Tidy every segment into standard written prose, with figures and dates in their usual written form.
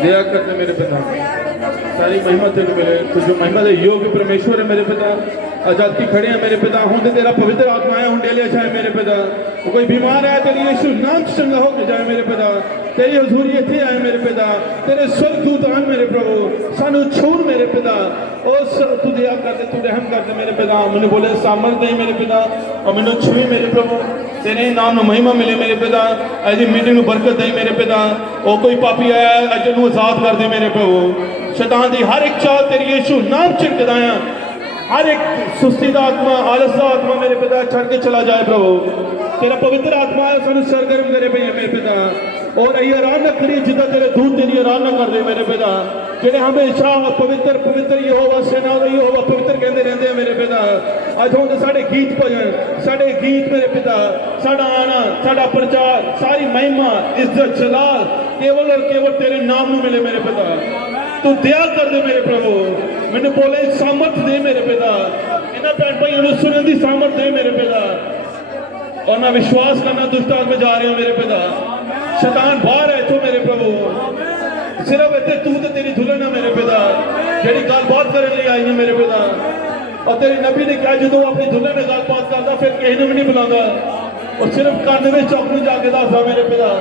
दया करते मेरे पिता, सारी महिमा तेरे मिले, तू जो महिमा दे योग्य परमेश्वर है मेरे पिता। आजादी खड़े हैं मेरे पिता, हूँ तो तेरा पवित्र आत्मा है, हूँ डेले अच्छा है मेरे पिता। वो कोई बीमार है तेरी यीशु नाम से चंगा हो जाए मेरे पिता। तेरी हजूरी इतने आए मेरे पिता, तेरे स्वर्गदूत आन मेरे प्रभु, सानू छोड़ मेरे पिता। उस तू दया कर दे, तू रहम कर दे मेरे पिता। मैंने बोले सामर्थ दे मेरे पिता, और मैंने छुई मेरे प्रभु, तेरे नाम में महिमा मिले मेरे पिता। अज मीटिंग में बरकत दे मेरे पिता। ओ कोई पापी आया अज नू आजाद कर दे मेरे प्रभु। शैतान की हर एक चाल तेरी यीशु नाम छिड़कदाया, हर एक सुस्ती का आत्मा, आलस का आत्मा मेरे पिता छड़ के चला जाए प्रभु। तेरा पवित्र आत्मा है सानू सरगर्म करे पे मेरे पिता। और यही आराधना करिए जिदा तेरे दूत तेरी आराधना कर दे मेरे पिता, जेडे हमेशा पवित्र पवित्र यहोवा सेना दा यहोवा पवित्र कहते रहते हैं मेरे पिता। अज होंगे साढ़े गीत भजन, साढ़े गीत मेरे पिता, साढ़ा आना, साढ़ा प्रचार, सारी महिमा इज्जत जलाल केवल और केवल तेरे नाम में मिले मेरे पिता। तू दया कर दे मेरे प्रभु, मैंने बोले सामर्थ दे मेरे पिता, इन्होंने भैन भाइयों सुनने की सामर्थ दे मेरे पिता। और मैं विश्वास करना दुष्ट आत्मा जा रहे हो मेरे पिता, शैतान बाहर है तू मेरे प्रभु। सिर्फ इतने तू तो तेरी दुल्हन है मेरे पिता, जेडी गलबात करने लिए आई है मेरे पिता। और तेरे नबी ने कहा जो अपनी दुल्हन ने गलबात करता फिर किसी ने भी नहीं बुलाता, और सिर्फ कान में चौक जाके दसदा मेरे पिता।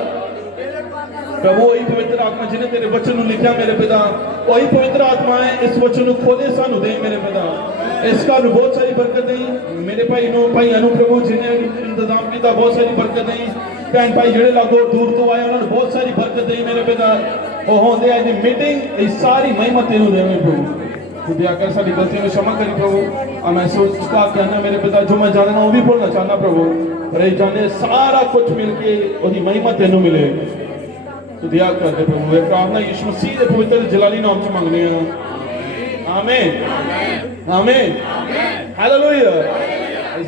प्रभु वही पवित्र आत्मा जिन्हें तेरे वचन को लिखा मेरे पिता, वही पवित्र आत्मा है, इस वचन को खोले सानू दे मेरे पिता। इसका बहुत सारी बरकत दी मेरे भाई नो भाई अनु प्रभु जिन्हें इंतजाम किया, बहुत सारी बरकत दी भैन भाई जेडे लागो दूर तो आए उन्होंने बहुत सारी बरकत दी मेरे पिता। वो होंगे आज मीटिंग इस सारी महिमा तेनू दे मेरे प्रभु। तू दया कर सारी गलतियों में क्षमा करी प्रभु। और मैं सोच का कहना मेरे पिता जो मैं जानना वो भी बोलना चाहना प्रभु, पर ये जाने सारा कुछ मिलके वही महिमा तेनू मिले। तो दया कर दे प्रभु, ये प्रार्थना यीशु मसीह के पवित्र जलाली नाम से मांगने हैं, आमीन आमीन हालेलुया।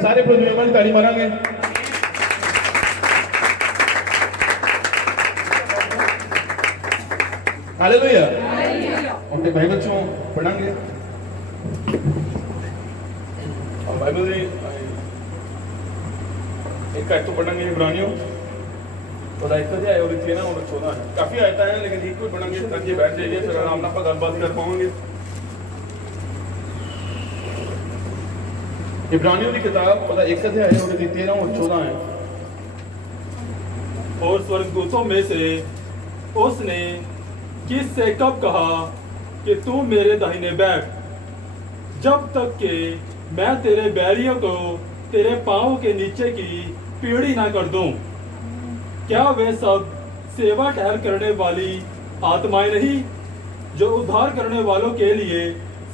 सारे प्रभु में ताली मारेंगे। हालेलुया। उनके भाई बच्चों पढ़ेंगे बाइबल एक आयत तो पढ़ेंगे इब्रानियों और आयत अध्याय और 13 और 14 है, काफी आयता है लेकिन एक कोई पढ़ेंगे ताकि बैठ जाइए, फिर आराम से गलबात कर पाएंगे। इब्रानियों की किताब और एक अध्याय और 13 और 14 है। और स्वर्गदूतों में से उसने किस से कब कहा कि तू मेरे दाहिने बैठ, जब तक कि मैं तेरे बैरियों को तेरे पांव के नीचे की पीढ़ी ना कर दूं। क्या वे सब सेवा ठहर करने वाली आत्माएं नहीं जो उद्धार करने वालों के लिए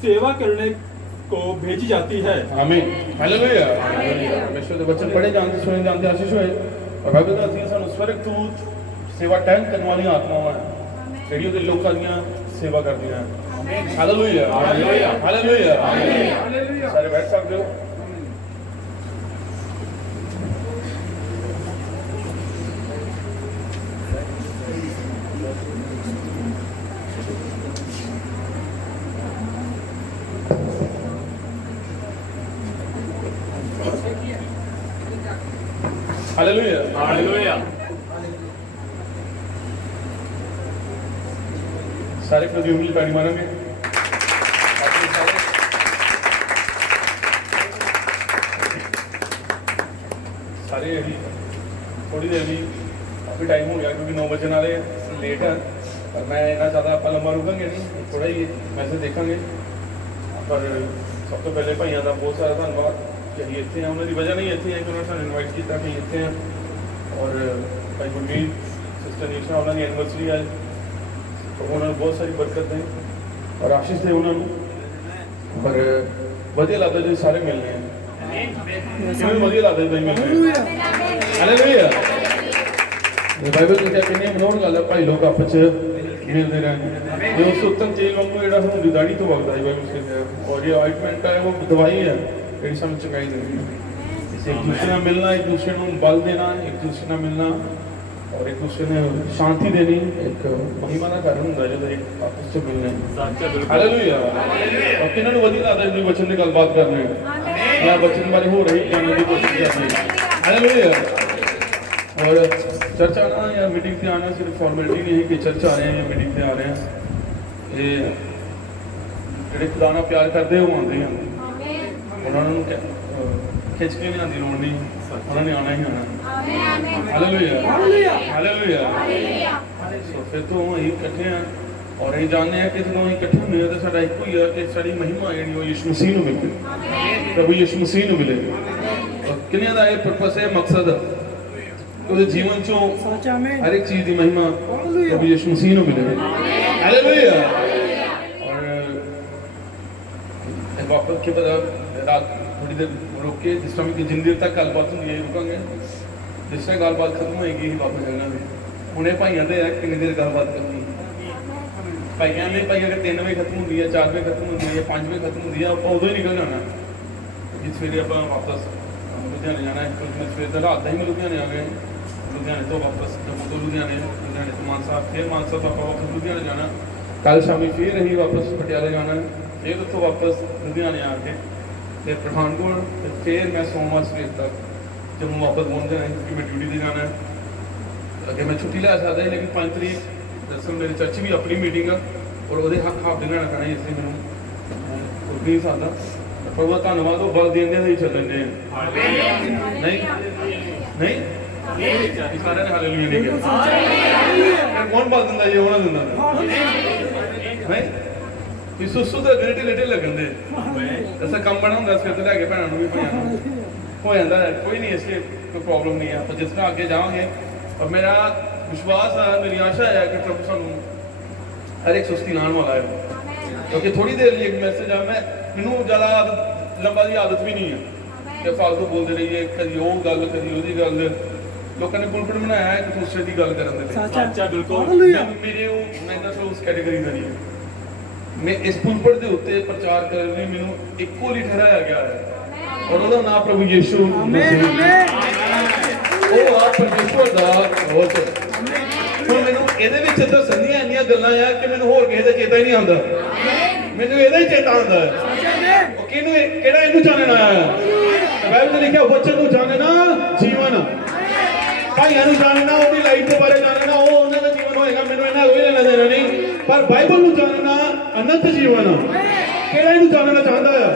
सेवा करने को भेजी जाती है। आमीन हालेलुया। परमेश्वर के वचन पढ़े जानते सुने जानते आशीष होए। और बाइबल दा सी सानू स्वर्गदूत सेवा टहल करने वाली आत्मावां जेहड़ियां दे लोकां दी सेवा करदियां। Hallelujah hallelujah hallelujah. सारे बैठ सकते हो। Hallelujah hallelujah. सारे प्रभु उंगली ताड़ी मारेंगे। सारे अभी थोड़ी देर भी काफी टाइम हो गया क्योंकि 9 बजे वाले लेट है, पर मैं इतना ज़्यादा आप लंबा रुकेंगे नहीं, थोड़ा ही मैसेज देखेंगे। पर सब तो पहले भाइयों का बहुत सारा धन्यवाद कि अभी इतने हैं, उन्होंने वजह नहीं इतने है कि उन्होंने इन्वाइट किया कि इतने हैं। और भाई गुरमीत सिस्टर नीशा उन्होंने एनिवर्सरी है तो उन्होंने बहुत सारी बरकत दें और आशीष दे उन्होंने। पर वधिया लगता जो सारे मिलने हैं, वधिया लगता भाई मिलने। हालेलुया। बाइबल में क्या कहने मनोर गल है भाई लोग आपस मिलते रहें। ये उस उत्तम तेल वांगू जेड़ा हुंदी दाढ़ी तो वगदा है बाइबल से, और ये ऑइंटमेंट है वो दवाई है जेड़ी समझ चंगाई देती है। एक दूसरे ਨਾਲ मिलना, एक दूसरे को बल देना, एक दूसरे ਨਾਲ मिलना और एक दूसरे ने शांति देनी एक महिमा का कारण होता है जो एक आपस में मिलने। हालेलुया। और किन्हों को वधिया लगता है वचन की गलबात करने या वचन बारे हो रही जानने की कोशिश करनी। हालेलुया। और चर्च आना या मीटिंग से आना सिर्फ फॉर्मेलिटी नहीं है कि चर्च आ रहे हैं या मीटिंग से आ रहे हैं। ये ਜਿਹੜੇ ਖੁਦਾ ਨਾਲ ਪਿਆਰ ਕਰਦੇ ਉਹ ਆਉਂਦੇ ਹਨ, ਉਹਨਾਂ ਨੂੰ ਖਿੱਚ ਕੇ ਨਹੀਂ ਆਉਂਦੀ ਲੋੜ ਨਹੀਂ, ਉਹਨਾਂ ਨੇ ਆਉਣਾ ਹੀ ਆਉਣਾ। Hallelujah hallelujah. ਸੋ ਫਿਰ ਤੋਂ ਅਸੀਂ ਇਕੱਠੇ ਹਾਂ ਔਰ ਅਸੀਂ ਜਾਣਦੇ ਹਾਂ ਕਿ ਜਦੋਂ ਅਸੀਂ ਇਕੱਠੇ ਹੁੰਦੇ ਹਾਂ ਤਾਂ ਸਾਡਾ ਇੱਕੋ ਹੀ ਆ ਕਿ ਸਾਡੀ ਮਹਿਮਾ ਜਿਹੜੀ ਉਹ ਯਿਸੂ ਮਸੀਹ ਨੂੰ ਮਿਲੇ, ਪ੍ਰਭੂ ਯਿਸੂ ਮਸੀਹ ਨੂੰ ਮਿਲੇ। ਔਰ ਕਿੰਨਿਆਂ ਦਾ ਇਹ ਪਰਪਸ ਹੈ, ਮਕਸਦ ਆ ਉਹਦੇ ਜੀਵਨ ਚੋਂ ਹਰ ਇੱਕ ਚੀਜ਼ ਦੀ ਮਹਿਮਾ ਪ੍ਰਭੂ ਯਿਸੂ ਮਸੀਹ ਨੂੰ ਮਿਲੇ। ਹਾਲੇਲੂਇਆ। वापस के बाद रात थोड़ी देर रुक के जिस टाइम की जिन देर तक गलबात होंगी है रुकांगे, जिस तरह गलबात खत्म होएगी वापस जाना भी उन्हें भाइयों से है कितनी देर गलबात करनी, भाइयों ने भाइयों के 3 बजे खत्म होंगी है, 4 बजे खत्म होंगी है, 5 बजे खत्म होंगी है, आप उदों ही निकल जाना। जिस सवेरे आप वापस लुधियाने जाना है, क्योंकि सवेरे तो रात ही में लुधियाने आ गए, लुधियाने तो वापस जम्मू तो लुधियाने तो मानसा, फिर मानसा तो आप वापस लुधियाने जाना, कल शामी फिर अं वापस पटियाले जाना, फिर उत्थों वापस लुधियाने आके फिर पठानकोट, फिर मैं सोमवार सवेर तक जम्मू वापस पहुँच जाना क्योंकि मैं ड्यूटी से जाना है। अगर मैं छुट्टी लै सकता है लेकिन 5 तरीक दरअसल मेरे चर्च भी अपनी मीटिंग है और वो हाफ दिन लेना पैना, इसलिए मैं रुक नहीं सकता। पर वह धन्यवाद वो बल देने ही चलन दे नहीं नहीं सारे ने हालेलुया नहीं किया। कौन बल दिंदा जी, होना दिंदा नहीं कि सुसु तो अगे ढिले ढिले लगन दे ऐसा कम बना होंगे फिर तो लैके भैनों भी हो जाता है, कोई नहीं, इसलिए कोई प्रॉब्लम नहीं है। तो जिस तरह आगे जाओगे और मेरा विश्वास है, मेरी आशा है कि प्रभु सानू हर एक सुस्ती लाने वाला है, क्योंकि थोड़ी देर लिए एक मैसेज आ मैं ज़्यादा लंबा की आदत भी नहीं है कि फालतू बोलते रहिए, कभी वो गल कभी वो गल। लोगों ने पुलपिट बनाया है कि दूसरे की गल करने बिल्कुल मेरे मैं उस कैटेगरी का नहीं है। मैं इस पुलपिट के उत्ते प्रचार करने मैनू इक्को ही ठहराया गया है और उसका नाम प्रभु यीशु मसीह, वो आप परमेश्वर दा वचन। हुण मैनू इहदे विच दस्सण दीआं इन्नियां गल्लां आ कि मैनू होर किसे दा चेता ही नहीं आंदा, मैनू इहदा ही चेता आंदा है। ओ किहनू किहड़ा इहनू जानना आया, बाइबल में लिखिआ वचन नू जानना जीवन, भाइयों नू जानना उहदी लाइफ के बारे जानना वो उन्हां दा जीवन होएगा, मैनू इन्हां कोई लेना देना नहीं। पर बाइबल नू जानना अनंत जीवन किहड़ा इहनू जानना चाहता है,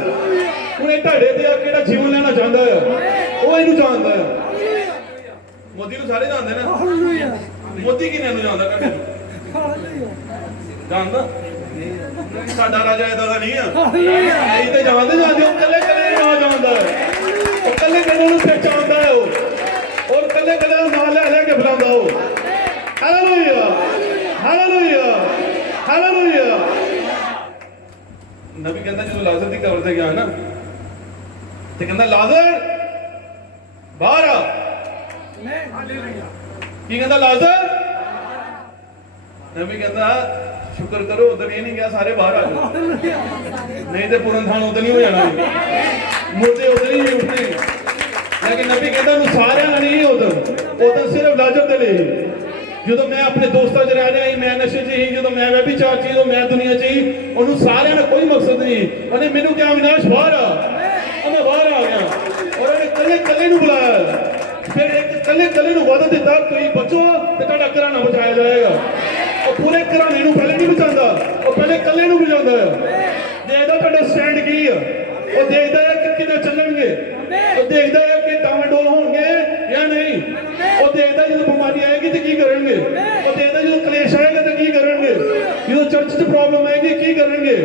हुण इह ढाडे ते किहड़ा जीवन लेना चाहता है वो इहनू जानदा है। मोदी नू सारे जानदे ना, मोदी किन्ने नू जानदा ढाडे नू जानदा, साडा राजा इदां दा नहीं है, असीं ते जानदे जानदे कल्ले कल्ले ना जानदा है, कल्ले कल्ले नू पहचानदा है वो और कल्ले कल्ले नाम ले ले के बुलांदा वो। Hallelujah hallelujah hallelujah. नबी कहता जो लाजर की कब्र से गया ना तो कहता लाजर बाहर आ, की कहता लाजर, नबी कहता शुक्र करो उधर ये नहीं गया सारे बाहर आ जाओ, नहीं तो पूरन थान उधर नहीं हो जाना, मुर्दे उधर ही उठने। लेकिन नबी कहता सारे नहीं उधर सिर्फ लाजर के लिए। जो मैं अपने दोस्तों च रह रहा ही, मैं नशे च ही, जो मैं व्यभिचार च जो मैं दुनिया च ही, उन्होंने सारे का कोई मकसद नहीं, उन्हें मैनू क्या अविनाश बाहर आ, मैं बाहर आ गया और उन्हें कले कले नू बुलाया, फिर एक कले कले नू वादा दिता तुम बचो तो तुहाडा घराना बचाया जाएगा। और पूरे घराने नू पहले नहीं बचाता, और पहले कले नू बचाता है, देखदा तुहाडा स्टैंड की है, और देखदा है कि किदां चलणगे, और देखदा है कि डावाडोल होणगे या नहीं, और देखदा जो बीमारी आएगी तो की करेंगे, और देखदा जो कलेश आएगा तो की करेंगे, जो चर्च च प्रॉब्लम आएगी की करेंगे,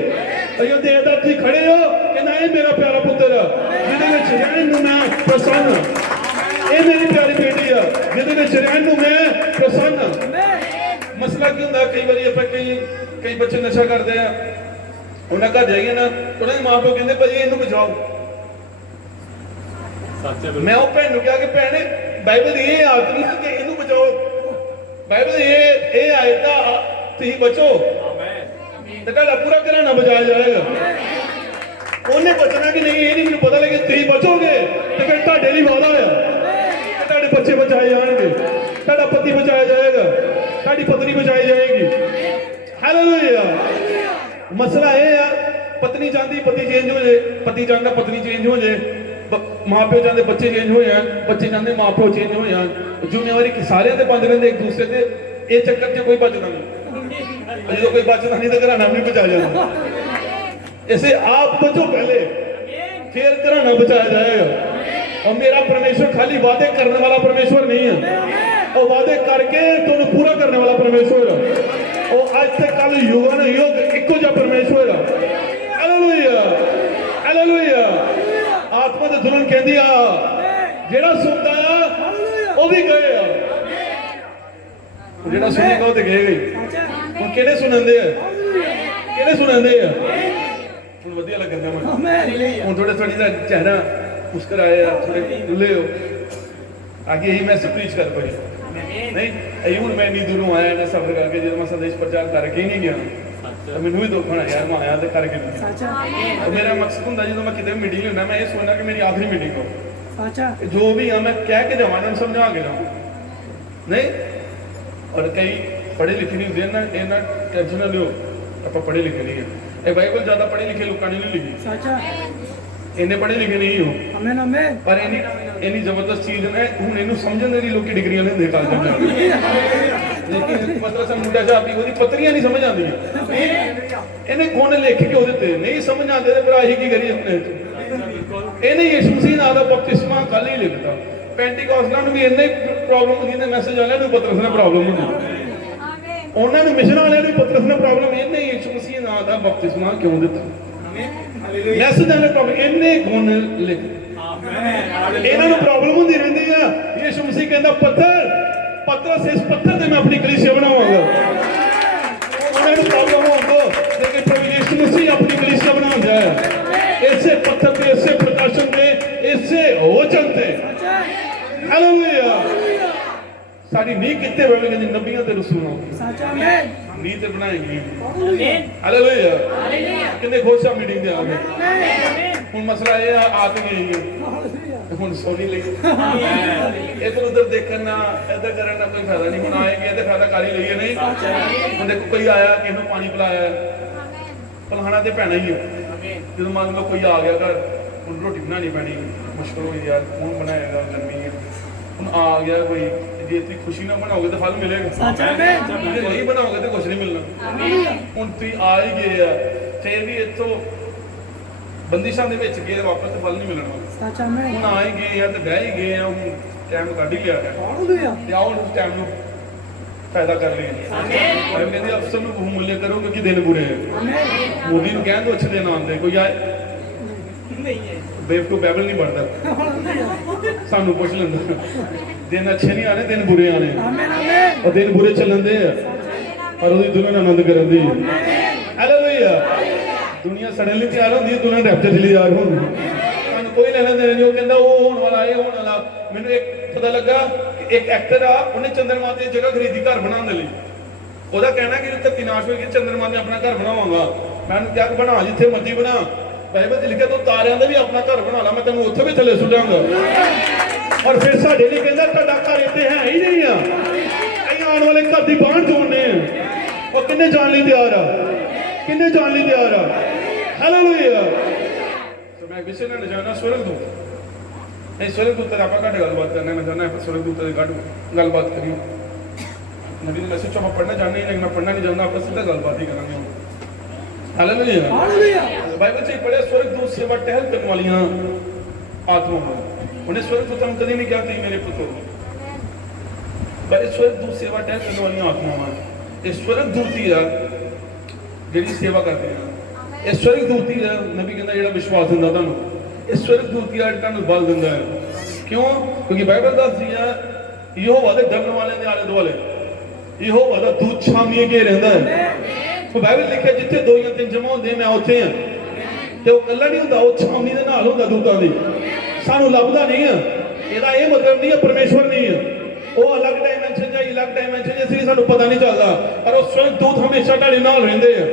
और ये देखदा तुसीं खड़े हो कि ना ये मेरा प्यारा पुत्र जिहदे विच रहण नूं मैं प्रसन्न, ये मेरी प्यारी बेटी है जिहदे विच रहण नूं मैं प्रसन्न। मसला की हुंदा कई बारी आपां कई बच्चे नशा करते हैं, उन्हें घर जाइए ना उन्हें माँ प्यो कहते भाजी इनू बचाओ, मैं वो भैन नूं कहा कि भैन बाइबल ये आयत नहीं है कि इनू बचाओ, बाइबल ये आयत तुसीं बचो तो तुहाडा पूरा घराना बचाया जाएगा। उन्हें बचना कि नहीं ये नहीं मैनूं पता लगे, तुसीं बचोगे तो फिर तुहाडे लई वादा होया, तुहाडे बच्चे बचाए जाएंगे, तुहाडा पति बचाया जाएगा, तुहाडी पत्नी बचाई जाएगी। हालेलुया। मसला ये है पत्नी चाहती पति चेंज हो जाए, पति चाहता पत्नी चेंज हो जाए, ਮਾਂ ਪਿਓ ਚਾਹੁੰਦੇ ਬੱਚੇ ਚੇਂਜ ਹੋ ਜਾਣ, ਬੱਚੇ ਚਾਹੁੰਦੇ ਮਾਂ ਪਿਓ ਚੇਂਜ ਹੋ ਜਾਣ। ਜ਼ਿੰਮੇਵਾਰੀ ਕਿ ਸਾਰਿਆਂ ਦੇ ਬੰਦ ਰਹਿੰਦੇ ਇੱਕ ਦੂਸਰੇ ਤੇ, ਇਹ ਚੱਕਰ 'ਚ ਕੋਈ ਬਚਦਾ ਨਹੀਂ। ਜਦੋਂ ਕੋਈ ਬਚਦਾ ਨਹੀਂ ਤਾਂ ਘਰਾਣਾ ਵੀ ਨਹੀਂ ਬਚਾ ਜਾਂਦਾ। ਇਸੇ ਆਪ ਬਚੋ ਪਹਿਲੇ, फिर घराना बचाया जाएगा। और मेरा परमेश्वर खाली वादे करने वाला परमेश्वर नहीं है, और वादे करके तुम पूरा करने वाला परमेश्वर है। और आज से कल युग ने युग इको जा परमेश्वर है। Hallelujah hallelujah. आत्मा ते दुल्हन कहती आ जेड़ा सुनता आ वो भी गए आ, जेड़ा सुनेगा वो ते गए गई। हुण किहड़े सुनंदे आ, किहड़े सुनंदे आ? ਹੁਣ ਵਧੀਆ ਲੱਗਦਾ ਮੈਨੂੰ। ਹੁਣ ਥੋੜੀ ਦਾ ਚਿਹਰਾ ਮੁਸਕਰਾਏ ਆ, ਥੋੜੇ ਡੁੱਲੇ ਹੋ ਆਗੇ ਇਹੀ ਮੈਸੇਜ ਪ੍ਰੀਚ ਕਰ ਪਈ ਨਹੀਂ। ਇਹ ਹੁਣ ਮੈਂ ਇੰਨੀ ਦੂਰੋਂ ਆਇਆ ਨਾ ਸਫ਼ਰ ਕਰਕੇ, ਜਦੋਂ ਮੈਂ ਸੰਦੇਸ਼ ਪ੍ਰਚਾਰ ਕਰਕੇ ਹੀ ਨਹੀਂ ਗਿਆ ਤਾਂ ਮੈਨੂੰ ਵੀ ਦੁੱਖ ਹੋਣਾ ਯਾਰ, ਮੈਂ ਆਇਆ ਤੇ ਕਰਕੇ ਨਹੀਂ। ਮੇਰਾ ਮਕਸਦ ਹੁੰਦਾ ਜਦੋਂ ਮੈਂ ਕਿਤੇ ਮੀਟਿੰਗ ਹੁੰਦਾ, ਮੈਂ ਇਹ ਸੋਚਦਾ ਕਿ ਮੇਰੀ ਆਖਰੀ ਮੀਟਿੰਗ ਹੋ, ਜੋ ਵੀ ਆ ਮੈਂ ਕਹਿ ਕੇ ਜਾਵਾਂ, ਇਹਨਾਂ ਨੂੰ ਸਮਝਾ ਕੇ ਜਾਵਾਂ ਨਹੀਂ। ਔਰ ਕਈ ਪੜ੍ਹੇ ਲਿਖੇ ਨਹੀਂ ਹੁੰਦੇ ਨਾ, ਇਹਨਾਂ ਟੈਨਸ਼ਨ ਨਾ ਲਿਓ, ਆਪਾਂ ਪੜ੍ਹੇ ਲਿਖੇ ਨਹੀਂ ਹੈ। ਇਹ ਬਾਈਬਲ ਜ਼ਿਆਦਾ ਪੜ੍ਹੇ ਲਿਖੇ ਲੋਕਾਂ ਨੇ ਨਹੀਂ ਲਿਖੀ, ਇੰਨੇ ਪੜ੍ਹੇ ਲਿਖੇ ਨਹੀਂ ਹੋ। ਆਮੀਨ ਆਮੀਨ। ਪਰ ਇੰਨੀ ਜ਼ਬਰਦਸਤ ਚੀਜ਼ ਹੈ, ਹੁਣ ਇਹਨੂੰ ਸਮਝਣ ਦੇ ਲਈ ਲੋਕੀ ਡਿਗਰੀਆਂ ਲੈਂਦੇ ਕਾਲਜਾਂ ਵਿੱਚ, ਲੇਕਿਨ ਮਤਲਬ ਸਾ ਮੁੰਡਾ ਜਾਪੀ ਉਹਦੀ ਪੱਤਰੀਆਂ ਨਹੀਂ ਸਮਝ ਆਉਂਦੀਆਂ। ਇਹਨੇ ਗੁਣ ਲਿਖ ਕੇ ਉਹਦੇ ਤੇ ਨਹੀਂ ਸਮਝ ਆਉਂਦੇ ਤੇ ਭਰਾ ਅਸੀਂ ਕੀ ਕਰੀਏ ਆਪਣੇ? ਇਹਨੇ ਯਿਸੂ ਮਸੀਹ ਨਾਲ ਦਾ ਬਪਤਿਸਮਾ ਕੱਲ ਹੀ ਲਿਖਤਾ। ਪੈਂਟੀਕੋਸਟਾਂ ਨੂੰ ਵੀ ਇੰਨਾ ਹੀ ਪ੍ਰੋਬਲਮ ਹੁੰਦੀ ਤੇ ਮੈਸੇਜ ਵਾਲਿਆਂ ਨੂੰ ਪਤਰਸ ਨਾਲ ਪ੍ਰੋਬਲਮ ਹੁੰਦੀ, ਉਹਨਾਂ ਨੂੰ ਮਿਸ਼ਨ ਵਾਲਿਆਂ ਨੂੰ ਪਤਰਸ ਨਾਲ ਪ੍ਰੋਬਲਮ। ਇਹਨੇ ਯਿਸੂ ਮਸੀਹ ਨਾਲ ਦਾ ਬਪਤਿਸਮਾ ਕਿਉਂ ਦਿੱਤਾ? ਮੈਸੇਜ ਵਾਲੇ ਪ੍ਰੋਬਲਮ, ਇਹਨੇ ਗੁਣ ਲਿਖ। ਇਹਨਾਂ ਨੂੰ ਪ੍ਰੋਬਲਮ ਹੁੰਦੀ ਰਹਿੰਦੀ ਆ। ਯਿਸੂ ਮਸੀਹ ਕਹਿੰਦਾ ਪਤਰਸ ਇਸ ਪੱਥਰ ਤੇ ਮੈਂ ਆਪਣੀ ਕਲੀਸਿਆ ਬਣਾਵਾਂਗਾ। ਉਹਨਾਂ ਨੂੰ ਪ੍ਰੋਬਲਮ ਹੋਊਗਾ ਲੇਕਿਨ ਪ੍ਰਭੂ ਯਿਸੂ ਮਸੀਹ ਆਪਣੀ ਕਲੀਸਿਆ ਬਣਾਉਂਦਾ ਹੈ ਇਸੇ ਪੱਥਰ ਤੇ, ਇਸੇ ਪ੍ਰਕਾਸ਼ਨ ਤੇ, ਇਸੇ ਵਚਨ ਤੇ। ਹਾਲੇਲੂਇਆ। ਸਾਡੀ ਨੀਂਹ ਕਿੱਥੇ ਬਣੇਗੀ? ਜੀ ਨਬੀਆਂ ਤੇ ਰਸੂਲਾਂ ਦੀ ਨੀਂਹ ਤੇ ਬਣਾਏਗੀ। ਹਾਲੇਲੂਇਆ। ਕਿੰਨੇ ਖੁਸ਼ ਆ ਮੀਟਿੰਗ ਦੇ ਆ ਗਏ। ਹੁਣ ਮਸਲਾ ਇਹ ਆ ਕੇ ਗਈ ਹੈ, ਹੁਣ ਸੋਨੀ ਲਈ ਇੱਧਰ ਉੱਧਰ ਦੇਖਣ ਨਾਲ, ਇੱਧਰ ਕਰਨ ਦਾ ਕੋਈ ਫਾਇਦਾ ਨਹੀਂ। ਹੁਣ ਆਏਗੀ ਤੇ ਫਾਇਦਾ ਕਰ ਹੀ ਲਈਏ ਨਹੀਂ। ਹੁਣ ਦੇਖੋ ਕੋਈ ਆਇਆ, ਕਿਸੇ ਨੂੰ ਪਾਣੀ ਪਿਲਾਇਆ, ਪਿਲਾਣਾ ਤੇ ਪੈਣਾ ਹੀ ਹੈ। ਜਦੋਂ ਮੰਨ ਲਓ ਕੋਈ ਆ ਗਿਆ ਘਰ, ਹੁਣ ਰੋਟੀ ਬਣਾਉਣੀ ਪੈਣੀ, ਮੁਸ਼ਕਲ ਹੋਈ ਯਾਰ, ਕੌਣ ਬਣਾਏਗਾ, ਗਰਮੀ ਹੈ। ਹੁਣ ਆ ਗਿਆ ਕੋਈ, ਜੇ ਤੁਸੀਂ ਖੁਸ਼ੀ ਨਾਲ ਬਣਾਓਗੇ ਤਾਂ ਫਲ ਮਿਲੇਗਾ, ਜੇ ਨਹੀਂ ਬਣਾਓਗੇ ਤਾਂ ਕੁਝ ਨਹੀਂ ਮਿਲਣਾ। ਹੁਣ ਤੁਸੀਂ ਆ ਹੀ ਗਏ ਆ, ਫਿਰ ਵੀ ਇੱਥੋਂ ਬੰਦਿਸ਼ਾਂ ਦੇ ਵਿੱਚ ਗਏ, ਵਾਪਸ ਤਾਂ ਫਲ ਨਹੀਂ ਮਿਲਣਾ। ਹੁਣ ਆ ਹੀ ਗਏ ਆ ਤੇ ਬਹਿ ਹੀ ਗਏ ਆ, ਹੁਣ ਟਾਈਮ ਕੱਢ ਹੀ ਲਿਆ ਤੇ ਆਓ ਉਸ ਟਾਈਮ ਨੂੰ ਫਾਇਦਾ ਕਰ ਲਈਏ। ਕਹਿੰਦੇ ਅਫਸਰ ਨੂੰ ਬਹੁਮੂल्य ਕਰੋ ਕਿਉਂਕਿ ਦਿਨ ਬੁਰੇ ਹੈ। ਮੋਦੀ ਨੂੰ ਕਹਿਣ ਤੋਂ ਅੱਛੇ ਦਿਨ ਆਉਂਦੇ, ਕੋਈ ਆਏ ਬੇਵਕੂਫ ਬਾਈਬਲ ਨਹੀਂ ਪੜ੍ਹਦਾ, ਸਾਨੂੰ ਪੁੱਛ ਲੈਂਦਾ। ਦਿਨ ਅੱਛੇ ਨਹੀਂ ਆਣੇ, ਦਿਨ ਬੁਰੇ ਆਣੇ, ਔਰ ਦਿਨ ਬੁਰੇ ਚੱਲਣ ਦੇ ਆ, ਪਰ ਉਹਦੀ ਦੁਲਹਨ ਆਨੰਦ ਕਰਨ ਦੀ। ਹਾਲੇਲੂਇਆ। ਦੁਨੀਆ ਸੜਨ ਲਈ ਤਿਆਰ ਹੁੰਦੀ ਹੈ, ਦੁਲਹਨ ਰੈਪਚਰ ਲਈ ਤਿਆਰ ਹੁੰਦੀ ਹੈ। ਸਾਨੂੰ ਕੋਈ ਲੈਣਾ ਦੇਣਾ ਨਹੀਂ। ਉਹ ਕਹਿੰਦਾ ਉਹ ਹੋਣ ਵਾਲਾ, ਇਹ ਹੋਣ ਵਾਲਾ। ਮੈਨੂੰ ਇੱਕ ਪਤਾ ਲੱਗਾ ਕਿ ਇੱਕ ਐਕਟਰ ਆ, ਉਹਨੇ ਚੰਦਰਮਾ ਤੇ ਜਗ੍ਹਾ ਖਰੀਦੀ ਘਰ ਬਣਾਉਣ ਦੇ ਲਈ। ਉਹਦਾ ਕਹਿਣਾ ਕਿ ਧਰਤੀ ਨਾਸ਼ ਹੋਏਗੀ, ਚੰਦਰਮਾ ਤੇ ਆਪਣਾ ਘਰ ਬਣਾਵਾਂਗਾ। ਮੈਂ ਉਹਨੂੰ ਕਿਹਾ ਕਿ ਬਣਾ, ਜਿੱਥੇ ਮਰਜ਼ੀ ਬਣਾ। ਬਾਈਬਲ 'ਚ ਲਿਖਿਆ ਤੂੰ ਤਾਰਿਆਂ ਦਾ ਵੀ ਆਪਣਾ ਘਰ ਬਣਾ ਲਾ, ਮੈਂ ਤੈਨੂੰ ਉੱਥੇ ਵੀ ਥੱਲੇ ਸੁੱਟਾਂਗਾ। ਔਰ ਫਿਰ ਸਾਡੇ ਲਈ ਕਹਿੰਦਾ ਤੁਹਾਡਾ ਘਰ ਇੱਥੇ ਹੈ ਹੀ ਨਹੀਂ ਆ, ਅਸੀਂ ਆਉਣ ਵਾਲੇ ਘਰ ਦੀ ਬਾਂਝ ਜੋੜਨੇ ਆ। ਉਹ ਕਿੰਨੇ ਜਾਣ ਲਈ ਤਿਆਰ ਆ? ਕਿੰਨੇ ਜਾਣ ਲਈ ਤਿਆਰ ਆ? ਹਾਲੇਲੂਇਆ। ਸੋ ਮੈਂ ਵਿਸ਼ੇ ਨਾਲ ਜਾਣਾ ਸਵਰਗਦੂਤ। ਇਹ ਸਵਰਗਦੂਤ ਤੇ ਆਪਾਂ ਘੱਟ ਗੱਲਬਾਤ ਕਰਨਾ। ਮੈਂ ਚਾਹੁੰਦਾ ਆਪਾਂ ਸਵਰਗਦੂਤ ਦੀ ਘੱਟ ਗੱਲਬਾਤ ਕਰੀਏ। ਨਬੀ ਦੇ ਮੈਸੇਜ ਆਪਾਂ ਪੜ੍ਹਨਾ ਚਾਹੁੰਦੇ ਹਾਂ, ਲੇਕਿਨ ਮੈਂ ਪੜ੍ਹਨਾ ਨਹੀਂ ਚਾਹੁੰਦਾ। ਆਪਾਂ ਸਿੱਧਾ ਗੱਲਬਾਤ ਹੀ ਕਰਾਂਗੇ। ਹਾਲੇਲੂਇਆ। ਹਾਲੇਲੂਇਆ। ਬਾਈਬਲ 'ਚ ਪੜ੍ਹਿਆ ਸਵਰਗਦੂਤ ਸੇਵਾ ਟਹਿਲ ਕਰਨ ਵਾਲੀਆਂ ਆਤਮਾਵਾਂ। ਉਹਨੇ ਸਵਰਗਦੂਤਾਂ ਨੂੰ ਕਦੇ ਨਹੀਂ ਕਿਹਾ ਕਿ ਮੇਰੇ ਪੁੱਤਰ, ਪਰ ਸਵਰਗਦੂਤ ਸੇਵਾ ਟਹਿਲ ਕਰਨ ਵਾਲੀਆਂ ਆਤਮਾਵਾਂ। ਇਹ ਸਵਰਗਦੂਤੀ ਆ ਜਿਹੜੀ ਸੇਵਾ ਕਰਦੇ ਆ। ਇਹ ਸਵਰਗਦੂਤੀ ਆ, ਨਬੀ ਕਹਿੰਦਾ ਜਿਹੜਾ ਵਿਸ਼ਵਾਸ ਦਿੰਦਾ ਤੁਹਾਨੂੰ। ਇਹ ਸਵਰਗਦੂਤੀ ਆ ਤੁਹਾਨੂੰ ਬਲ ਦਿੰਦਾ ਹੈ। ਕਿਉਂ? ਕਿਉਂਕਿ ਬਾਈਬਲ ਦੱਸਦੀ ਆ ਯਹੋਵਾ ਦੇ ਡਰਨ ਵਾਲਿਆਂ ਦੇ ਆਲੇ ਦੁਆਲੇ ਯਹੋਵਾ ਦਾ ਦੂਤ ਛਾਵਣੀ ਕੇ ਰਹਿੰਦਾ ਹੈ। ਉਹ ਬਾਈਬਲ ਲਿਖਿਆ ਜਿੱਥੇ ਦੋ ਜਾਂ ਤਿੰਨ ਜਮਾ ਹੁੰਦੇ ਮੈਂ ਉੱਥੇ ਆ। ਤੇ ਉਹ ਇਕੱਲਾ ਨਹੀਂ ਹੁੰਦਾ, ਉਹ ਛਾਵਣੀ ਦੇ ਨਾਲ ਹੁੰਦਾ ਦੂਤਾਂ ਦੀ। ਸਾਨੂੰ ਲੱਭਦਾ ਨਹੀਂ ਆ, ਇਹਦਾ ਇਹ ਮਤਲਬ ਨਹੀਂ ਹੈ ਪਰਮੇਸ਼ਵਰ ਨਹੀਂ ਹੈ। ਉਹ ਅਲੱਗ ਡਾਈਮੈਂਸ਼ਨ ਜਾਂ ਅਲੱਗ ਡਾਈਮੈਂਸ਼ਨ ਜਿਸ ਲਈ ਸਾਨੂੰ ਪਤਾ ਨਹੀਂ ਚੱਲਦਾ, ਪਰ ਉਹ ਸਵਰਗਦੂਤ ਹਮੇਸ਼ਾ ਤੁਹਾਡੇ ਨਾਲ ਰਹਿੰਦੇ ਆ।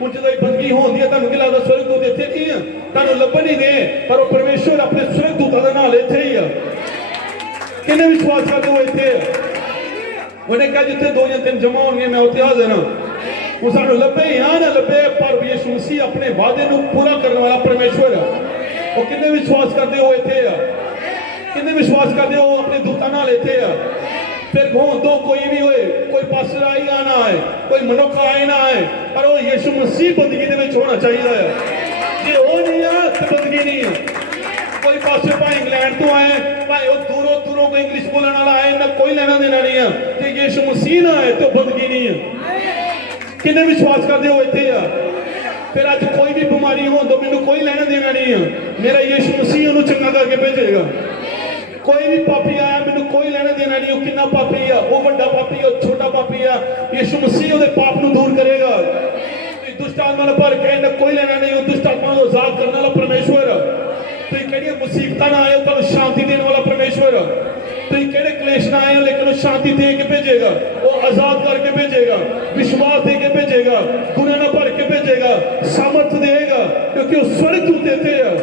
ਹੁਣ ਜਦੋਂ ਇਹ ਬੰਦਗੀ ਹੁੰਦੀ ਹੈ ਤੁਹਾਨੂੰ ਕੀ ਲੱਗਦਾ ਸਵਰਗਦੂਤ ਇੱਥੇ ਨਹੀਂ ਆ, ਤੁਹਾਨੂੰ ਲੱਭਣ ਨਹੀਂ ਦੇ, ਪਰ ਉਹ ਪਰਮੇਸ਼ਵਰ ਆਪਣੇ ਸਵਰਗਦੂਤਾਂ ਦੇ ਨਾਲ ਇੱਥੇ ਹੀ ਆ। ਕਿੰਨੇ ਵਿਸ਼ਵਾਸ ਕਰਦੇ ਹੋ ਇੱਥੇ ਆ? ਉਹਨੇ ਕਿਹਾ ਜਿੱਥੇ ਦੋ ਜਾਂ ਤਿੰਨ ਜਮਾ ਹੋਣਗੇ ਮੈਂ ਉੱਥੇ ਹਾਜ਼ਰ ਹਾਂ। ਉਹ ਸਾਨੂੰ ਲੱਭੇ ਜਾਂ ਨਾ ਲੱਭੇ, ਪਰ ਯਿਸੂ ਮਸੀਹ ਆਪਣੇ ਵਾਅਦੇ ਨੂੰ ਪੂਰਾ ਕਰਨ ਵਾਲਾ ਪਰਮੇਸ਼ਵਰ ਹੈ। ਉਹ ਕਿੰਨੇ ਵਿਸ਼ਵਾਸ ਕਰਦੇ ਹੋ ਇੱਥੇ ਆ, ਕਿੰਨੇ ਵਿਸ਼ਵਾਸ ਕਰਦੇ ਹੋ ਆਪਣੇ ਦੂਤਾਂ ਨਾਲ ਇੱਥੇ ਆ। फिर हों तो कोई भी होए, कोई पास्टर आई ना आए, कोई मनुख आए ना आए, पर वो यीशु मसीह बंदगी दे विच होना चाहिए है। जे वो नहीं है तो बंदगी नहीं है। कोई पास्टर भाई इंग्लैंड तो आए, भाई वो दूरों दूरों कोई इंग्लिश बोलने वाला आए, ना कोई लेना देना नहीं है। जे यीशु मसीह ना आए तो बंदगी नहीं है। किन्ने विश्वास करते हो इत्थे आ। फिर अज कोई भी बीमारी हो तो मैनू कोई लेना देना नहीं है, मेरा यीशु मसीह उन्हें चंगा करके भेजेगा। कोई भी पापी आया मैंने कोई लेना देना नहीं, वो कितना पापी है, वो बड़ा पापी है, छोटा पापी है, यीशु मसीह उसके पाप को दूर करेगा। दुष्ट आत्मा ने भर के ना कोई लेना नहीं, वो दुष्ट आत्मा को आजाद करने वाला परमेश्वर। तो कड़ी मुसीबत ना आए पर शांति देने वाला परमेश्वर। तो कड़े क्लेश ना आए लेकिन वो शांति दे के भेजेगा, वो आजाद करके भेजेगा, विश्वास दे के भेजेगा, गुनाह ना भर के भेजेगा, सामर्थ देगा, क्योंकि वो स्वर्गदूत देते हैं,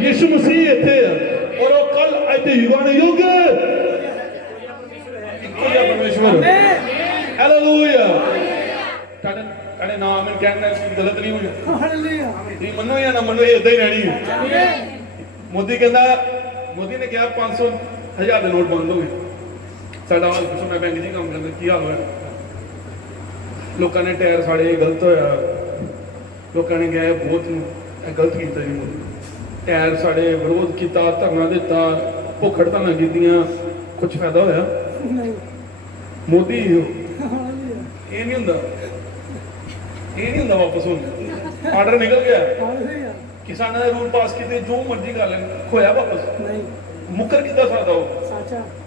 यीशु मसीह देते हैं। और वो कल आते युग युग परमेश्वर। हालेलुया। ताड़े नाम में कहने गलत नहीं हुई, नहीं मनो या ना मनो, ये इदा ही रहनी है। मोदी कहता, मोदी ने कहा 500,000 के नोट बंद हो गए। साडा हाल पुछो, मैं बैंक जी काम करदा, की हाल होया? लोगों ने टायर साड़े, गलत होया। लोगों ने कहा बहुत गलत किया जी मोदी, टायर साड़े, विरोध किया, धरना दिता, भुख हड़ताल कीतियां, कुछ फायदा होया? मोदी ये नहीं हुंदा, ये नहीं हुंदा। वापस हुण आर्डर निकल गया, किसानों ने रूल पास किए, जो मर्जी कर लें, खोया वापस मुकर कितना सकता हो?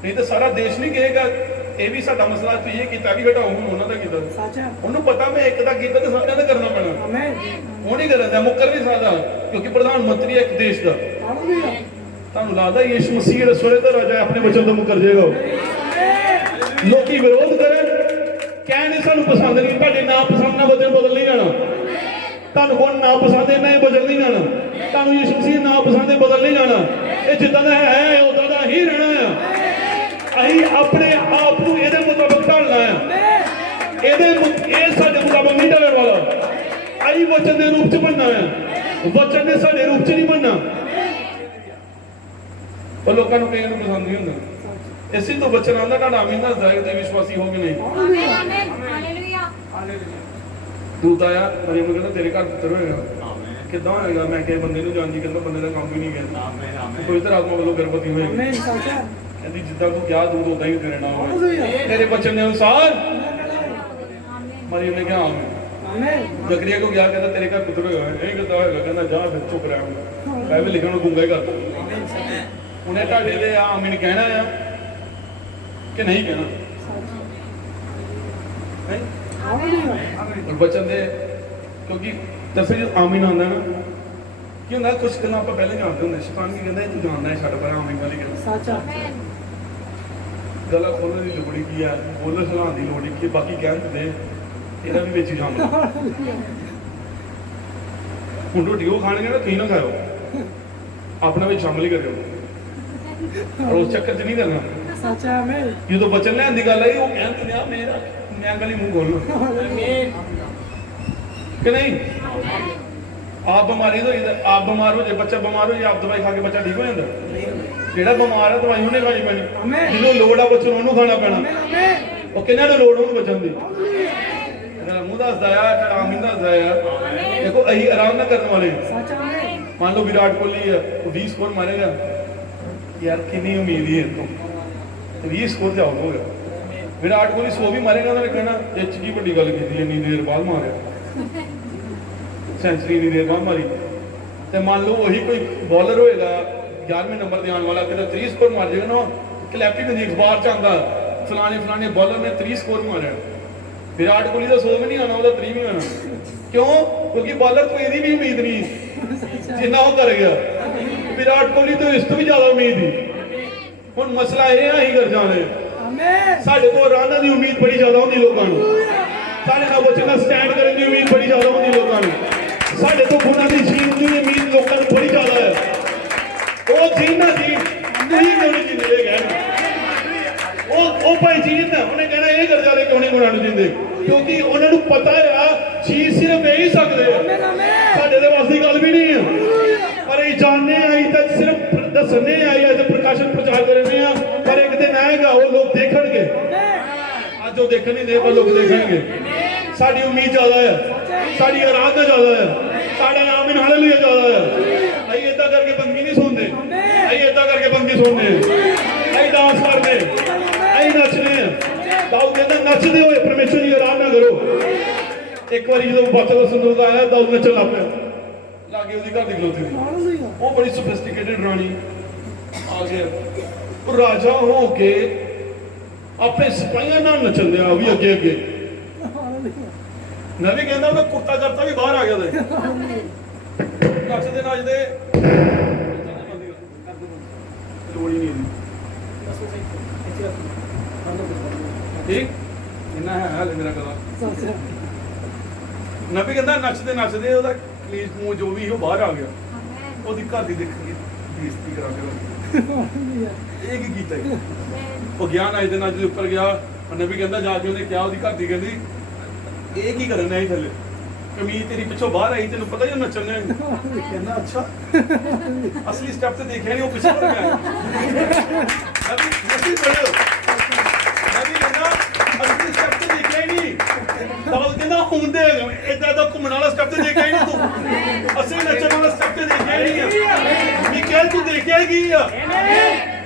नहीं तो सारा देश नहीं कहेगा ये भी साडा मसला, तू ये किया भी घटाओ, हुण उन्हां दा कीता, उन्होंने पता मैं एक दा कीता ते सारियां दा करना पैना, वो नहीं करदा, मुकर नहीं सकदा, क्योंकि प्रधानमंत्री एक देश दा। तुहानूं लगदा यीशु मसीह रसोले दा राजा अपने वचन तो मुकर जाएगा? लोकी विरोध करन, कह नहीं सानूं पसंद नहीं, तुहाडे ना पसंद ना वचन बदल नहीं जाना, तुहानूं कोई ना पसंद है ना बदल नहीं जाना, तुहानूं यीशु मसीह ना पसंद है बदल नहीं जाना, ये जिद्दां दा है उदां दा ही रहना है। अहीं अपने आप को ਇਹਦੇ ਮੁਤਾਬਕ ਢਾਲਣਾ ਹੈ, ਇਹ ਸਾਡੇ ਮੁਤਾਬਕ ਨਹੀਂ ਢਲਣ ਵਾਲਾ। ਅਸੀਂ ਵਚਨ ਦੇ ਰੂਪ ਚ ਬਣਨਾ ਹੈ, ਵਚਨ ਨੇ ਸਾਡੇ ਰੂਪ ਚ ਨਹੀਂ ਬਣਨਾ। ਪਰ ਲੋਕਾਂ ਨੂੰ ਕਈਆਂ ਨੂੰ ਪਸੰਦ ਨਹੀਂ ਹੁੰਦਾ, ਇਸੇ ਤੋਂ ਵਚਨ ਆਉਂਦਾ ਤੁਹਾਡਾ ਆਮੀਨ ਦੱਸਦਾ ਹੈ ਤੇ ਵਿਸ਼ਵਾਸੀ ਹੋ ਕਿ ਨਹੀਂ? ਹਾਲੇਲੂਇਆ। ਦੂਤ ਆਇਆ ਮਰੀਮ ਨੂੰ ਕਹਿੰਦਾ ਤੇਰੇ ਘਰ ਪੁੱਤਰ ਹੋਏਗਾ। ਕਿੱਦਾਂ ਹੋਏਗਾ? ਮੈਂ ਕਿਹਾ ਬੰਦੇ ਨੂੰ ਜਾਣਦੀ, ਕਹਿੰਦਾ ਬੰਦੇ ਦਾ ਕੰਮ ਵੀ ਨਹੀਂ ਗਿਆ, ਕੋਈ ਤਰ੍ਹਾਂ ਆਤਮਾ ਵੱਲੋਂ ਗਰਭਵਤੀ ਹੋਏਗੀ। कहती जिदा तू क्या दूध उदा ही देना तेरे बचन के अनुसार। मरियम ने कहा आमीन। जकरिया को गया, कहता तेरे घर पुत्र होगा, नहीं कहता होगा, कहता जा फिर चुप रहा, बाइबल लिखण नूं गूंगा ही कर उन्हें ढाडे दे आमीन कहना है कि नहीं कहना? और बचन दे, क्योंकि दरअसल जो आमीन आंदा ना की होंदा, कुछ गल्लां आपां पहले जानते होंदे, शैतान की कहंदा तू जानना है छड्ड पर आमीन वाली गल सच्चा गला खोलने की लोड़ की है, बोलने सलाहन की लोड़ की, बाकी कह दे ਇਹਦਾ ਵੀ ਵਿੱਚ ਜਾਮ ਹੁਣ ਰੋਟੀ ਉਹ ਖਾਣਗੇ ਨਾ ਤੁਸੀਂ ਨਾ ਖਾਓ, ਆਪਣਾ ਵਿੱਚ ਸ਼ਾਮਲ ਹੀ ਕਰਿਓ, और उस चक्कर च नहीं करना। सच्चा में ਜਦੋਂ ਬਚਨ ਲੈਣ ਦੀ ਗੱਲ ਆਈ ਉਹ ਕਹਿੰਦੇ ਆ ਮੇਰਾ ਮੈਂ ਗਲੀ ਮੂੰਹ ਖੋਲ ਕਿ नहीं? आप बीमारी तो आप बीमार हो जाए, बच्चा बीमार हो जाए, आप दवाई खा के बच्चा ठीक हो जाता? ਜਿਹੜਾ ਬਿਮਾਰ ਹੈ ਦਵਾਈ ਉਹਨੇ ਖਾਣੀ ਪੈਣੀ, ਜਿਹਨੂੰ ਲੋੜ ਆ ਬੱਚੇ ਨੂੰ ਉਹਨੂੰ ਖਾਣਾ ਪੈਣਾ। ਉਹ ਕਿਹਨਾਂ ਨੂੰ ਲੋੜ ਉਹਨੂੰ ਬਚਣ ਦੀ? ਮੂੰਹ ਦੱਸਦਾ ਆ, ਆਮੀਨ ਦੱਸਦਾ ਆ। ਦੇਖੋ ਅਸੀਂ ਆਰਾਮ ਨਾ ਕਰਨ ਵਾਲੇ। ਮੰਨ ਲਓ ਵਿਰਾਟ ਕੋਹਲੀ ਆ, ਉਹ 20 ਸਕੋਰ ਮਾਰੇਗਾ, ਯਾਰ ਕਿੰਨੀ ਉਮੀਦ ਹੀ ਹੈ ਤੋਂ 20 ਸਕੋਰ ਤੇ ਆਊਟ ਹੋ ਗਿਆ। ਵਿਰਾਟ ਕੋਹਲੀ 100 ਵੀ ਮਾਰੇਗਾ, ਉਹਨਾਂ ਨੇ ਕਹਿਣਾ ਇਹ 'ਚ ਕੀ ਵੱਡੀ ਗੱਲ ਕੀਤੀ, ਇੰਨੀ ਦੇਰ ਬਾਅਦ ਮਾਰਿਆ, ਸੈਂਚਰੀ ਇੰਨੀ ਦੇਰ ਬਾਅਦ ਮਾਰੀ। ਤੇ ਮੰਨ ਲਓ ਉਹੀ ਕੋਈ ਬੋਲਰ ਹੋਏਗਾ 11ਵੇਂ ਨੰਬਰ ਤੇ ਆਉਣ ਵਾਲਾ, ਕਿਤੇ 30 ਸਕੋਰ ਮਾਰ ਜਾਏਗਾ ਨਾ, ਕਲੈਪਟਿੰਗ ਦੀ ਅਖਬਾਰ ਚ ਆਉਂਦਾ ਫਲਾਣੇ ਬੋਲਰ ਨੇ 30 ਸਕੋਰ ਮਾਰਿਆ। ਵਿਰਾਟ ਕੋਹਲੀ ਦਾ 100 ਵੀ ਨਹੀਂ ਆਉਣਾ, ਉਹਦਾ 30 ਵੀ ਆਉਣਾ। ਕਿਉਂ? ਕਿਉਂਕਿ ਬੋਲਰ ਤੋਂ ਇਹਦੀ ਵੀ ਉਮੀਦ ਨਹੀਂ ਜਿੰਨਾ ਉਹ ਕਰ ਗਿਆ। ਵਿਰਾਟ ਕੋਹਲੀ ਤੋਂ ਇਸ ਤੋਂ ਵੀ ਜ਼ਿਆਦਾ ਉਮੀਦ ਸੀ। ਹੁਣ ਮਸਲਾ ਇਹ ਆ, ਅਸੀਂ ਕਰ ਜਾਣੇ ਸਾਡੇ ਕੋਲ ਰਾਣਾ ਦੀ ਉਮੀਦ ਬੜੀ ਜ਼ਿਆਦਾ ਹੁੰਦੀ ਲੋਕਾਂ ਨੂੰ, ਸਾਡੇ ਨਾਲ ਬੱਚੇ ਨਾਲ ਸਟੈਂਡ ਕਰਨ ਦੀ ਉਮੀਦ ਬੜੀ ਜ਼ਿਆਦਾ ਹੁੰਦੀ ਲੋਕਾਂ ਨੂੰ, ਸਾਡੇ ਤੋਂ ਗੁਣਾਂ ਦੀ ਜੀਣ ਦੀ ਉਮੀਦ ਲੋਕਾਂ ਨੂੰ ਬੜੀ ਜ਼ਿਆਦਾ ਹੈ। ਉਹ ਜੀਣਾ ਜੀ ਨਹੀਂ ਹੋਣੀ ਜਿੰਦੇ ਕਹਿਣ, ਉਹ ਭਾਈ ਜੀਤ ਉਹਨੇ ਕਹਿਣਾ ਇਹ ਕਰ ਜਾਲੇ ਕਿਉਂ ਨਹੀਂ ਗੁਣਾਂ ਨੂੰ ਜਿੰਦੇ, ਕਿਉਂਕਿ ਉਹਨਾਂ ਨੂੰ ਪਤਾ ਆ ਜੀ ਸਿਰਫ ਇਹ ਹੀ ਸਕਦੇ ਆ, ਸਾਡੇ ਦੇ ਵਾਸਤੇ ਗੱਲ ਵੀ ਨਹੀਂ ਆ। ਪਰ ਇਹ ਜਾਣਦੇ ਆ ਅਸੀਂ ਤਾਂ देखने नहीं दे पर लोग देखेंगे साड़ी उम्मीद ज्यादा है साड़ी आराधना ज्यादा है साड़ा नाम इन हालेलुया ज्यादा है आई इदा करके बंगी नहीं सुनते आई इदा करके बंगी सुनते आई डांस करते आई नचने दाऊद कहता नचदे हुए परमेश्वर की आराधना करो एक बार जो बादशाह का संदूक आया दाऊद नचन लग पिया लागे उसकी घर निकलोती थी वो बड़ी सोफिस्टिकेटेड रानी आ गया राजा हो के अपने सिपाहियों नाल नचन दिया भी अगे अगे नबी कहता ਉਹਦਾ ਕੁੱਤਾ ਕਰਤਾ ਵੀ ਬਾਹਰ ਆ ਗਿਆ ਤੇ ਨੱਚਦੇ ਨੱਚਦੇ ਲੋੜ ਹੀ ਨਹੀਂ ਠੀਕ ਇੰਨਾ ਹੈ ਹਾਲੇ ਮੇਰਾ ਗਲਾ ਨਬੀ ਕਹਿੰਦਾ ਨੱਚਦੇ ਨੱਚਦੇ ਉਹਦਾ ਕਲੀਜ ਮੂੰਹ ਜੋ ਵੀ ਉਹ ਬਾਹਰ ਆ ਗਿਆ ਉਹਦੀ ਘਰ ਦੀ ਦੇਖੀ ਬੇਇੱਜ਼ਤੀ ਕਰਾ ਕੇ ਇਹ ਕੀ ਕੀਤਾ ਉਹ ਗਿਆ ਨੱਚਦੇ ਨੱਚਦੇ ਉੱਪਰ ਗਿਆ ਨਬੀ ਕਹਿੰਦਾ ਜਾ ਕੇ ਉਹਨੇ ਕਿਹਾ ਉਹਦੀ ਘਰ ਦੀ ਕਹਿੰਦੀ ਇਹ ਕੀ ਕਰਨਾ ਹੈ ਥੱਲੇ ਕਮੀਜ਼ ਤੇਰੀ ਪਿੱਛੋਂ ਬਾਹਰ ਆਈ ਤੈਨੂੰ ਪਤਾ ਹੀ ਉਹ ਨੱਚਣ ਨੇ ਕਹਿੰਦਾ ਅੱਛਾ ਅਸਲੀ ਸਟੈਪ ਤੇ ਦੇਖਿਆ ਨਹੀਂ ਉਹ ਪਿੱਛੇ ਪੜ ਗਿਆ ਨਬੀ ਨਸੀ ਪੜਿਓ ਨਬੀ ਕਹਿੰਦਾ ਅਸਲੀ ਸਟੈਪ ਤੇ ਦੇਖਿਆ ਹੀ ਨਹੀਂ ਤਾਂ ਕਹਿੰਦਾ ਹੁੰਦੇ ਇਦਾਂ ਦਾ ਘੁੰਮਣ ਵਾਲਾ ਸਟੈਪ ਤੇ ਦੇਖਿਆ ਹੀ ਨਹੀਂ ਤੂੰ ਅਸਲੀ ਨੱਚਣ ਵਾਲਾ ਸਟੈਪ ਤੇ ਦੇਖਿਆ ਹੀ ਨਹੀਂ ਵੀ ਕਹਿ ਤੂੰ ਦੇਖਿਆ ਕੀ ਆ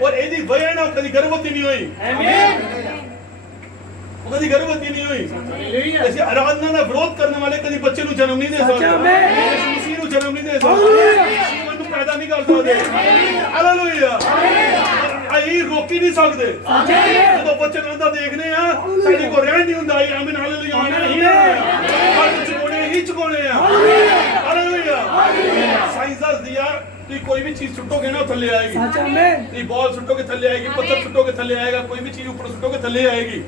ਔਰ ਇਹਦੀ ਵਜ੍ਹਾ ਨਾਲ ਕਦੀ ਗਰਭਵਤੀ ਨਹੀਂ ਹੋਈ कभी गर्भवती नहीं हुई ऐसे आराधना का विरोध करने वाले कभी बच्चे को जन्म नहीं दे सकते मसीह को जन्म नहीं दे सकते जीवन को पैदा नहीं कर सकते हालेलुया आई रोकी नहीं सकते जो बच्चे का देखने हैं साडी को रहन नहीं हुंदा आमीन हालेलुया आना ही हर चुकोने ही चुकोने हालेलुया साइंस दिया कि कोई भी चीज सुटोगे ना थल्ले आएगी नहीं बॉल सुटोगे थल्ले आएगी पत्थर सुटोगे थल्ले आएगा कोई भी चीज ऊपर सुटोगे थल्ले आएगी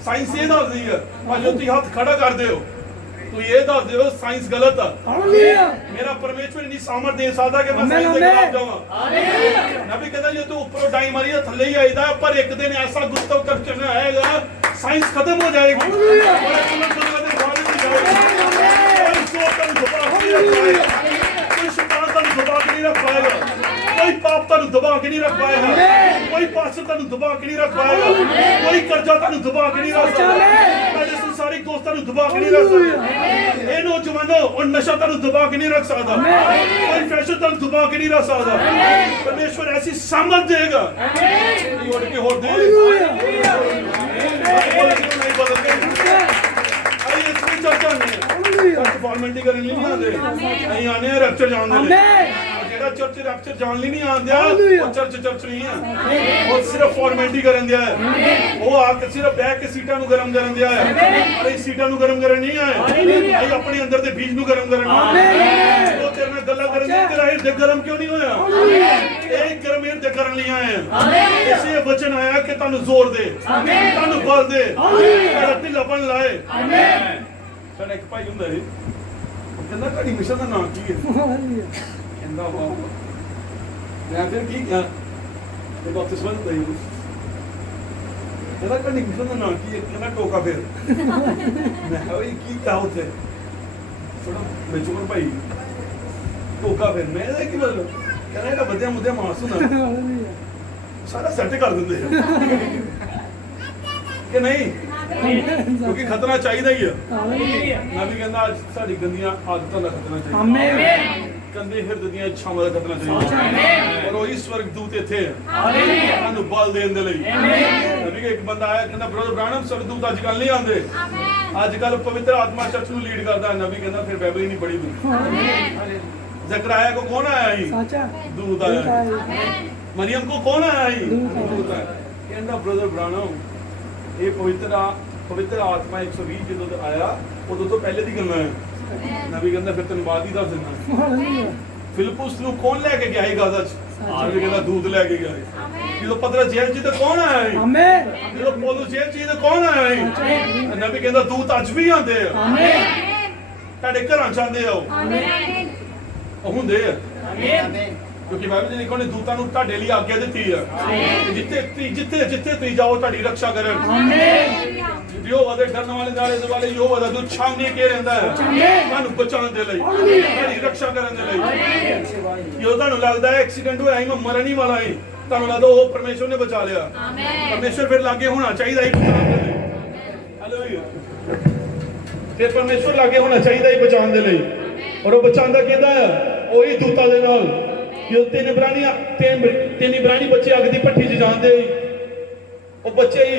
साइंस ये दस दी है पर जो तुम हाथ खड़ा कर दे हो तो ये दस दे हो साइंस गलत है मेरा परमेश्वर इतनी सामर्थ दे सकता कि मैं साइंस के खिलाफ जाऊंगा नबी कहता जो तू ऊपर डाई मारी है थल्ले ही आएगा पर एक दिन ऐसा गुस्सा करके आएगा साइंस खत्म हो जाएगी नहीं रख पाएगा कोई पाप तनु दबा के नहीं रख पाएगा कोई पास तनु दबा के नहीं रख पाएगा कोई कर्जा तनु दबा के नहीं रख सकता मेरे संसारिक दोस्त तनु दबा के नहीं रख सकता ए नौजवानों और नशा तनु दबा के नहीं रख सकता कोई फैशन तनु दबा के नहीं रख सकता परमेश्वर ऐसी सामर्थ देगा उड़ के हो दे नहीं बदल गए आइए इसमें चर्चा नहीं फॉर्मेलिटी करनी नहीं आते नहीं आने रैप्चर जान दे ਜਿਹੜਾ ਚਰਚ ਰੈਪਚਰ ਜਾਣ ਲਈ ਨਹੀਂ ਆਂਦਿਆ ਉਹ ਚਰਚ ਨਹੀਂ ਹੈ ਉਹ ਸਿਰਫ ਫਾਰਮੈਲਿਟੀ ਕਰਨ ਦਿਆ ਹੈ ਉਹ ਆ ਕੇ ਸਿਰਫ ਬਹਿ ਕੇ ਸੀਟਾਂ ਨੂੰ ਗਰਮ ਕਰਨ ਦਿਆ ਹੈ ਅਰੇ ਸੀਟਾਂ ਨੂੰ ਗਰਮ ਕਰਨ ਨਹੀਂ ਆਏ ਅਸੀਂ ਆਪਣੇ ਅੰਦਰ ਦੇ ਬੀਜ ਨੂੰ ਗਰਮ ਕਰਨ ਆਏ ਉਹ ਤੇਰੇ ਨਾਲ ਗੱਲਾਂ ਕਰਨ ਦੇ ਤੇਰਾ ਹਿਰਦੇ ਗਰਮ ਕਿਉਂ ਨਹੀਂ ਹੋਇਆ ਇਹ ਗਰਮ ਹਿਰਦੇ ਕਰਨ ਲਈ ਆਏ ਇਸੇ ਵਚਨ ਆਇਆ ਕਿ ਤੁਹਾਨੂੰ ਜ਼ੋਰ ਦੇ ਤੁਹਾਨੂੰ ਬਲ ਦੇ ਤੁਹਾਡਾ ਢਿੱਲਾਪਨ ਲਾਏ ਸਾਡਾ ਇੱਕ ਭਾਈ ਹੁੰਦਾ ਸੀ ਕਹਿੰਦਾ ਤੁਹਾਡੀ ਮਿਸ਼ਨ ਦਾ ਨਾਮ ਕੀ ਹੈ मैं फिर की क्या तो डॉक्टर समझ गई कहना कहीं मिशन ना की कहना टोका फिर मैं वही की क्या होते थोड़ा बेचूकर भाई टोका फिर मैं की मतलब कहना ਇਹਦਾ ਵਧੀਆ ਮੁੱਦੇ ਮਾਸ ਹੁੰਦਾ ਸਾਰਾ ਸੈੱਟ ਕਰ ਦਿੰਦੇ ਕਿ ਨਹੀਂ ਕਿਉਂਕਿ ਖਤਰਾ ਚਾਹੀਦਾ ਹੀ ਆ ਨਬੀ ਕਹਿੰਦਾ ਅੱਜ ਸਾਡੀ ਗੰਦੀਆਂ ਆਦਤਾਂ ਦਾ ਖਤਰਾ ਚਾਹੀਦਾ ਆਮੀਨ ਕੰਦੇ ਹਿਰਦੇ ਦੀਆਂ ਇੱਛਾਵਾਂ ਦਾ ਖਤਰਾ ਚਾਹੀਦਾ ਔਰ ਉਹ ਈਸ਼ਵਰ ਦੂਤ ਇੱਥੇ ਸਾਨੂੰ ਬਲ ਦੇਣ ਦੇ ਲਈ ਨਬੀ ਇੱਕ ਬੰਦਾ ਆਇਆ ਕਹਿੰਦਾ ਬ੍ਰਦਰ ਬ੍ਰਾਹਨਮ ਸਰਦੂਤ ਅੱਜ ਕੱਲ ਨਹੀਂ ਆਉਂਦੇ ਅੱਜ ਕੱਲ ਪਵਿੱਤਰ ਆਤਮਾ ਚਰਚ ਨੂੰ ਲੀਡ ਕਰਦਾ ਨਬੀ ਕਹਿੰਦਾ ਫਿਰ ਬਾਈਬਲ ਹੀ ਨਹੀਂ ਪੜ੍ਹੀ ਤੂੰ ਜ਼ਕਰਿਆ को कौन आया ही दूत आया मरियम को कौन आया ही दूत आया कहता ब्रदर ब्राहनम ये पवित्र आत्मा 120 ਜਦੋਂ ਆਇਆ ਉਦੋਂ ਤੋਂ ਪਹਿਲੇ ਦੀ ਗੱਲਾਂ ਹੈ ਨਬੀ ਕਹਿੰਦਾ ਫਿਰ ਤੈਨੂੰ ਬਾਅਦ ਹੀ ਦੱਸ ਦਿੰਦਾ ਫਿਲਿਪਸ ਨੂੰ ਕੌਣ ਲੈ ਕੇ ਗਿਆ ਹੀ ਗਾਜ਼ਾ ਚ ਨਬੀ ਕਹਿੰਦਾ ਦੂਤ ਲੈ ਕੇ ਗਿਆ ਜਦੋਂ ਪਤਰਸ ਜੇਲ੍ਹ ਚ ਤੇ ਕੌਣ ਆਇਆ ਹੈ ਆਮੀਨ ਜਦੋਂ ਪੌਲਸ ਜੇਲ੍ਹ ਚ ਤੇ ਕੌਣ ਆਇਆ ਹੈ ਨਬੀ ਕਹਿੰਦਾ ਦੂਤ ਅੱਜ ਵੀ ਆਉਂਦੇ ਆ ਆਮੀਨ ਤੁਹਾਡੇ ਘਰਾਂ ਚ ਆਉਂਦੇ ਆ ਆਮੀਨ ਹੁੰਦੇ ਆ ਆਮੀਨ ਕਿਉਂਕਿ ਬਾਈਬਲ ਦੇ ਲਿਖਿਆ ਨੇ ਦੂਤਾਂ ਨੂੰ ਤੁਹਾਡੇ ਲਈ ਆਗਿਆ ਦਿੱਤੀ ਹੈ ਜਿੱਥੇ ਤੁਸੀਂ ਜਾਓ ਤੁਹਾਡੀ ਰੱਖਿਆ ਕਰਨ ਆਮੀਨ ਯੋਵਾ ਦੇ ਡਰਨ ਵਾਲੇ ਨਾਲੇ ਦੁਆਲੇ ਯੋਵਾ ਦਾ ਦੂਤ ਛਾਵਣੀ ਕੇ ਰਹਿੰਦਾ ਹੈ ਤੁਹਾਨੂੰ ਬਚਾਉਣ ਦੇ ਲਈ ਤੁਹਾਡੀ ਰੱਖਿਆ ਕਰਨ ਦੇ ਲਈ ਜੋ ਤੁਹਾਨੂੰ ਲੱਗਦਾ ਹੈ ਐਕਸੀਡੈਂਟ ਹੋਇਆ ਮੈਂ ਮਰਨ ਹੀ ਵਾਲਾ ਹਾਂ ਤੁਹਾਨੂੰ ਲੱਗਦਾ ਉਹ ਪਰਮੇਸ਼ਵਰ ਨੇ ਬਚਾ ਲਿਆ ਆਮੀਨ ਪਰਮੇਸ਼ਵਰ ਫਿਰ ਲਾਗੇ ਹੋਣਾ ਚਾਹੀਦਾ ਹੀ ਬਚਾਉਣ ਦੇ ਲਈ ਫਿਰ ਪਰਮੇਸ਼ਵਰ ਲਾਗੇ ਹੋਣਾ ਚਾਹੀਦਾ ਹੀ ਬਚਾਉਣ ਦੇ ਲਈ, ਔਰ ਉਹ ਬਚਾਉਂਦਾ ਕਿਹਦਾ ਆ? ਉਹੀ ਦੂਤਾਂ ਦੇ ਨਾਲ। ਜੋ ਤਿੰਨ ਇਬਰਾਨੀ ਬੱਚੇ ਅੱਗ ਦੀ ਭੱਠੀ 'ਚ ਜਾਂਦੇ ਸੀ, ਉਹ ਬੱਚੇ ਹੀ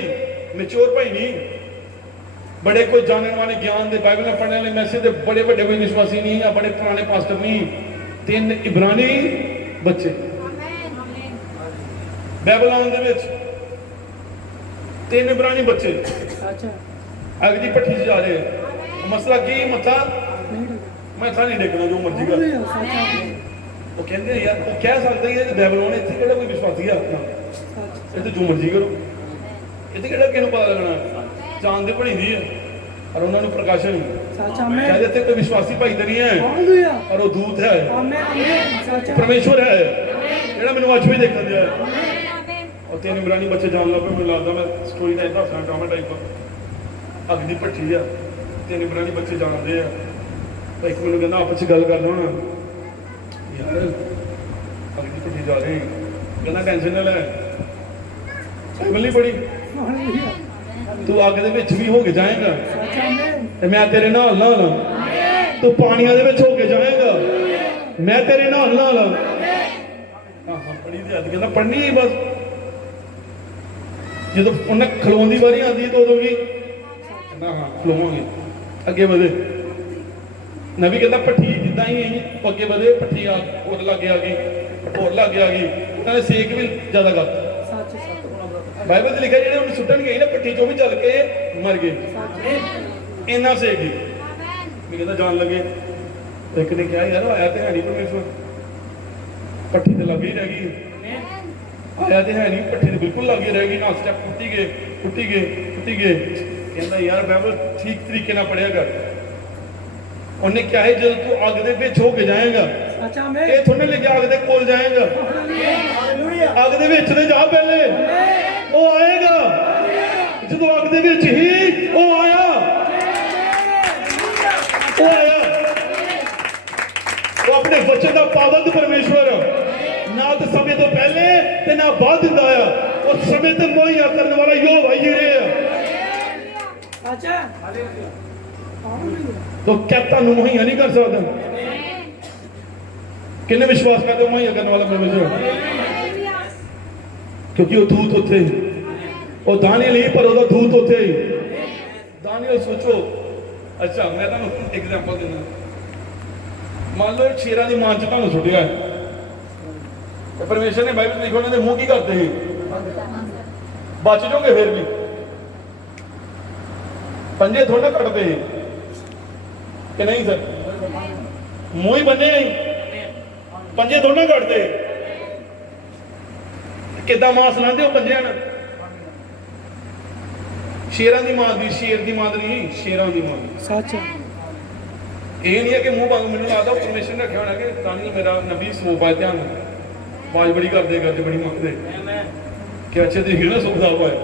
ਮੈਚੁਰ ਭਾਈ ਨਹੀਂ, बड़े कोई जानने वाले ज्ञान दे बाइबल में पढ़ने वाले मैसेज दे बड़े बड़े कोई विश्वासी नहीं है, बड़े पुराने पास्टर नहीं, तीन इब्रानी बच्चे बैबलोन दे विच तीन इब्रानी बच्चे अग दी भट्ठी च जा रहे हैं। मसला की मथा नहीं देखना जो मर्जी कर, वो कहते हैं यार वो कह सकते हैं बैबलोन इत्थे केड़ा कोई विश्वासी है अपना, ये तो जो मर्जी करो, इत्थे केड़ा किहनूं पता लगना चांद दे बनी दी है और उन्होंने प्रकाशन कहते थे कोई विश्वासी भाई तो नहीं है और वो दूत है, परमेश्वर है जेड़ा मैंने अज भी देखा दिया है। और तीन इब्रानी बच्चे जान लग पे, मैं लगता मैं स्टोरी टाइप दसना ड्रामा टाइप अग दी भट्ठी है, तीन इब्रानी बच्चे जानते हैं। एक मैंने कहना आपस गल कर लो ना यार अग दी भट्ठी जा रहे हैं, कहना टेंशन ना ले नहीं बड़ी तू अग दे विच भी हो के जाएगा ते मैं तेरे नाल नाल, तू पानियां दे विच हो के जाएगा मैं तेरे नाल नाल। हां पढ़ी दी अज कहंदा पढ़नी ही बस, जदों उन्हें खलोन दी वारी आंदी तो उदों भी कहंदा हां खलोवांगे अगे वधे। नबी कहंदा भट्ठी जिद्दां ही अगे वधे, भट्ठी और लागे आ गई और लागे आ गई, उन्होंने सेक भी ज्यादा करता। बाइबल में लिखा जो सुटन गई ना भट्ठी चो भी चल के मर गए, इन्ना से गई कहता जान लगे। एक ने कहा यार आया तो है नहीं परमेश्वर, भट्ठी तो लग ही रह गई, आया तो है नहीं, भट्ठी तो बिल्कुल लग ही रह गई ना, स्टैप टुटी गए कहता यार बाइबल ठीक तरीके ना पढ़िया कर। उन्हें क्या है जब तू अग दे विच हो के जाएगा ये थोड़े लेके अग दे कोल जाएगा, अग दे विच ते जा पहले वो आएगा, जो अग दे विच ही वो आया वो अपने वचन का पाबंद परमेश्वर ना तो समय तो पहले ते ना बाद दिंदा आया, और समय ते मुहैया करने वाला यो भाई रहे तो क्या तुहानू मुहैया नहीं कर सकता? किन्ने विश्वास करते हो मुहैया करने वाला परमेश्वर? क्योंकि वो दूत उत्थे वो दानियल ही पर वो दूत उत्थे दानियल सोचो। अच्छा मैं तुहानू एग्जांपल देना, मान लो शेरां दी मान च तुहानू सुटिया है, परमेश्वर ने बाइबल लिखा उन्होंने मुंह की करते हैं बच जाओगे, फिर भी पंजे थोड़ा कटते हैं कि नहीं सर, मुंह ही बने पंजे थोड़ा कटते किदा मांस लाते हो पंजे शेरां दी मां दी, शेर दी मां नहीं शेरां दी मां सच। ये नहीं है कि मुंह बंद, मैंने लगता परमेश्वर ने रखा होना कि तानी मेरा नबी सो पाए ध्यान आवाज बड़ी करते बड़ी मंगते कि अच्छे तरीके ना सुखदा हुआ है।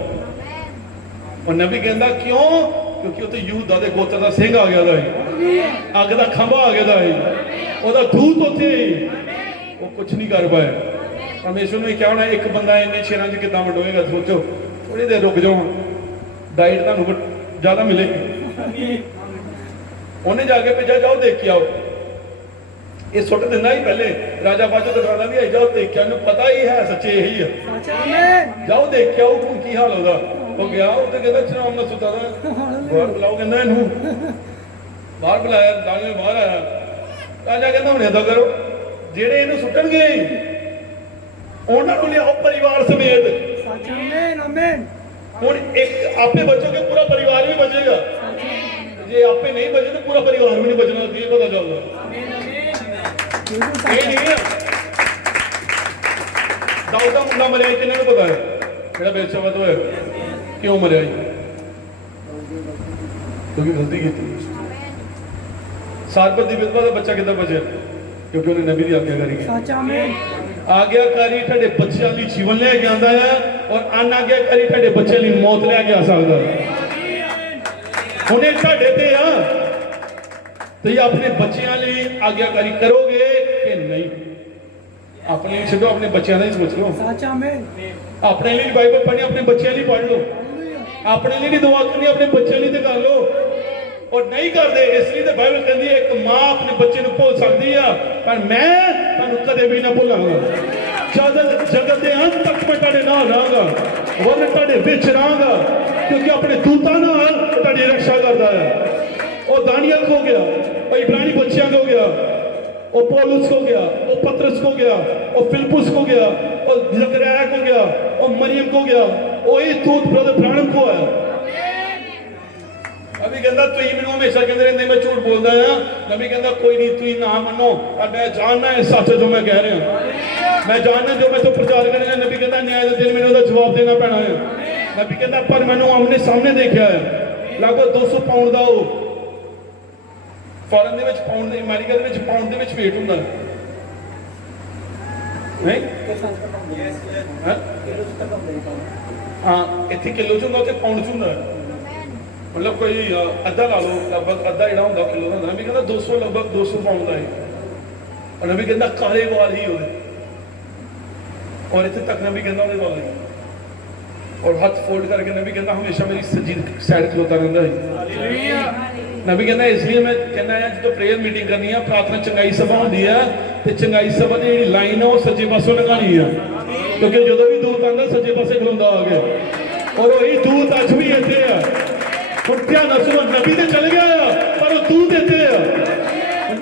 और नबी कहता क्यों? क्योंकि उत्ते यूदा दे गोत्र दा सिंह आ गया दा है, अग दा खंभा आ गया दा है, ओदा दूत उत्थे वो कुछ नहीं कर पाया। परमेश्वर ने क्या होना एक बंदा इन्ने शेरां च किदां वंडोएगा? सोचो थोड़ी देर रुक जाओ, डाइट तुहानू ज्यादा मिलेगी। उन्हें जाके भेजा जाओ देख के आओ, ये सुट दिंदा ही पहले राजा बाजो दिखाना भी है, जाओ देख के आओ, पता ही है सच्चे यही है, जाओ देख के आओ की हाल होगा। वो गया उसे कहता शराब ना सुता था, बाहर बुलाओ, कहना इनू बाहर बुलाया, दानियल बाहर आया, राजा कहता हुण इदां करो जेड़े इनू सुटणगे उन्हां नूं लियाओ परिवार समेत। हुण एक आपे बचोगे पूरा परिवार भी बचेगा, जे आपे नहीं बचे तो पूरा परिवार भी नहीं बचना, ये पता चलदा ये नहीं है। दाऊद दा मुंडा मरिया किन्ने नूं पता है जेड़ा बेशवा तो है, क्यों मरिया? क्योंकि गलती की थी। सारपत दी विधवा दा बच्चा कितना बचे? क्योंकि उन्हें नबी दी आज्ञाकारी की। आज्ञाकारी तुहाडे बच्चों लई जीवन लेके आंदा है और अनाज्ञाकारी तुहाडे बच्चों लई मौत लेके आ सकदा है। हुणे तुहाडे ते आ तो अपने बच्चों लई आज्ञाकारी करोगे कि नहीं? अपने लिए छो, अपने बच्चों का ही सोच लो। अपने लिए बाइबल पढ़नी, अपने बच्चों लिए पढ़ लो। ਆਪਣੇ ਲਈ ਨਹੀਂ ਦੁਆ ਕਰਨੀ, ਆਪਣੇ ਬੱਚੇ ਲਈ ਤੇ ਕਰ ਲਓ। और नहीं करते, इसलिए तो बाइबल कहती है एक मां अपने बच्चे को भुल सकती है, पर मैं तुहानू कदे भी ना भुलांगा। जगत के अंत तक मैं तुहाडे नाल रहांगा, वरन तुहाडे विच रहांगा, क्योंकि अपने दूतां नाल तुहाडी रक्षा करदा है। और दानियल को गया, और इब्रानी बच्चियां को गया, और पौलुस को गया, और पतरस को गया, और फिलिपुस को गया, और जकरिया को गया, और मरियम को गया, और ये दूत ब्रदर ब्रानम को आया। नबी कहता तुम मैनू हमेशा कहते रहते मैं झूठ बोलता हाँ। नबी कहता कोई नहीं, तुम ना मनो, पर मैं जानना है सच जो मैं कह रहा, मैं जानना जो मैं तो प्रचार कर रहा। नबी कहता न्याय के दिन मैंने उसका जवाब देना पैना है। नबी कहता पर मैंने आमने सामने देखा है, लगभग 200 पाउंड का वो फॉरन के पाउंड, अमेरिका के पाउंड के वेट होंगे नहीं, हाँ इतने किलो च होंगे, उत्थे पाउंड च होंगे, मतलब कोई अद्धा ला लो, लगभग अद्धा जो होंगे किलो का। नबी कहता 200 लगभग 200 पाउंड का है। और नबी कहता काले वाल ही होए, और इतने तक नबी कहता उहदे वाल ही, और हाथ फोल्ड करके नबी कहता हमेशा मेरी सज्जी साइड खलोता रहिंदा है। नबी कहता इसलिए मैं कहना है जो प्रेयर मीटिंग करनी है, प्रार्थना चंगाई सभा होंदी है, तो चंगाई सभा की जी लाइन है वो सज्जे पासों लंघानी है, क्योंकि जो भी दूत आंदा सज्जे पासे खलोंदा आ गया। और वही दूत अज भी इत्थे है। हुण ध्यान नाल सुनो, नबी तो चल गया है, पर उस दूत इत्थे है।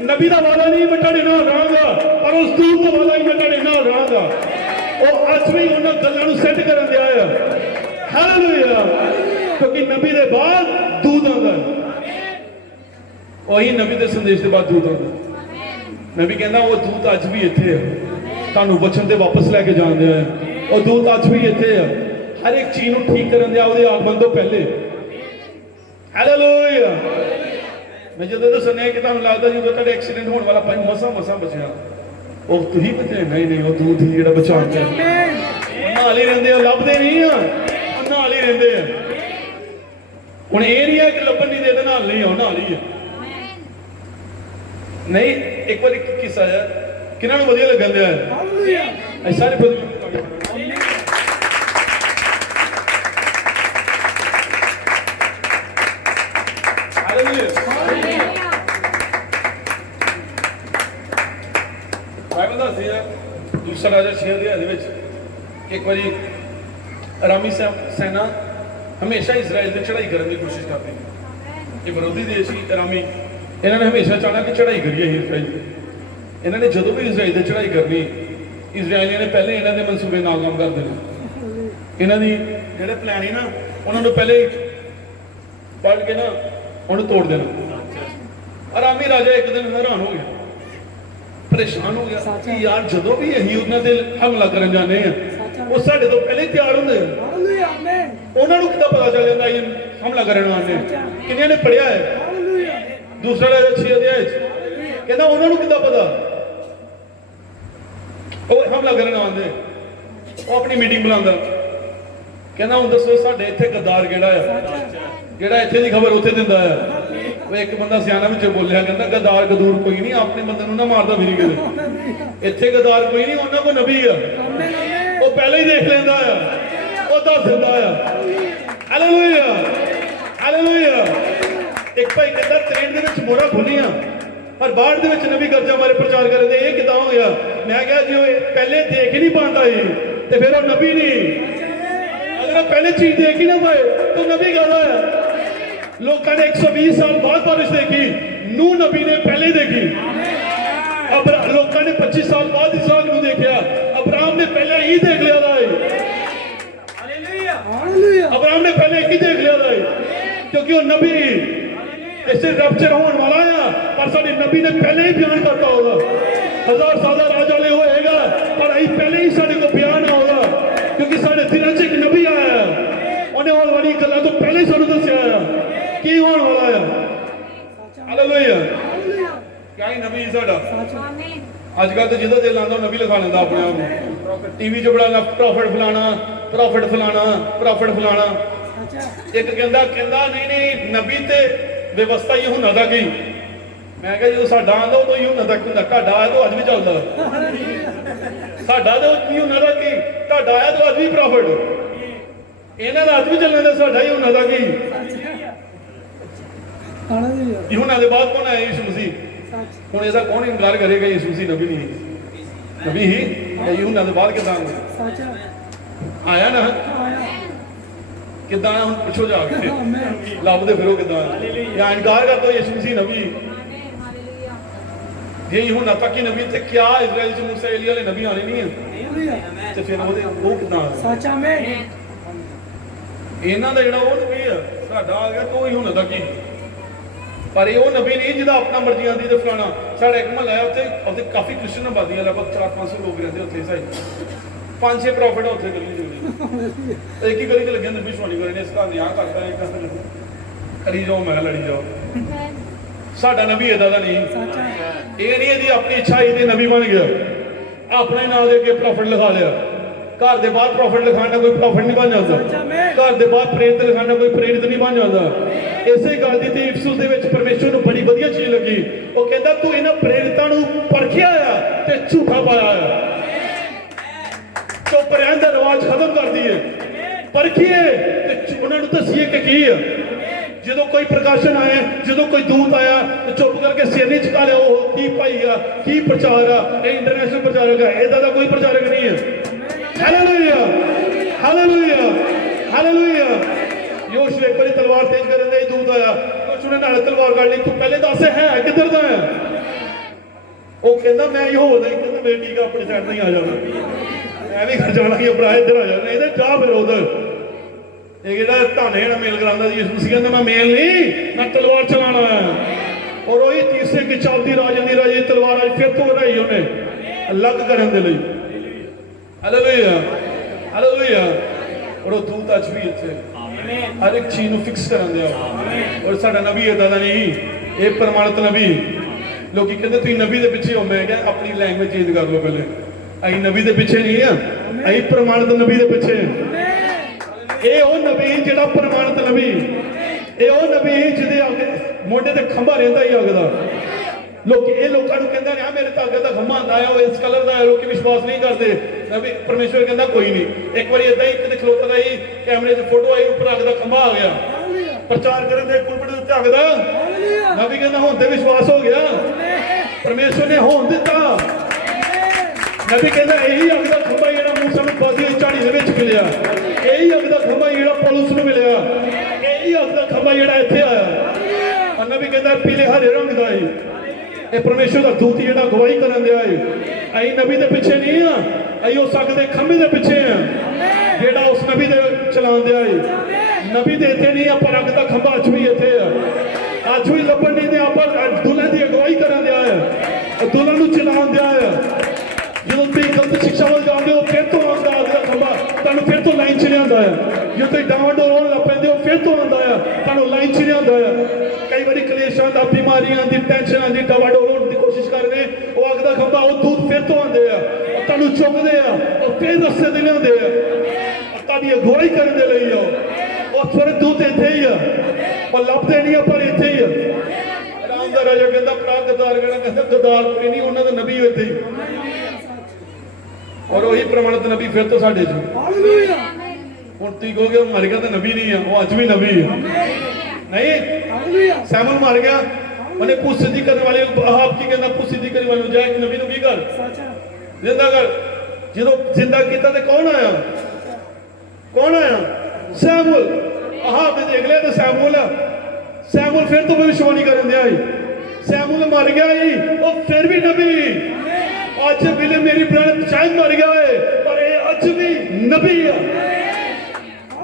नबी का वादा नहीं मैं तुहाडे नाल रहांगा, पर उस दूत का वादा ही मैं तुहाडे नाल रहांगा। और अज भी उन्हां गल्लां नूं सेट करन दिया है। हालेलुया, क्योंकि नबी के बाद दूत आंदा है, वही नबी के संदेश के बाद दूत आंदा। नबी कहना वो दूत अज भी इत्थे है, तुहानू वचन ते वापस लैके जाण दिया है। वो दूत अज भी इत्थे है, हर एक चीज नूं ठीक करन दिया उहदे आगमन तो पहले। हालेलुया। मैं जो सुनिया कि तुहानू लगदा जो तुहाडे एक्सीडेंट होने वाला भाई मसा मसा बचिया, वो तुसीं बचे नहीं, नहीं वो दूत ही जिहड़ा बचाण दिया। नाल ही रहिंदे, लभदे नहीं आ, नाल ही रहिंदे आ। हुण इह नहीं है कि लभण नहीं देते, नाल नहीं आ, नाल ही है। नहीं एक बार एक किस्सा है, किन्हां नूं वधिया लगन दिया है, ऐ सारे बदल बाइबल दसदी है दूसरा राजा 6 अध्याय एक बारी अरामी सेना हमेशा इसराइल से चढ़ाई करने की कोशिश करती है। ये विरोधी देश ही अरामी, इन्होंने हमेशा चाहना कि चढ़ाई करिए इसराइल। इन्होंने जो भी इसराइल से चढ़ाई करनी, इसराइलियों ने पहले इन्हों के मनसूबे नाकाम कर देने। इन्हों की जो प्लान है ना, उन्होंने पहले पढ़ के ना उन्हें तोड़ देना। अरामी राजा एक दिन हैरान हो गया, परेशान हो गया कि यार जो भी अं उन्होंने हमला कर जाने हैं वो साढ़े तो पहले तैयार होंगे, उन्होंने कितना पता चल जाता ये हमला करने आने, किन्ने ने पढ़िया है दूसरा राजा 6 अध्याय कहना उन्होंने कितना पता वो हमला करने आते। वो अपनी मीटिंग बुलांदा, कहना हुण दसो साडे इत्थे गद्दार किहड़ा है, जिहड़ा इत्थे दी खबर उत्थे दिंदा है। वो एक बंदा सियाना विच बोलिया, कहंदा गद्दार गदूर कोई नहीं, अपने बंदे नूं ना मारदा फिरी किते, इत्थे गद्दार कोई नहीं, उन्हां कोल नबी है, वो पहले ही देख लैंदा है, वो दस दिंदा है। Hallelujah hallelujah. एक भाई कहता ट्रेन दे विच मोहरां खुलीआं पर बाहर दे विच नबी गर्जा मारे प्रचार कर रहे, ये किदां हो गया? मैं कहा जी वो पहले देख ही नहीं पाता ही तो फिर वो नबी नहीं, अगर वो पहले चीज देख ही ना पाए तो नबी कहता है। लोगों ने 120 साल बाद बारिश देखी, नूह नबी ने पहले देखी। अब लोगों ने 25 साल बाद इसहाक नूं देखा, अब्राहम ने पहले ही देख लिया था। अब्राहम ने पहले ही देख लिया था, क्योंकि वो नबी ऐसे रैप्चर होने वाला है, पर साडे नबी ने पहले ही बयान करता होगा। 1000 साल राजा ले होएगा, पर अभी पहले ही साडे को बयान होगा, क्योंकि साडे दिलों च एक नबी आया है, उन्हें होने वाली गल्लां तो पहले ही सानू दस्सिया है की होने वाला है। हालेलुया। क्या ही नबी साडा अजकल तो जिदा दिल आंदा नबी लिखा लेंदा अपने आप, टीवी च बड़ा प्रॉफिट फलाना प्रॉफिट फलाना प्रॉफिट फलाना। एक कहंदा कहंदा नहीं नहीं नबी ते व्यवस्था ही हुंदा दा की। मैं कहा जो साडा आंदा उदों ही हुंदा तक हुंदा, तुहाडा आया तो अज भी चलदा, साडा तो भी हुंदा दा की, तुहाडा आया तो अज भी प्रॉफिट। ਇਹਨਾਂ ਦਾ ਅੱਜ ਵੀ ਚੱਲਣ ਦਾ ਸਾਡਾ ਯਹੂਨਾ ਦਾ ਕੀ ਯਹੂਨਾ ਦੇ ਬਾਅਦ ਕੌਣ ਆਇਆ ਯਿਸੂ ਮਸੀਹ ਹੁਣ ਇਹਦਾ ਕੌਣ ਇਨਕਾਰ ਕਰੇਗਾ ਯਿਸੂ ਮਸੀਹ ਨਬੀ ਨਹੀਂ ਨਬੀ ਹੀ ਜਾਂ ਯਹੂਨਾ ਦੇ ਬਾਅਦ ਕਿਦਾਂ ਆਇਆ ਨਾ ਕਿਦਾਂ ਹੁਣ ਪੁੱਛੋ ਜਾ ਕੇ ਲੱਭਦੇ ਫਿਰੋ ਕਿਦਾਂ ਜਾਂ ਇਨਕਾਰ ਕਰ ਦੋ ਯਿਸੂ ਮਸੀਹ ਨਬੀ ਜੇ ਯਹੂਨਾ ਤੱਕ ਹੀ ਨਬੀ ਤੇ ਕਿਆ ਇਜ਼ਰਾਈਲ ਚ ਮੂਸਾ ਏਲੀਆ ਵਾਲੇ ਨਬੀ ਆਣੇ ਨਹੀਂ ਹੈ ਤੇ ਫਿਰ ਉਹ ਕਿਦਾਂ ਸੱਚਾ ਮੈਂ ਇਹਨਾਂ ਦਾ ਜਿਹੜਾ ਉਹ ਨਬੀ ਆ ਸਾਡਾ ਆ ਗਿਆ ਤੋ ਯਹੂਨਾ ਦਾ ਕੀ ਪਰ ਇਹ ਉਹ ਨਬੀ ਨਹੀਂ ਜਿਹਦਾ ਆਪਣਾ ਮਰਜ਼ੀ ਆਂਦੀ ਤੇ ਫਲਾਣਾ ਸਾਡਾ ਇੱਕ ਮਹੱਲਾ ਹੈ ਉੱਥੇ ਕਾਫੀ ਕ੍ਰਿਸਚਨ ਆਬਾਦੀਆਂ ਲਗਭਗ 400-500 ਲੋਕ ਰਹਿੰਦੇ ਉੱਥੇ ਸਾਈ 5-6 ਪ੍ਰੋਫਿਟ ਉੱਥੇ ਗਲੀ ਜੁੜੀ ਇੱਕ ਹੀ ਗਲੀ 'ਚ ਲੱਗਿਆ ਨਬੀ ਸੁਣੀ ਕਰੇ ਨੇ ਇਸ ਘਰ ਵਿਆਹ ਕਰਦਾ ਇੱਕ ਕਰੀ ਜਾਓ ਮੈਂ ਲੜੀ ਜਾਓ ਸਾਡਾ ਨਬੀ ਏਦਾਂ ਦਾ ਨਹੀਂ ਇਹ ਨਹੀਂ ਇਹਦੀ ਆਪਣੀ ਇੱਛਾ ਇਹਦੇ ਨਬੀ ਬਣ ਗਿਆ ਆਪਣੇ ਨਾਮ ਦੇ ਅੱਗੇ ਪ੍ਰੋਫਿਟ ਲਿਖਾ ਲਿਆ ਘਰ ਦੇ ਬਾਹਰ ਪ੍ਰੋਫਿਟ ਲਿਖਾਣਾ ਕੋਈ ਪ੍ਰੋਫਿਟ ਨਹੀਂ ਬਣ ਜਾਂਦਾ ਘਰ ਦੇ ਬਾਹਰ ਪ੍ਰੇਰਿਤ ਲਿਖਾਣਾ ਕੋਈ ਪ੍ਰੇਰਿਤ ਨਹੀਂ ਬਣ ਜਾਂਦਾ ਇਸੇ ਗੱਲ ਦੀ ਤੇ ਇਫਸੁਸ ਦੇ ਵਿੱਚ ਪਰਮੇਸ਼ਰ ਨੂੰ ਬੜੀ ਵਧੀਆ ਚੀਜ਼ ਲੱਗੀ ਉਹ ਕਹਿੰਦਾ ਤੂੰ ਇਹਨਾਂ ਪ੍ਰੇਰਿਤਾਂ ਨੂੰ ਪਰਖਿਆ ਆ ਤੇ ਝੂਠਾ ਪਾਇਆ ਆ ਚੁੱਪ ਰਹਿਣ ਦਾ ਰਿਵਾਜ ਖਤਮ ਕਰ ਦਈਏ ਪਰਖੀਏ ਤੇ ਉਹਨਾਂ ਨੂੰ ਦੱਸੀਏ ਕਿ ਕੀ ਆ ਜਦੋਂ ਕੋਈ ਪ੍ਰਕਾਸ਼ਨ ਆਇਆ ਜਦੋਂ ਕੋਈ ਦੂਤ ਆਇਆ ਤੇ ਚੁੱਪ ਕਰਕੇ ਸਿਰ ਨਹੀਂ ਝੁਕਾ ਲਿਆ ਉਹ ਕੀ ਭਾਈ ਆ ਕੀ ਪ੍ਰਚਾਰ ਆ ਇਹ ਇੰਟਰਨੈਸ਼ਨਲ ਪ੍ਰਚਾਰਕ ਹੈ ਇਹਦਾ ਦਾ ਕੋਈ ਪ੍ਰਚਾਰਕ ਨਹੀਂ ਹੈ ਹਾਲੇਲੂਇਆ ਹਾਲੇਲੂਇਆ ਹਾਲੇਲੂਇਆ ਯੋਸ਼ੂ ਇੱਕ ਵਾਰੀ ਤਲਵਾਰ ਤੇਜ਼ ਕਰਨ ਦੇ ਦੂਤ ਆਇਆ ਯੋਸ਼ੂ ਨੇ ਨਾਲ ਤਲਵਾਰ ਕੱਢ ਲਈ ਤੂੰ ਪਹਿਲੇ ਦੱਸ ਹੈ ਕਿੱਧਰ ਦਾ ਹੈ ਉਹ ਕਹਿੰਦਾ ਮੈਂ ਇਹੋ ਨਹੀਂ ਕਹਿੰਦਾ ਮੇਰੀ ਠੀਕ ਆਪਣੀ ਸਾਈਡ ਤੋਂ ਹੀ ਆ ਜਾਣਾ ਐਵੇਂ ਕਰ ਜਾਣਾ ਕਿ ਭਰਾ ਇੱਧਰ ਆ ਜਾਣਾ ਇਹਦੇ ਜਾ ਫਿਰ ਉਧਰ ਇਹ ਜਿਹੜਾ ਧਾਨੇ ਜਿਹੜਾ ਮੇਲ ਕਰਾਉਂਦਾ ਜੀ ਯਿਸੂ ਮਸੀਹ ਕਹਿੰਦਾ ਮੈਂ ਮੇਲ ਨਹੀਂ ਮੈਂ ਤਲਵਾਰ ਚਲਾਣਾ ਹੈ ਔਰ ਉਹੀ ਤੀਸਰੇ ਕਿ ਚੱਲਦੀ ਰਾਜੇ ਤਲਵਾਰ ਅੱਜ ਫਿਰ ਤੋਂ ਰਹੀ ਉਹਨੇ ਅਲੱਗ ਕਰਨ ਦੇ ਲਈ ਹਾਲੇਲੂਇਆ ਹਾਲੇਲੂਇਆ ਔਰ ਉਹ ਦੂਤ ਅੱਜ ਵੀ ਇੱਥੇ ਹਰ ਇੱਕ ਚੀਜ਼ ਨੂੰ ਫਿਕਸ ਕਰਨ ਦਿਆ ਔਰ ਸਾਡਾ ਨਬੀ ਏਦਾਂ ਦਾ ਨਹੀਂ ਇਹ ਪ੍ਰਮਾਣਿਤ ਨਬੀ ਲੋਕੀ ਕਹਿੰਦੇ ਤੁਸੀਂ ਨਬੀ ਦੇ ਪਿੱਛੇ ਹੋ ਮੈਂ ਕਿਹਾ ਆਪਣੀ ਲੈਂਗੁਏਜ ਚੇਂਜ ਕਰ ਲਓ ਪਹਿਲੇ ਅਸੀਂ ਨਬੀ ਦੇ ਪਿੱਛੇ ਨਹੀਂ ਆ ਅਸੀਂ ਪ੍ਰਮਾਣਿਤ ਨਬੀ ਦੇ ਪਿੱਛੇ ਇਹ ਉਹ ਨਬੀ ਜਿਹੜਾ ਪ੍ਰਮਾਣਿਤ ਨਬੀ ਇਹ ਉਹ ਨਬੀ ਜਿਹਦੇ ਅੱਗੇ ਮੋਢੇ ਤੇ ਖੰਭਾ ਰਹਿੰਦਾ ਹੀ ਅੱਗ ਦਾ ਇਹ ਲੋਕਾਂ ਨੂੰ ਕਹਿੰਦਾ ਰਿਹਾ ਮੇਰੇ ਤਾਂ ਅੱਗੇ ਦਾ ਖੰਭਾ ਆਂਦਾ ਹੈ ਉਹ ਇਸ ਕਲਰ ਦਾ ਹੈ ਲੋਕੀ ਵਿਸ਼ਵਾਸ ਨਹੀਂ ਕਰਦੇ ਨਬੀ ਪਰਮੇਸ਼ਵਰ ਕਹਿੰਦਾ ਕੋਈ ਨਹੀਂ ਇੱਕ ਵਾਰੀ ਇਦਾਂ ਹੀ ਕਿਤੇ ਖਲੋਤਾ ਦਾ ਹੀ ਕੈਮਰੇ 'ਚ ਫੋਟੋ ਆਈ ਉੱਪਰ ਅੱਗ ਦਾ ਖੰਭਾ ਆ ਗਿਆ ਪ੍ਰਚਾਰ ਕਰਨ ਦੇ ਪੁਲਪਿਟ ਦੇ ਉੱਤੇ ਅੱਗ ਦਾ ਨਬੀ ਕਹਿੰਦਾ ਹੁਣ ਤੇ ਵਿਸ਼ਵਾਸ ਹੋ ਗਿਆ ਪਰਮੇਸ਼ਵਰ ਨੇ ਹੋਣ ਦਿੱਤਾ ਨਬੀ ਕਹਿੰਦਾ ਇਹੀ ਅੱਗ ਦਾ ਖੰਭਾ ਜਿਹੜਾ ਮੂਸਾ ਨੂੰ ਬਾਦੀ ਦੀ ਝਾੜੀ ਦੇ ਵਿੱਚ ਮਿਲਿਆ ਇਹੀ ਅੱਗ ਦਾ ਖੰਭਾ ਜਿਹੜਾ ਪੌਲੁਸ ਨੂੰ ਮਿਲਿਆ ਇਹੀ ਅੱਗ ਦਾ ਖੰਭਾ ਜਿਹੜਾ ਇੱਥੇ ਆਇਆ ਨਬੀ ਕਹਿੰਦਾ ਪੀਲੇ ਹਰੇ ਰੰਗ ਦਾ ਹੈ ਇਹ ਪਰਮੇਸ਼ਰ ਦਾ ਦੂਤ ਜਿਹੜਾ ਗਵਾਹੀ ਕਰਨ ਦਿਆ ਹੈ ਅਸੀਂ ਨਬੀ ਦੇ ਪਿੱਛੇ ਨਹੀਂ ਆ ਅਸੀਂ ਉਸ ਅੱਗ ਦੇ ਖੰਭੇ ਦੇ ਪਿੱਛੇ ਆ ਜਿਹੜਾ ਉਸ ਨਬੀ ਦੇ ਚਲਾਉਣ ਦਿਆ ਹੈ ਨਬੀ ਦੇ ਇੱਥੇ ਨਹੀਂ ਆਪਾਂ ਅੱਗ ਦਾ ਖੰਭਾ ਅੱਜ ਵੀ ਇੱਥੇ ਆ ਅੱਜ ਵੀ ਲੱਭਣ ਨਹੀਂ ਦੇ ਆਪਾਂ ਦੁਲਹਨ ਦੀ ਅਗਵਾਈ ਕਰਨ ਦਿਆ ਹੈ ਦੁਲਹਨ ਨੂੰ ਚਲਾਉਣ ਦਿਆ ਹੈ ਜਦੋਂ ਤੁਸੀਂ ਗਲਤ ਸਿੱਖਿਆ ਵੱਲ ਜਾਂਦੇ ਹੋ ਫਿਰ ਤੋਂ ਆਉਂਦਾ ਅੱਗ ਦਾ ਖੰਭਾ ਤੁਹਾਨੂੰ ਫਿਰ ਤੋਂ ਲਾਈਨ 'ਚ ਲਿਆਉਂਦਾ ਹੈ ਜਦੋਂ ਤੁਸੀਂ ਡਾਵਾਂਡੋਲ ਹੋਣ ਲੱਗ ਪੈਂਦੇ ਹੋ ਫਿਰ ਤੋਂ ਆਉਂਦਾ ਆ ਤੁਹਾਨੂੰ ਲਾਈਨ 'ਚ ਲਿਆਉਂਦਾ ਆ ਕਈ ਵਾਰੀ ਕਲੇਸ਼ਾਂ ਦਾ ਬਿਮਾਰੀਆਂ ਦੀ ਟੈਨਸ਼ਨਾਂ ਦੀ ਡਾਵਾਂਡੋਲ ਹੋਣ ਦੀ ਕੋਸ਼ਿਸ਼ ਕਰਦੇ ਉਹ ਅੱਗ ਦਾ ਖੰਭਾ ਉਹ ਦੂਤ ਫਿਰ ਤੋਂ ਆਉਂਦੇ ਆ ਉਹ ਤੁਹਾਨੂੰ ਚੁੱਕਦੇ ਆ ਉਹ ਫਿਰ ਰਸਤੇ ਤੇ ਲਿਆਉਂਦੇ ਆ ਤੁਹਾਡੀ ਅਗਵਾਈ ਕਰਨ ਦੇ ਲਈ ਉਹ ਫਿਰ ਦੂਤ ਇੱਥੇ ਹੀ ਆ ਉਹ ਲੱਭਦੇ ਨਹੀਂ ਆ ਪਰ ਇੱਥੇ ਹੀ ਆ ਰਾਮ ਦਾ ਰਾਜਾ ਕਹਿੰਦਾ ਭਰਾ ਗਦਾਰ ਕਹਿੰਦਾ ਗਦਾਰ ਕੋਈ ਨਹੀਂ ਉਹਨਾਂ ਦਾ ਨਬੀ ਇੱਥੇ ਹੀ ਔਰ ਉਹੀ ਪ੍ਰਮਾਣਿਤ ਨਬੀ ਫਿਰ ਤੋਂ ਸਾਡੇ 'ਚ ਹਾਲੇਲੂਇਆ ਹੁਣ ਤੁਸੀਂ ਕਹੋਗੇ ਉਹ ਮਰ ਗਿਆ ਤਾਂ ਨਬੀ ਨਹੀਂ ਆ ਉਹ ਅੱਜ ਵੀ ਨਬੀ ਆ ਨਹੀਂ ਹਾਲੇਲੂਇਆ ਸੈਮੂਅਲ ਮਰ ਗਿਆ ਉਹਨੇ ਪੁੱਛਦੀ ਕਰਨ ਵਾਲੇ ਆਪ ਕੀ ਕਹਿੰਦਾ ਪੁੱਛਦੀ ਕਰਨ ਵਾਲੇ ਜਾ ਕੇ ਨਬੀ ਨੂੰ ਕੀ ਕਰ ਜ਼ਿੰਦਾ ਕਰ ਜਦੋਂ ਜ਼ਿੰਦਾ ਕੀਤਾ ਤੇ ਕੌਣ ਆਇਆ ਸੈਮੂਅਲ ਆਪ ਨੇ ਦੇਖ ਲਿਆ ਤੇ ਸੈਮੂਅਲ ਫਿਰ ਤੋਂ ਭਵਿੱਖਬਾਣੀ ਕਰਨ ਦਿਆ ਸੈਮੂਅਲ ਮਰ ਗਿਆ ਉਹ ਫਿਰ ਵੀ ਨਬੀ ਅੱਜ ਵੀ ਮੇਰੀ ਬ੍ਰਦਰ ਸ਼ਾਇਦ ਮਰ ਗਿਆ ਹੈ ਪਰ ਇਹ ਅੱਜ ਵੀ ਨਬੀ ਆ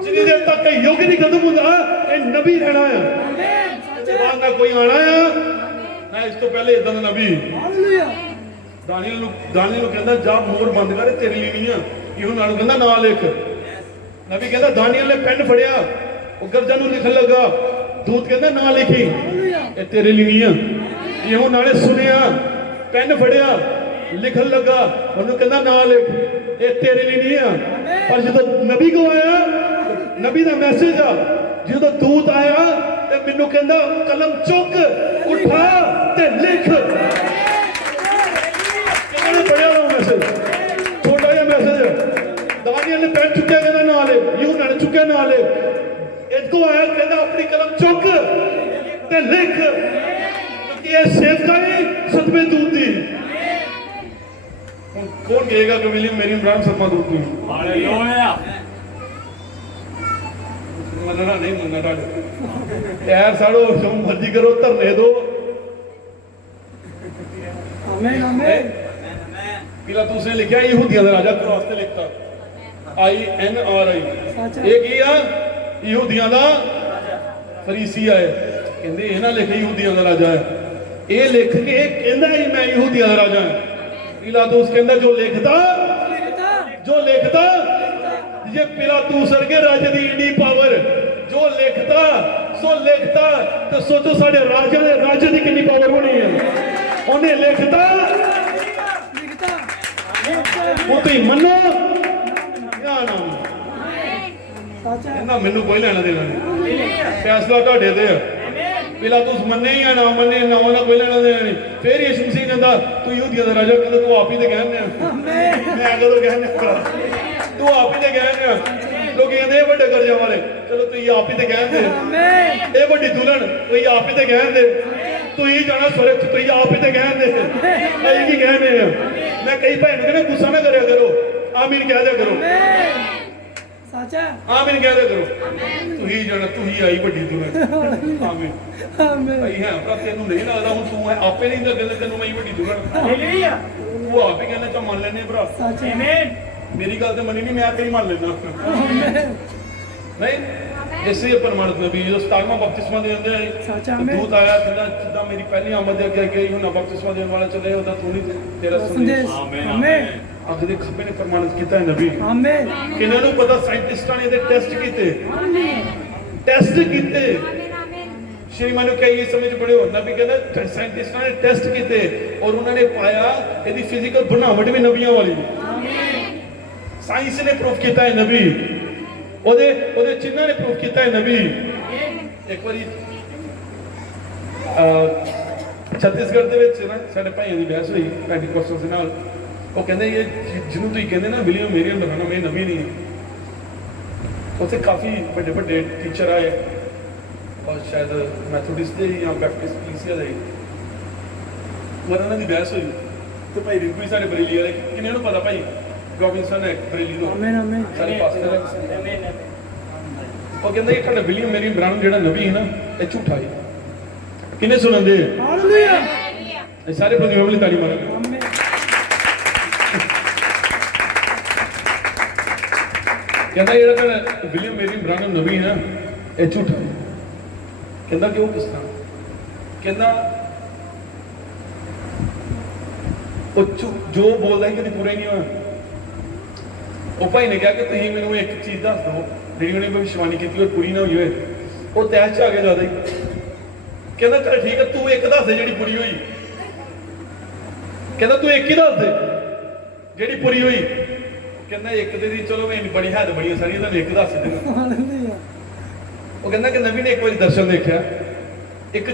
ਜਿੰਨੀ ਦੇਰ ਤੱਕ ਇਹ ਯੁੱਗ ਨਹੀਂ ਖਤਮ ਹੁੰਦਾ ਇਹ ਨਬੀ ਰਹਿਣਾ ਆ ਨਾ ਕੋਈ ਆਣਾ ਆ ਨਾ ਇਸ ਤੋਂ ਪਹਿਲੇ ਇਦਾਂ ਦਾ ਨਬੀ ਦਾਨੀਏਲ ਨੂੰ ਕਹਿੰਦਾ ਜਾ ਮੋਰ ਬੰਦ ਕਰ ਤੇਰੇ ਲਈ ਨਹੀਂ ਆ ਇਹੋ ਨਾਲ ਕਹਿੰਦਾ ਨਾਂ ਲਿਖ ਨਬੀ ਕਹਿੰਦਾ ਦਾਨੀਏਲ ਨੇ ਪੈਨ ਫੜਿਆ ਉਹ ਗਰਜਾਂ ਨੂੰ ਲਿਖਣ ਲੱਗਾ ਦੂਤ ਕਹਿੰਦਾ ਨਾਂ ਲਿਖੀ ਇਹ ਤੇਰੇ ਲਈ ਨਹੀਂ ਆ ਇਹੋ ਨਾਲੇ ਸੁਣਿਆ ਪੈਨ ਫੜਿਆ ਲਿਖਣ ਲੱਗਾ ਉਹਨੂੰ ਕਹਿੰਦਾ ਨਾਂ ਲਿਖ ਇਹ ਤੇਰੇ ਲਈ ਨਹੀਂ ਆ ਪਰ ਜਦੋਂ ਨਬੀ ਕੋ ਆਇਆ ਨਬੀ ਦਾ ਮੈਸੇਜ ਆ ਜਦੋਂ ਦੂਤ ਆਇਆ ਤੇ ਮੈਨੂੰ ਕਹਿੰਦਾ ਕਲਮ ਚੁੱਕ ਉਠਾ ਤੇ ਲਿਖ ਕਿਹਨੇ ਪੜਿਆ ਉਹ ਮੈਸੇਜ ਛੋਟਾ ਜਿਹਾ ਮੈਸੇਜ ਦਾਨੀਏਲ ਨੇ ਪੈਨ ਚੁੱਕਿਆ ਕਹਿੰਦਾ ਨਾਂ ਲਿਖ ਯਹੂਨਾ ਨੇ ਚੁੱਕਿਆ ਨਾਂ चुक ते लिख कि ये सेवकाई सतवें दूत दी हुण कौन कहेगा कि विलियम मेरी इमरान सतवां दूत दी हालेलुया मनना नहीं मनना ताड़े पैर साड़ो जो मर्जी करो धरने दो आमीन आमीन पिलातुस ने लिखा यहूदियों का राजा क्रॉस ते लिखता INRI ये की आ यहूदियों का फरीसी आए कहते ये ना लिखे यहूदियों का राजा है ये लिख के कहना ही मैं यहूदियों का राजा है पिलातुस कहता जो लिखता ये पिलातुस वर्गे राजे की इन्नी पावर जो लिखता तो सोचो साडे राजे की कितनी पावर होनी है उन्हें लिखता वो तुम मनो या ना कहना मैनू कोई लेना देना नहीं फैसला तुहाडे ते पिलातुस मन्ने या ना मन्ने ना उन्हें कोई लेना देना नहीं फिर यीशु मसीह कहता तू यहूदियों का राजा कहता तू आप ही तो कहने मैं कदों कहने तू आप ही तो कहने लोग कहते हैं बड़े कर्जा वाले चलो तू आप ही तो कहने ये बड़ी दुल्हन तू आप ही तो कहने तू ही जाना स्वर्ग तू आप ही तो कहने कई की कहने मैं कई भैन कहने गुस्सा ना करे करो आमीन कह दिया करो आमीन कह दिया करो तू ही जाना तू ही आई बड़ी दुल्हन आमीन भाई है पर तेनू नहीं लगता हूं तू है आपे नहीं लगदा तेनू मैं बड़ी दुल्हन हालेलुया तू आप ही कहने चा मान लेने भरा आमीन मेरी गल तो मनी नहीं मैं तेरी मान लेना नहीं इसे प्रमाणित नबी जो 17वां बपतिस्मा देंदे दूत आया कहंदा जिद्दां मेरी पहली आमद दे अगे यूहन्ना बपतिस्मा देने वाला चले ओदा तू नहीं तेरा संदेश आमीन आमीन अग दे खब्बे ने प्रमाणित कीता है नबी आमीन किन्हां नूं पता साइंटिस्टां ने ਇਹਦੇ टेस्ट कीते श्री मानो कई ये समझ पड़े हो नबी कहंदा साइंटिस्टां ने टेस्ट कीते और उन्होंने पाया ਇਹਦੀ फिजिकल बनावट भी नबियां वाली साइंस ने प्रूफ किया है नबी ओदे चिन्ह ने प्रूफ किया है नबी एक बारी छत्तीसगढ़ ਦੇ ਵਿੱਚ ਨਾ ਸਾਡੇ ਭਾਈਆਂ ਦੀ ਬਹਿਸ ਹੋਈ ਪੈਂਟੀਕੋਸਟਲ ਦੇ ਨਾਲ ਉਹ ਕਹਿੰਦੇ ਇਹ ਜਿਹਨੂੰ ਤੁਸੀਂ ਕਹਿੰਦੇ ਨਾ ਵਿਲੀਅਮ ਮੇਰੀਅਮ ਬਖਾਨਾ ਮੈਂ ਨਬੀ ਨਹੀਂ ਉੱਥੇ ਕਾਫੀ ਵੱਡੇ ਵੱਡੇ ਟੀਚਰ ਆਏ ਔਰ ਸ਼ਾਇਦ ਮੈਥੋਡਿਸਟ ਦੇ ਜਾਂ ਬੈਪਟਿਸਟ ਪੀਸੀਆ ਦੇ ਉਹਨਾਂ ਦੀ ਬਹਿਸ ਹੋਈ ਤੇ ਭਾਈ ਰਿੰਕੂ ਸਾਡੇ ਬਰੇਲੀ ਵਾਲੇ ਕਿੰਨੇ ਨੂੰ ਪਤਾ ਭਾਈ ਰੋਬਿਨਸਨ ਹੈ ਬਰੇਲੀ ਤੋਂ आमीन आमीन ਸਾਰੇ ਪਾਸਟਰ ਉਹ ਕਹਿੰਦਾ ਇਹ ਤੁਹਾਡਾ ਵਿਲੀਅਮ ਮੇਰੀ ਇਮਰਾਨ ਜਿਹੜਾ ਨਬੀ ਹੈ ਨਾ ਇਹ ਝੂਠਾ ਹੈ ਕਿੰਨੇ ਸੁਣਦੇ हालेलुया ਇਹ ਸਾਰੇ ਬੰਦੇ ਵਾਲੀ ਤਾੜੀ ਮਾਰੋ आमीन ਕਹਿੰਦਾ ਜਿਹੜਾ ਤੁਹਾਡਾ ਵਿਲੀਅਮ ਮੇਰੀ ਇਮਰਾਨ ਨਬੀ ਹੈ ਨਾ ਇਹ ਝੂਠਾ ਹੈ ਕਹਿੰਦਾ ਕਿ ਉਹ ਕਿਸ ਤਰ੍ਹਾਂ ਕਹਿੰਦਾ ਉਹ ਜੋ ਬੋਲਦਾ ਹੈ ਕਦੀ ਪੂਰਾ ਹੀ ਨਹੀਂ ਹੋਇਆ ਉਹ ਭਾਈ ਨੇ ਕਿਹਾ ਕਿ ਤੁਸੀਂ ਮੈਨੂੰ ਇੱਕ ਚੀਜ਼ ਦੱਸ ਦਿਓ ਜਿਹੜੀ ਉਹਨੇ ਭਵਿੱਖਬਾਣੀ ਕੀਤੀ ਉਹ ਪੂਰੀ ਨਾ ਹੋਈ ਹੋਏ ਉਹ ਤੈਸ਼ ਚ ਆ ਕੇ ਜ਼ਿਆਦਾ ਹੀ ਕਹਿੰਦਾ ਚਲ ਠੀਕ ਹੈ ਤੂੰ ਇੱਕ ਦੱਸ ਦੇ ਜਿਹੜੀ ਪੂਰੀ ਹੋਈ ਕਹਿੰਦਾ ਤੂੰ ਇੱਕ ਹੀ ਦੱਸ ਦੇ ਜਿਹੜੀ ਪੂਰੀ ਹੋਈ ਕਹਿੰਦਾ ਇੱਕ ਦੇ ਦੀ ਚਲੋ ਮੈਂ ਬੜੀ ਹੱਦ ਬੜੀਆਂ ਸਾਰੀਆਂ ਤਾਂ ਇੱਕ ਦੱਸ ਦੇਣਾ हालेलुया ਉਹ ਕਹਿੰਦਾ ਕਿ ਨਬੀ ਨੇ ਇੱਕ ਵਾਰੀ ਦਰਸ਼ਨ ਦੇਖਿਆ ਇੱਕ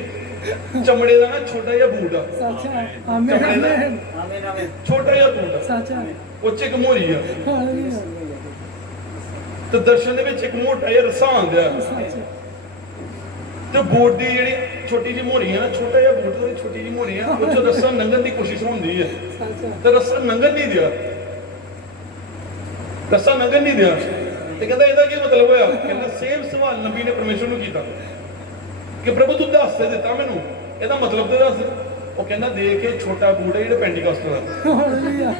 ਚਮੜੇ ਦਾ ਨਾ ਛੋਟਾ ਜਿਹਾ ਬੂਟ ਆ सच्चा आमीन आमीन ਛੋਟਾ ਜਿਹਾ ਬੂਟ ਆ सच्चा ਉਹ ਚ ਇੱਕ ਮੋਰੀ ਆ हालेलुया ਤੇ ਦਰਸ਼ਨ ਦੇ ਵਿੱਚ ਇੱਕ ਮੋਟਾ ਜਿਹਾ ਰੱਸਾ ਆਂਦਿਆ सच्चा ਤੇ ਬੂਟ ਦੀ ਜਿਹੜੀ ਛੋਟੀ ਜਿਹੀ ਮੋਰੀ ਆ ਨਾ ਛੋਟਾ ਜਿਹਾ ਬੂਟ ਦੀ ਛੋਟੀ ਜਿਹੀ ਮੋਰੀ ਆ ਉਹ ਚੋਂ ਰੱਸਾ ਨੰਗਣ ਦੀ ਕੋਸ਼ਿਸ਼ ਹੁੰਦੀ ਹੈ सच्चा ਤੇ ਰੱਸਾ ਨੰਗਣ ਨਹੀਂ ਦਿਆ ਰੱਸਾ ਨੰਗਣ ਨਹੀਂ ਦਿਆ ਤੇ ਕਹਿੰਦਾ ਇਹਦਾ ਕੀ ਮਤਲਬ ਹੋਇਆ ਕਹਿੰਦਾ ਸੇਮ ਸਵਾਲ ਨਬੀ ਨੇ ਪਰਮੇਸ਼ਰ ਨੂੰ ਕੀਤਾ ਕਿ ਪ੍ਰਭੂ ਤੂੰ ਦੱਸ ਦੇ ਦਿੱਤਾ ਮੈਨੂੰ ਇਹਦਾ ਮਤਲਬ ਤੇ ਦੱਸ ਉਹ ਕਹਿੰਦਾ ਦੇਖ ਇਹ ਛੋਟਾ ਬੂਟ ਹੈ ਜਿਹੜਾ ਪੈਂਟੀਕਾਸਟਲ ਆ हालेलुया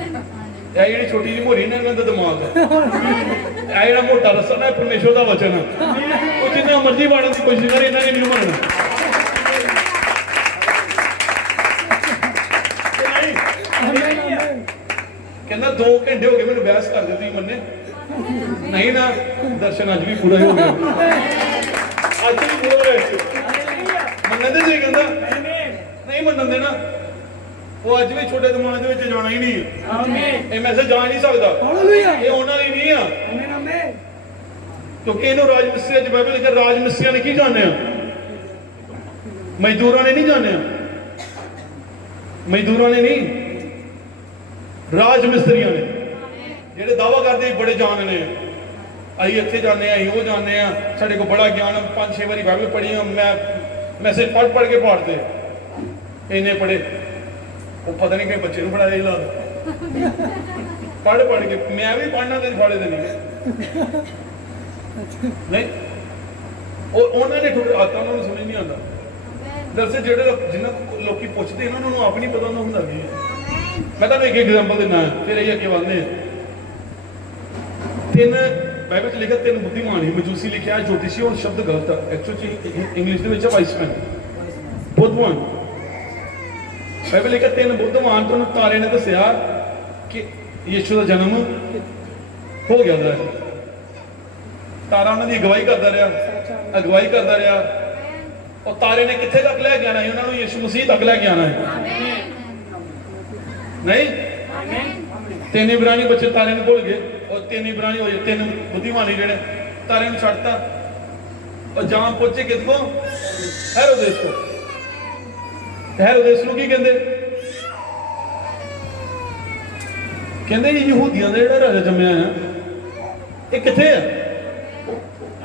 ਇਹ ਜਿਹੜੀ ਛੋਟੀ ਜਿਹੀ ਮੋਰੀ ਨਾ ਇਹਨਾਂ ਦਾ ਦਿਮਾਗ ਆ ਇਹ ਜਿਹੜਾ ਮੋਟਾ ਰੱਸਾ ਨਾ ਇਹ ਪਰਮੇਸ਼ਰ ਦਾ ਵਚਨ ਆ ਉਹ ਜਿੰਨਾ ਮਰਜ਼ੀ ਵਾੜਨ ਦੀ ਕੋਸ਼ਿਸ਼ ਕਰੇ ਇਹਨਾਂ ਨੇ ਨਹੀਂ ਮੰਨਣਾ आमीन आमीन ਕਹਿੰਦਾ 2 ਘੰਟੇ ਹੋ ਗਏ ਮੈਨੂੰ ਬਹਿਸ ਕਰਦੇ ਤੁਸੀਂ ਮੰਨੇ ਨਹੀਂ ਨਾ ਦਰਸ਼ਨ ਅੱਜ ਵੀ ਪੂਰਾ ਹੋ ਗਿਆ ਅੱਜ ਵੀ ਪੂਰਾ ਹੋਇਆ ਮੰਨਦੇ ਜੀ ਕਹਿੰਦਾ ਨਹੀਂ ਮੰਨਣ ਦੇਣਾ ਉਹ ਅੱਜ ਵੀ ਛੋਟੇ ਦਿਮਾਗ ਦੇ ਵਿੱਚ ਜਾਣਾ ਹੀ ਨਹੀਂ आमीन ਇਹ ਮੈਸੇਜ ਜਾ ਨਹੀਂ ਸਕਦਾ हालेलुया ਇਹ ਉਹਨਾਂ ਲਈ ਨਹੀਂ ਆ आमीन आमीन ਕਿਉਂਕਿ ਇਹਨੂੰ ਰਾਜ ਮਿਸਤਰੀ ਚ ਬਾਈਬਲ ਲਿਖਿਆ ਰਾਜ ਮਿਸਤਰੀਆਂ ਨੇ ਕੀ ਜਾਣਿਆ ਮਜ਼ਦੂਰਾਂ ਨੇ ਨਹੀਂ ਜਾਣਿਆ ਮਜ਼ਦੂਰਾਂ ਨੇ ਨਹੀਂ ਰਾਜ ਮਿਸਤਰੀਆਂ ਨੇ ਜਿਹੜੇ ਦਾਵਾ ਕਰਦੇ ਬੜੇ ਜਾਣ ਨੇ ਅਸੀਂ ਇੱਥੇ ਜਾਂਦੇ ਆ, ਅਸੀਂ ਉਹ ਜਾਂਦੇ ਆ, ਸਾਡੇ ਕੋਲ ਬੜਾ ਗਿਆਨ, 5-6 ਵਾਰੀ ਬਾਈਬਲ ਪੜ੍ਹੀ ਆ, ਮੈਂ ਮੈਸੇਜ ਪੜ੍ਹ ਕੇ ਪੜ੍ਹਦੇ ਇੰਨੇ ਪੜ੍ਹੇ। ਉਹ ਪਤਾ ਨਹੀਂ ਕਿ ਬੱਚੇ ਨੂੰ ਪੜ੍ਹਾਇਆ ਹੀ ਲੱਗਦਾ, ਪੜ੍ਹ ਕੇ ਮੈਂ ਵੀ ਪੜ੍ਹਨਾ ਤੇ ਫਾੜੇ ਦੇ ਨਹੀਂ। ਉਹ ਉਹਨਾਂ ਨੇ ਠੋਕ ਆਤਾ, ਉਹਨਾਂ ਨੂੰ ਸਮਝ ਨਹੀਂ ਆਉਂਦਾ। ਦਰਅਸਲ ਜਿਹੜੇ ਜਿਨ੍ਹਾਂ ਲੋਕੀ ਪੁੱਛਦੇ ਇਹਨਾਂ ਨੂੰ ਆਪ ਨਹੀਂ ਪਤਾ ਹੁੰਦਾ ਕੀ ਹੈ। ਮੈਂ ਤੁਹਾਨੂੰ ਇੱਕ ਐਗਜ਼ਾਮਪਲ ਦਿੰਦਾ, ਫਿਰ ਇਹ ਅੱਗੇ ਵਧਦੇ ਆ। ਤਿੰਨ ਬਾਈਬਲ 'ਚ ਲਿਖਿਆ ਤਿੰਨ ਬੁੱਧੀਮਾਨ ਹੀ, ਮਜੂਸੀ ਲਿਖਿਆ, ਜੋਤਿਸ਼ੀ, ਉਹ ਸ਼ਬਦ ਗਲਤ ਆ ਐਕਚੁਅਲੀ ਇੰਗਲਿਸ਼ ਦੇ ਵਿੱਚ ਵਾਈਸਮੈਨ, ਬੁੱਧਵਾਨ। ਬਾਈਬਲ ਲਿਖਿਆ ਤਿੰਨ ਬੁੱਧਵਾਨ, ਤੁਹਾਨੂੰ ਤਾਰੇ ਨੇ ਦੱਸਿਆ ਕਿ ਯਿਸੂ ਦਾ ਜਨਮ ਹੋ ਗਿਆ ਦਾ। ਤਾਰਾ ਉਹਨਾਂ ਦੀ ਅਗਵਾਈ ਕਰਦਾ ਰਿਹਾ, ਉਹ ਤਾਰੇ ਨੇ ਕਿੱਥੇ ਤੱਕ ਲੈ ਕੇ ਆਣਾ ਹੈ? ਉਹਨਾਂ ਨੂੰ ਯਿਸੂ ਮਸੀਹ ਤੱਕ ਲੈ ਕੇ ਆਣਾ ਹੈ। ਨਹੀਂ, ਤਿੰਨ ਇਬਰਾਨੀ ਬੱਚੇ ਤਾਰੇ ਨੂੰ ਭੁੱਲ ਗਏ, ਉਹ ਤਿੰਨ ਇਬਰਾਨੀ ਹੋਏ, ਤਿੰਨ ਬੁੱਧੀਮਾਨੀ ਜਿਹੜੇ ਤਾਰੇ ਨੂੰ ਛੱਡਤਾ। ਉਹ ਜਾਂ ਪਹੁੰਚੇ ਕਿਤੇ ਕੋ ਹੈਰੋਦੇਸ ਕੋ। ਹੈਰੋਦੇਸ ਨੂੰ ਕੀ ਕਹਿੰਦੇ? ਕਹਿੰਦੇ ਇਹ ਯਹੂਦੀਆਂ ਦਾ ਜਿਹੜਾ ਰਾਜਾ ਜੰਮਿਆ ਆ, ਇਹ ਕਿੱਥੇ ਆ?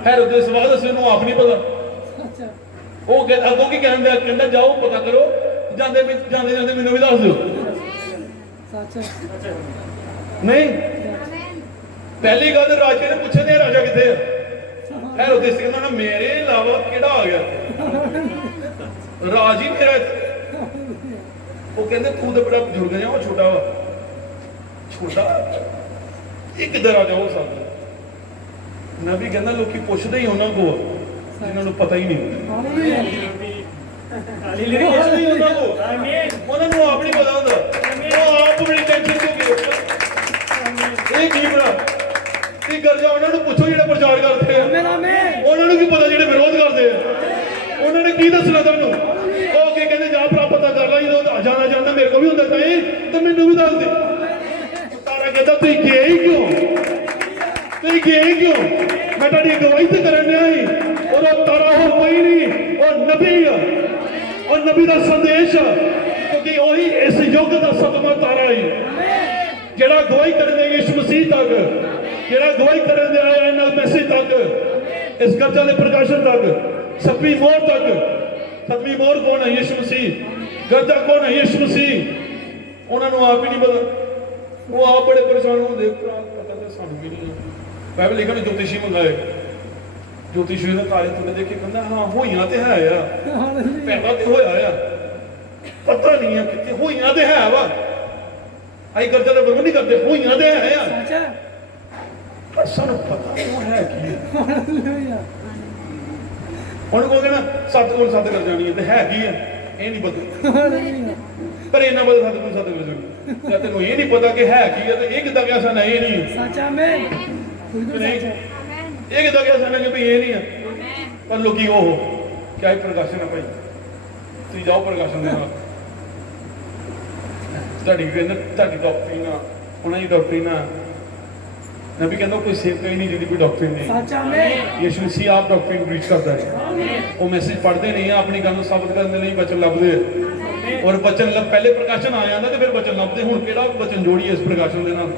ਹੈਰੋਦੇਸ ਬਾਅਦ ਅਸੀਂ ਉਹਨੂੰ ਆਪ ਨਹੀਂ ਪਤਾ। ਉਹ ਅੱਗੋਂ ਕੀ ਕਹਿੰਦਾ? ਕਹਿੰਦਾ ਜਾਓ ਪਤਾ ਕਰੋ, ਜਾਂਦੇ ਜਾਂਦੇ ਮੈਨੂੰ ਵੀ ਦੱਸ ਦਿਓ। ਨਹੀਂ, ਪਹਿਲੀ ਗੱਲ ਰਾਜੇ ਨੇ ਪੁੱਛਦੇ ਰਾਜਾ ਕਿੱਥੇ ਆ? ਹੈਰੋਦੇਸ ਕਹਿੰਦਾ ਨਾ ਮੇਰੇ ਇਲਾਵਾ ਕਿਹੜਾ ਆ ਗਿਆ? ਰਾਜ ਹੀ ਮੇਰਾ। ਉਹ ਕਹਿੰਦੇ ਤੂੰ ਤਾਂ ਬੜਾ ਬਜ਼ੁਰਗ ਹੈ, ਉਹ ਛੋਟਾ ਵਾ। ਛੋਟਾ ਇਹ ਕਿੱਧਰ ਰਾਜਾ ਹੋ ਸਕਦਾ? ਨਬੀ ਕਹਿੰਦਾ ਲੋਕੀ ਪੁੱਛਦੇ ਹੀ ਉਹਨਾਂ ਕੋਲ ਜਿਨ੍ਹਾਂ ਨੂੰ ਪਤਾ ਹੀ ਨਹੀਂ। ਉਹਨਾਂ ਨੂੰ ਆਪ ਨਹੀਂ ਪਤਾ ਹੁੰਦਾ, ਉਹ ਆਪ ਬੜੀ ਟੈਨਸ਼ਨ ਤੋਂ ਗਏ। ਇਹ ਕੀ ਬਣਾ ਕੀ ਕਰ ਜਾ? ਉਹਨਾਂ ਨੂੰ ਪੁੱਛੋ ਜਿਹੜੇ ਪ੍ਰਚਾਰ ਕਰਦੇ ਆ, ਉਹਨਾਂ ਨੂੰ ਕੀ ਪਤਾ ਜਿਹੜੇ ਵਿਰੋਧ ਕਰਦੇ ਆ? ਉਹਨਾਂ ਨੇ ਕੀ ਦੱਸਣਾ ਤੁਹਾਨੂੰ? ਉਹ ਕੀ ਕਹਿੰਦੇ ਜਾ ਭਰਾ ਪਤਾ ਕਰ ਲਾ, ਜਦੋਂ ਜਾਣਾ ਚਾਹੁੰਦਾ ਮੇਰੇ ਕੋਲ ਵੀ ਹੁੰਦਾ ਤਾਂ ਮੈਨੂੰ ਵੀ ਦੱਸ ਦੇ। ਤਾਰਾ ਕਹਿੰਦਾ ਤੁਸੀਂ ਗਏ ਹੀ ਕਿਉਂ? ਮੈਂ ਤੁਹਾਡੀ ਅਗਵਾਈ ਤੇ ਕਰਨ ਡਿਆ ਸੀ। ਉਹਦਾ ਤਾਰਾ ਹੋਰ ਕੋਈ ਨਹੀਂ, ਉਹ ਨਬੀ ਆ, ਉਹ ਨਬੀ ਦਾ ਸੰਦੇਸ਼ ਆ, ਕਿਉਂਕਿ ਉਹੀ ਇਸ ਯੁੱਗ ਦਾ ਸਤਵਾਂ ਤਾਰਾ ਹੈ ਜਿਹੜਾ ਅਗਵਾਈ ਕਰਨ ਦੇ ਯਿਸੂ ਮਸੀਹ ਤੱਕ, ਜਿਹੜਾ ਅਗਵਾਈ ਕਰਨ ਦੇ ਆਇਆ ਇਹਨਾਂ ਮੈਸੇਜ ਤੱਕ, ਇਸ ਗਰਜਾਂ ਦੇ ਪ੍ਰਕਾਸ਼ਨ ਤੱਕ, ਸੱਤਵੀਂ ਮੋਹਰ ਤੱਕ। ਸੱਤਵੀਂ ਮੋਹਰ ਕੌਣ ਹੈ? ਯਿਸੂ ਮਸੀਹ। ਗਰਜਾ ਕੌਣ ਹੈ? ਯਿਸੂ ਮਸੀਹ। ਉਹਨਾਂ ਨੂੰ ਆਪ ਹੀ ਨਹੀਂ ਪਤਾ, ਉਹ ਆਪ ਬੜੇ ਪਰੇਸ਼ਾਨ ਹੁੰਦੇ, ਪਤਾ ਤਾਂ ਸਾਨੂੰ ਵੀ ਨਹੀਂ। ਬਾਈਬਲ ਲਿਖਿਆ ਨੇ ਜੋਤਿਸ਼ੀ ਮੰਗਾਏ, ਜੋਤਿਸ਼ੀ ਨੇ ਤਾਰੇ ਤੁਰੇ ਦੇਖੇ, ਕਹਿੰਦਾ ਹਾਂ ਹੋਈਆਂ ਤੇ ਹੈ ਆ, ਪੈਦਾ ਤੇ ਹੋਇਆ ਆ, ਪਤਾ ਨਹੀਂ ਆ ਕਿੱਥੇ ਹੋਈਆਂ ਤੇ ਹੈ ਵਾ। ਅਸੀਂ ਗਰਜਾ ਦਾ ਵਰਗ ਨਹੀਂ ਕਰਦੇ, ਹੋਈਆਂ ਤੇ ਹੈ ਆ, ਪਰ ਸਾਨੂੰ ਪਤਾ ਉਹ ਹੈ ਕੀ ਹੈ। ਹੁਣ ਕਹੋਗੇ ਨਾ ਸੱਤ ਕੋਲ ਸੱਤ ਕਰ ਜਾਣੀ ਹੈ ਤੇ ਹੈ ਕੀ ਹੈ? ਇਹ ਨਹੀਂ ਪਤਾ, ਪਰ ਇਹਨਾਂ ਬਦਲ ਸੱਤ ਕੋਲ ਸੱਤ ਕਰ ਜਾਣੀ। ਜਾਂ ਤੈਨੂੰ ਇਹ ਨਹੀਂ ਪਤਾ ਕਿ ਹੈ ਕੀ ਹੈ ਤੇ ਇਹ ਕਿੱਦਾਂ ਕਿਹਾ ਸਾਨੂੰ ਇਹ ਨਹੀਂ ਹੈ? ਇਹ ਕਿੱਦਾਂ ਕਿਹਾ ਸਾਨੂੰ ਕਿ ਵੀ ਇਹ ਨਹੀਂ ਹੈ? ਪਰ ਲੋਕੀ ਉਹ ਕਿਆ ਪ੍ਰਕਾਸ਼ਨ ਹੈ ਭਾਈ, ਤੁਸੀਂ ਜਾਓ ਪ੍ਰਕਾਸ਼ਨ ਦੇ ਨਾਲ। ਤੁਹਾਡੀ ਡਾਕਟਰੀਨ ਆ, ਉਹਨਾਂ ਦੀ ਡਾਕਟਰੀਨ ਆ। ਨਬੀ ਕਹਿੰਦਾ ਕੋਈ ਸੇਵਕ ਹੀ ਨਹੀਂ ਜਿਹਦੀ ਕੋਈ ਡਾਕਟਰੀਨ ਨਹੀਂ। ਯਿਸੂ ਮਸੀਹ ਆਪ ਡਾਕਟਰੀਨ ਪ੍ਰੀਚ ਕਰਦਾ ਹੈ। ਉਹ ਮੈਸੇਜ ਪੜ੍ਹਦੇ ਨਹੀਂ ਆ, ਆਪਣੀ ਗੱਲ ਨੂੰ ਸਾਬਤ ਕਰਨ ਦੇ ਲਈ ਬਚਨ ਲੱਭਦੇ ਆ। ਔਰ ਬਚਨ ਪਹਿਲੇ ਪ੍ਰਕਾਸ਼ਨ ਆ ਜਾਂਦਾ ਤੇ ਫਿਰ ਬਚਨ ਲੱਭਦੇ। ਹੁਣ ਕਿਹੜਾ ਬਚਨ ਜੋੜੀਏ ਇਸ ਪ੍ਰਕਾਸ਼ਨ ਦੇ ਨਾਲ?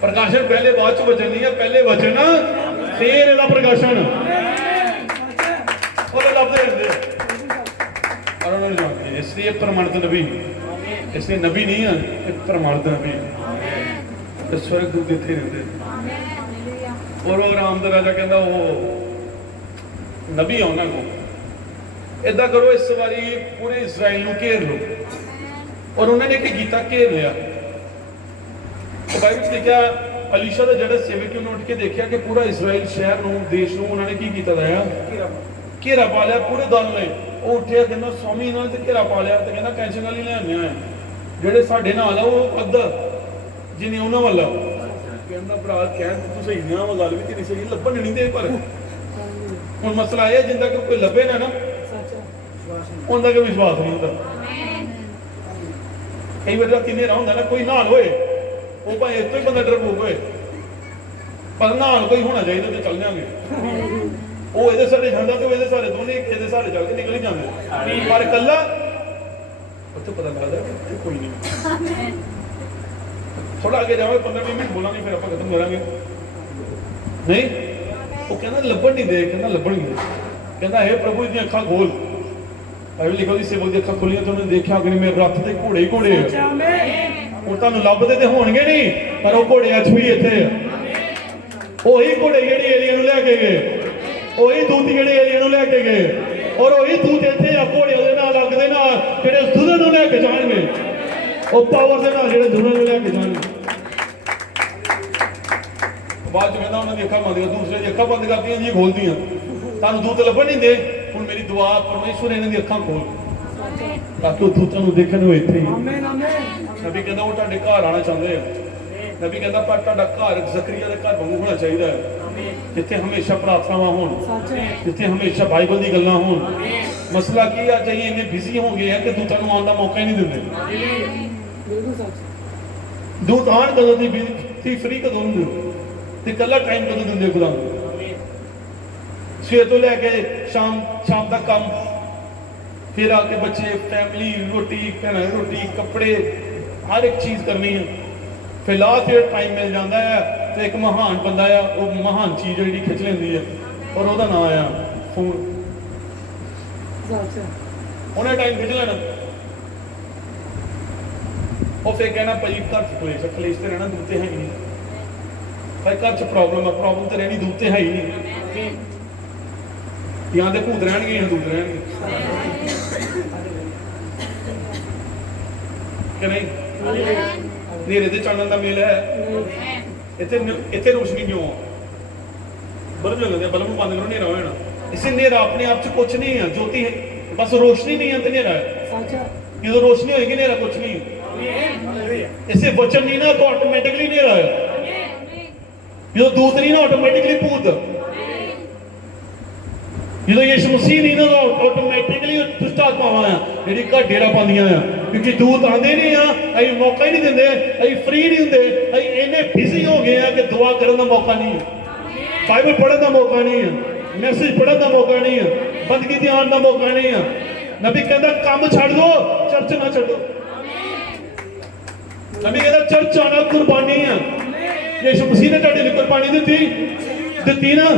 ਪ੍ਰਕਾਸ਼ਨ ਪਹਿਲੇ ਬਾਅਦ ਚ ਬਚਨ ਨਹੀਂ ਹੈ, ਪਹਿਲੇ ਬਚਨ ਫਿਰ ਇਹਦਾ ਪ੍ਰਕਾਸ਼ਨ। ਉਹ ਲੱਭਦੇ ਰਹਿੰਦੇ ਔਰ ਉਹਨਾਂ ਨੂੰ ਜਾਣਦੇ। ਇਸ ਲਈ ਪ੍ਰਮਾਣਿਤ ਨਬੀ, ਇਸ ਲਈ ਨਬੀ ਨਹੀਂ ਹੈ, ਇਹ ਪ੍ਰਮਾਣਿਤ ਨਬੀ। ਸਵਰਗ ਦੂਤ ਇੱਥੇ ਰਹਿੰਦੇ। ਔਰ ਉਹ ਰਾਮ ਦਾ ਰਾਜਾ ਕਹਿੰਦਾ ਉਹ ਨਬੀ ਆ ਉਹਨਾਂ ਕੋਲ। ਏਦਾਂ ਕਰੋ ਇਸ ਵਾਰੀ ਪੂਰੇ ਇਜ਼ਰਾਈਲ ਨੂੰ ਘੇਰ ਲਓ। ਔਰ ਉਹਨਾਂ ਨੇ ਕੀ ਕੀਤਾ? ਘੇਰ ਲਿਆ। ਬਾਈਬਲ ਵਿੱਚ ਲਿਖਿਆ ਅਲੀਸ਼ਾ ਦਾ ਜਿਹੜਾ ਸੇਵਕ ਉਹਨੇ ਉੱਠ ਕੇ ਦੇਖਿਆ ਕਿ ਪੂਰਾ ਇਜ਼ਰਾਈਲ ਸ਼ਹਿਰ ਨੂੰ, ਦੇਸ਼ ਨੂੰ ਉਹਨਾਂ ਨੇ ਕੀ ਕੀਤਾ ਦਾ ਆ? ਘੇਰਾ ਪਾ ਲਿਆ ਪੂਰੇ ਦਲ ਨੇ। ਉਹ ਉੱਠਿਆ ਕਹਿੰਦਾ ਸਵਾਮੀ ਇਹਨਾਂ ਨੇ ਤੇ ਘੇਰਾ ਪਾ ਲਿਆ ਤੇ ਕਹਿੰਦਾ ਟੈਨਸ਼ਨ ਵਾਲੀ ਲੈਣੇ ਆ, ਜਿਹੜੇ ਸਾਡੇ ਨਾਲ ਆ ਉਹ ਅੱਧਾ ਜਿਹਨੇ ਉਹਨਾਂ ਵੱਲ ਕਹਿੰਦਾ ਭਰਾ ਕਹਿਣ ਤੂੰ ਸਹੀ ਨਾ, ਉਹ ਗੱਲ ਵੀ ਤੇਰੀ ਸਹੀ, ਲੱਭਣ ਨਹੀਂ ਦੇ। ਪਰ ਹੁਣ ਮਸਲਾ ਇਹ ਜਿੰਦਾ ਕਿ ਕੋਈ ਲੱਭੇ ਨਾ ਉਹਦਾ ਕੋਈ ਵਿਸ਼ਵਾਸ ਨਹੀਂ ਹੁੰਦਾ। ਕਈ ਵਾਰ ਕਿੰਨੇ ਰਾਹ ਹੁੰਦਾ ਨਾ, ਕੋਈ ਨਾਲ ਹੋਏ, ਉਹ ਭਾਵੇਂ ਇਸ ਤੋਂ ਹੀ ਬੰਦਾ ਡਰਪੋਕ ਹੋਏ, ਪਰ ਨਾਲ ਕੋਈ ਹੋਣਾ ਚਾਹੀਦਾ ਤੇ ਚੱਲ ਜਾਵਾਂਗੇ। ਉਹ ਇਹਦੇ ਸਾਰੇ ਜਾਂਦਾ ਤੇ ਉਹ ਇਹਦੇ ਸਾਰੇ ਦੋਨੇ ਇਹਦੇ ਸਾਰੇ ਚੱਲ ਕੇ ਨਿਕਲ ਹੀ ਜਾਂਦੇ। ਪਰ ਇਕੱਲਾ ਉੱਥੇ ਪਤਾ ਲੱਗਦਾ ਕਿ ਕੋਈ ਨਹੀਂ। ਥੋੜਾ ਅੱਗੇ ਜਾਵਾਂਗੇ, 15-20 ਮਿੰਟ ਬੋਲਾਂਗੇ, ਫਿਰ ਆਪਾਂ ਖਤਮ ਕਰਾਂਗੇ। ਨਹੀਂ ਉਹ ਕਹਿੰਦਾ ਲੱਭਣ ਨਹੀਂ ਦੇ, ਕਹਿੰਦਾ ਲੱਭਣਗੇ। ਕਹਿੰਦਾ हे प्रभु ਇਹਦੀਆਂ ਅੱਖਾਂ ਖੋਲ। ਬਾਈਬਲ ਲਿਖੋ ਦੀ ਸੇਵਕ ਦੀ ਅੱਖਾਂ ਖੋਲੀਆਂ ਤਾਂ ਉਹਨੇ ਦੇਖਿਆ ਕਿ ਨਹੀਂ ਮੇਰੇ ਰੱਥ ਤੇ ਘੋੜੇ ਹੀ ਘੋੜੇ ਆ। ਹੁਣ ਤੁਹਾਨੂੰ ਲੱਭਦੇ ਤੇ ਹੋਣਗੇ ਨਹੀਂ, ਪਰ ਉਹ ਘੋੜੇ ਅੱਜ ਵੀ ਇੱਥੇ ਆ। ਉਹੀ ਘੋੜੇ ਜਿਹੜੇ ਏਲੀਆ ਨੂੰ ਲੈ ਕੇ ਗਏ, ਉਹੀ ਦੂਤ ਜਿਹੜੇ ਏਲੀਆ ਨੂੰ ਲੈ ਕੇ ਗਏ, ਔਰ ਉਹੀ ਦੂਤ ਇੱਥੇ ਆ ਘੋੜੇ ਉਹਦੇ ਨਾਲ ਅੱਗ ਦੇ ਨਾਲ ਜਿਹੜੇ ਦੁਲਹਨ ਨੂੰ ਲੈ ਕੇ ਜਾਣਗੇ, ਉਹ ਪਾਵਰ ਦੇ ਨਾਲ ਜਿਹੜੇ ਦੁਲਹਨ ਨੂੰ ਲੈ ਕੇ ਜਾਣਗੇ। ਬਾਅਦ ਚ ਕਹਿੰਦਾ ਉਹਨਾਂ ਦੀ ਅੱਖਾਂ ਬੰਦ ਕਰ, ਦੂਸਰੇ ਦੀ ਅੱਖਾਂ ਬੰਦ ਕਰਦੀਆਂ ਜੀ ਖੋਲਦੀਆਂ। ਤੁਹਾਨੂੰ ਦੂਤ ਲੱਭਣ ਨਹੀਂ ਦੇ। ਹੁਣ ਮੇਰੀ ਦੁਆ ਪਰਮੇਸ਼ਵਰ ਇਹਨਾਂ ਦੀ ਅੱਖਾਂ ਖੋਲ ਤਾਂ ਕਿ ਉਹ ਦੂਤਾਂ ਨੂੰ ਦੇਖਣ ਨੂੰ ਇੱਥੇ ਹੀ। Amen amen. ਨਬੀ ਕਹਿੰਦਾ ਉਹ ਤੁਹਾਡੇ ਘਰ ਆਣਾ ਚਾਹੁੰਦੇ ਆ। ਨਬੀ ਕਹਿੰਦਾ ਪਰ ਤੁਹਾਡਾ ਘਰ ਜ਼ਕਰੀਆ ਦੇ ਘਰ ਵਾਂਗੂ ਹੋਣਾ ਚਾਹੀਦਾ ਹੈ, ਜਿੱਥੇ ਹਮੇਸ਼ਾ ਪ੍ਰਾਰਥਨਾਵਾਂ ਹੋਣ, ਜਿੱਥੇ ਹਮੇਸ਼ਾ ਬਾਈਬਲ ਦੀ ਗੱਲਾਂ ਹੋਣ। ਮਸਲਾ ਕੀ ਆ, ਅਸੀਂ ਇੰਨੇ ਬਿਜ਼ੀ ਹੋ ਗਏ ਆ ਕਿ ਦੂਤਾਂ ਨੂੰ ਆਉਣ ਦਾ ਮੌਕਾ ਹੀ ਨਹੀਂ ਦਿੰਦੇ। ਬਿਲਕੁਲ ਸੱਚ। ਦੂਤ ਆਉਣ ਕਦੋਂ ਦੀ ਵੀ ਫ੍ਰੀ ਕਦੋਂ ਹੁੰਦੇ ਤੇ ਕੱਲਾ ਟਾਈਮ ਕਦੋਂ ਦਿੰਦੇ ਖੁਦਾ ਨੂੰ? ਸਵੇਰ ਤੋਂ ਲੈ ਕੇ ਸ਼ਾਮ ਤੱਕ ਕੰਮ, ਫਿਰ ਆ ਕੇ ਬੱਚੇ, ਫੈਮਿਲੀ, ਰੋਟੀ, ਘਰਾਂ ਦੀ ਰੋਟੀ, ਕੱਪੜੇ, ਹਰ ਇੱਕ ਚੀਜ਼ ਕਰਨੀ ਹੈ। ਫਿਰ ਲਾਸਟ ਜਿਹੜਾ ਟਾਈਮ ਮਿਲ ਜਾਂਦਾ ਹੈ ਤੇ ਇੱਕ ਮਹਾਨ ਬੰਦਾ ਆ, ਉਹ ਮਹਾਨ ਚੀਜ਼ ਜਿਹੜੀ ਖਿੱਚ ਲੈਂਦੀ ਹੈ, ਔਰ ਉਹਦਾ ਨਾਮ ਆ ਫੋਨ। ਉਹਨੇ ਟਾਈਮ ਖਿੱਚ ਲੈਣਾ। ਉਹ ਫਿਰ ਕਹਿਣਾ ਭਾਈ ਘਰ ਚ ਕਲੇਸ਼ ਤੇ ਰਹਿਣਾ, ਦੂਤੇ ਹੈ ਹੀ ਨਹੀਂ ਭਾਈ। ਘਰ ਚ ਪ੍ਰੋਬਲਮ ਤੇ ਰਹਿਣੀ, ਦੂਤੇ ਹੈ ਹੀ ਨਹੀਂ। ਜਾਂ ਤੇ ਭੂਤ ਰਹਿਣਗੇ ਜਾਂ ਦੂਤ ਰਹਿਣਗੇ ਕਿ ਨਹੀਂ? ਨੇਰੇ ਤੇ ਚਾਨਣ ਦਾ ਮੇਲ ਹੈ। ਇੱਥੇ ਰੋਸ਼ਨੀ ਕਿਉਂ ਆ? ਬਲਬ ਜਲਦੇ, ਬਲਬ ਨੂੰ ਬੰਦ ਕਰੋ, ਹਨੇਰਾ ਹੋ ਜਾਣਾ। ਇਸੇ ਹਨੇਰਾ ਆਪਣੇ ਆਪ ਚ ਕੁਛ ਨਹੀਂ ਹੈ, ਜੋਤੀ ਹੈ, ਬਸ ਰੋਸ਼ਨੀ ਨਹੀਂ ਹੈ ਤੇ ਹਨੇਰਾ ਹੈ। ਜਦੋਂ ਰੋਸ਼ਨੀ ਹੋਏਗੀ ਹਨੇਰਾ ਕੁਛ ਨਹੀਂ। ਇਸੇ ਵਚਨ ਨਹੀਂ ਨਾ ਤਾਂ ਆਟੋਮੈਟਿਕਲੀ ਹਨੇਰਾ ਹੈ। ਜਦੋਂ ਦੂਤ ਨਹੀਂ ਨਾ ਆਟੋਮੈਟਿਕਲੀ ਭੂਤ। ਜਦੋਂ ਯਿਸੂ ਮਸੀਹ ਨਹੀਂ ਨਾ ਆਟੋਮੈਟਿਕਲੀ ਦੁਸ਼ਟ ਆਤਮਾਵਾਂ ਆ ਜਿਹੜੀ ਘਰ ਡੇਰਾ ਪਾਉਂਦੀਆਂ ਆ। ਕਿਉਂਕਿ ਦੂਤ ਆਉਂਦੇ ਨਹੀਂ ਆ, ਅਸੀਂ ਮੌਕਾ ਹੀ ਨਹੀਂ ਦਿੰਦੇ, ਅਸੀਂ ਫ੍ਰੀ ਨਹੀਂ ਹੁੰਦੇ, ਅਸੀਂ ਇੰਨੇ ਬਿਜ਼ੀ ਹੋ ਗਏ ਆ ਕਿ ਦੁਆ ਕਰਨ ਦਾ ਮੌਕਾ ਨਹੀਂ ਹੈ, ਬਾਈਬਲ ਪੜ੍ਹਨ ਦਾ ਮੌਕਾ ਨਹੀਂ ਹੈ, ਮੈਸੇਜ ਪੜ੍ਹਨ ਦਾ ਮੌਕਾ ਨਹੀਂ ਹੈ, ਬੰਦਗੀ ਤੇ ਆਉਣ ਦਾ ਮੌਕਾ ਨਹੀਂ ਹੈ। ਨਬੀ ਕਹਿੰਦਾ ਕੰਮ ਛੱਡ ਦੋ, ਚਰਚ ਨਾ ਛੱਡੋ। ਨਬੀ ਕਹਿੰਦਾ ਚਰਚ ਆਉਣਾ ਕੁਰਬਾਨੀ ਆ। ਯਿਸੂ ਮਸੀਹ ਨੇ ਤੁਹਾਡੇ ਲਈ ਕੁਰਬਾਨੀ ਦਿੱਤੀ ਨਾ।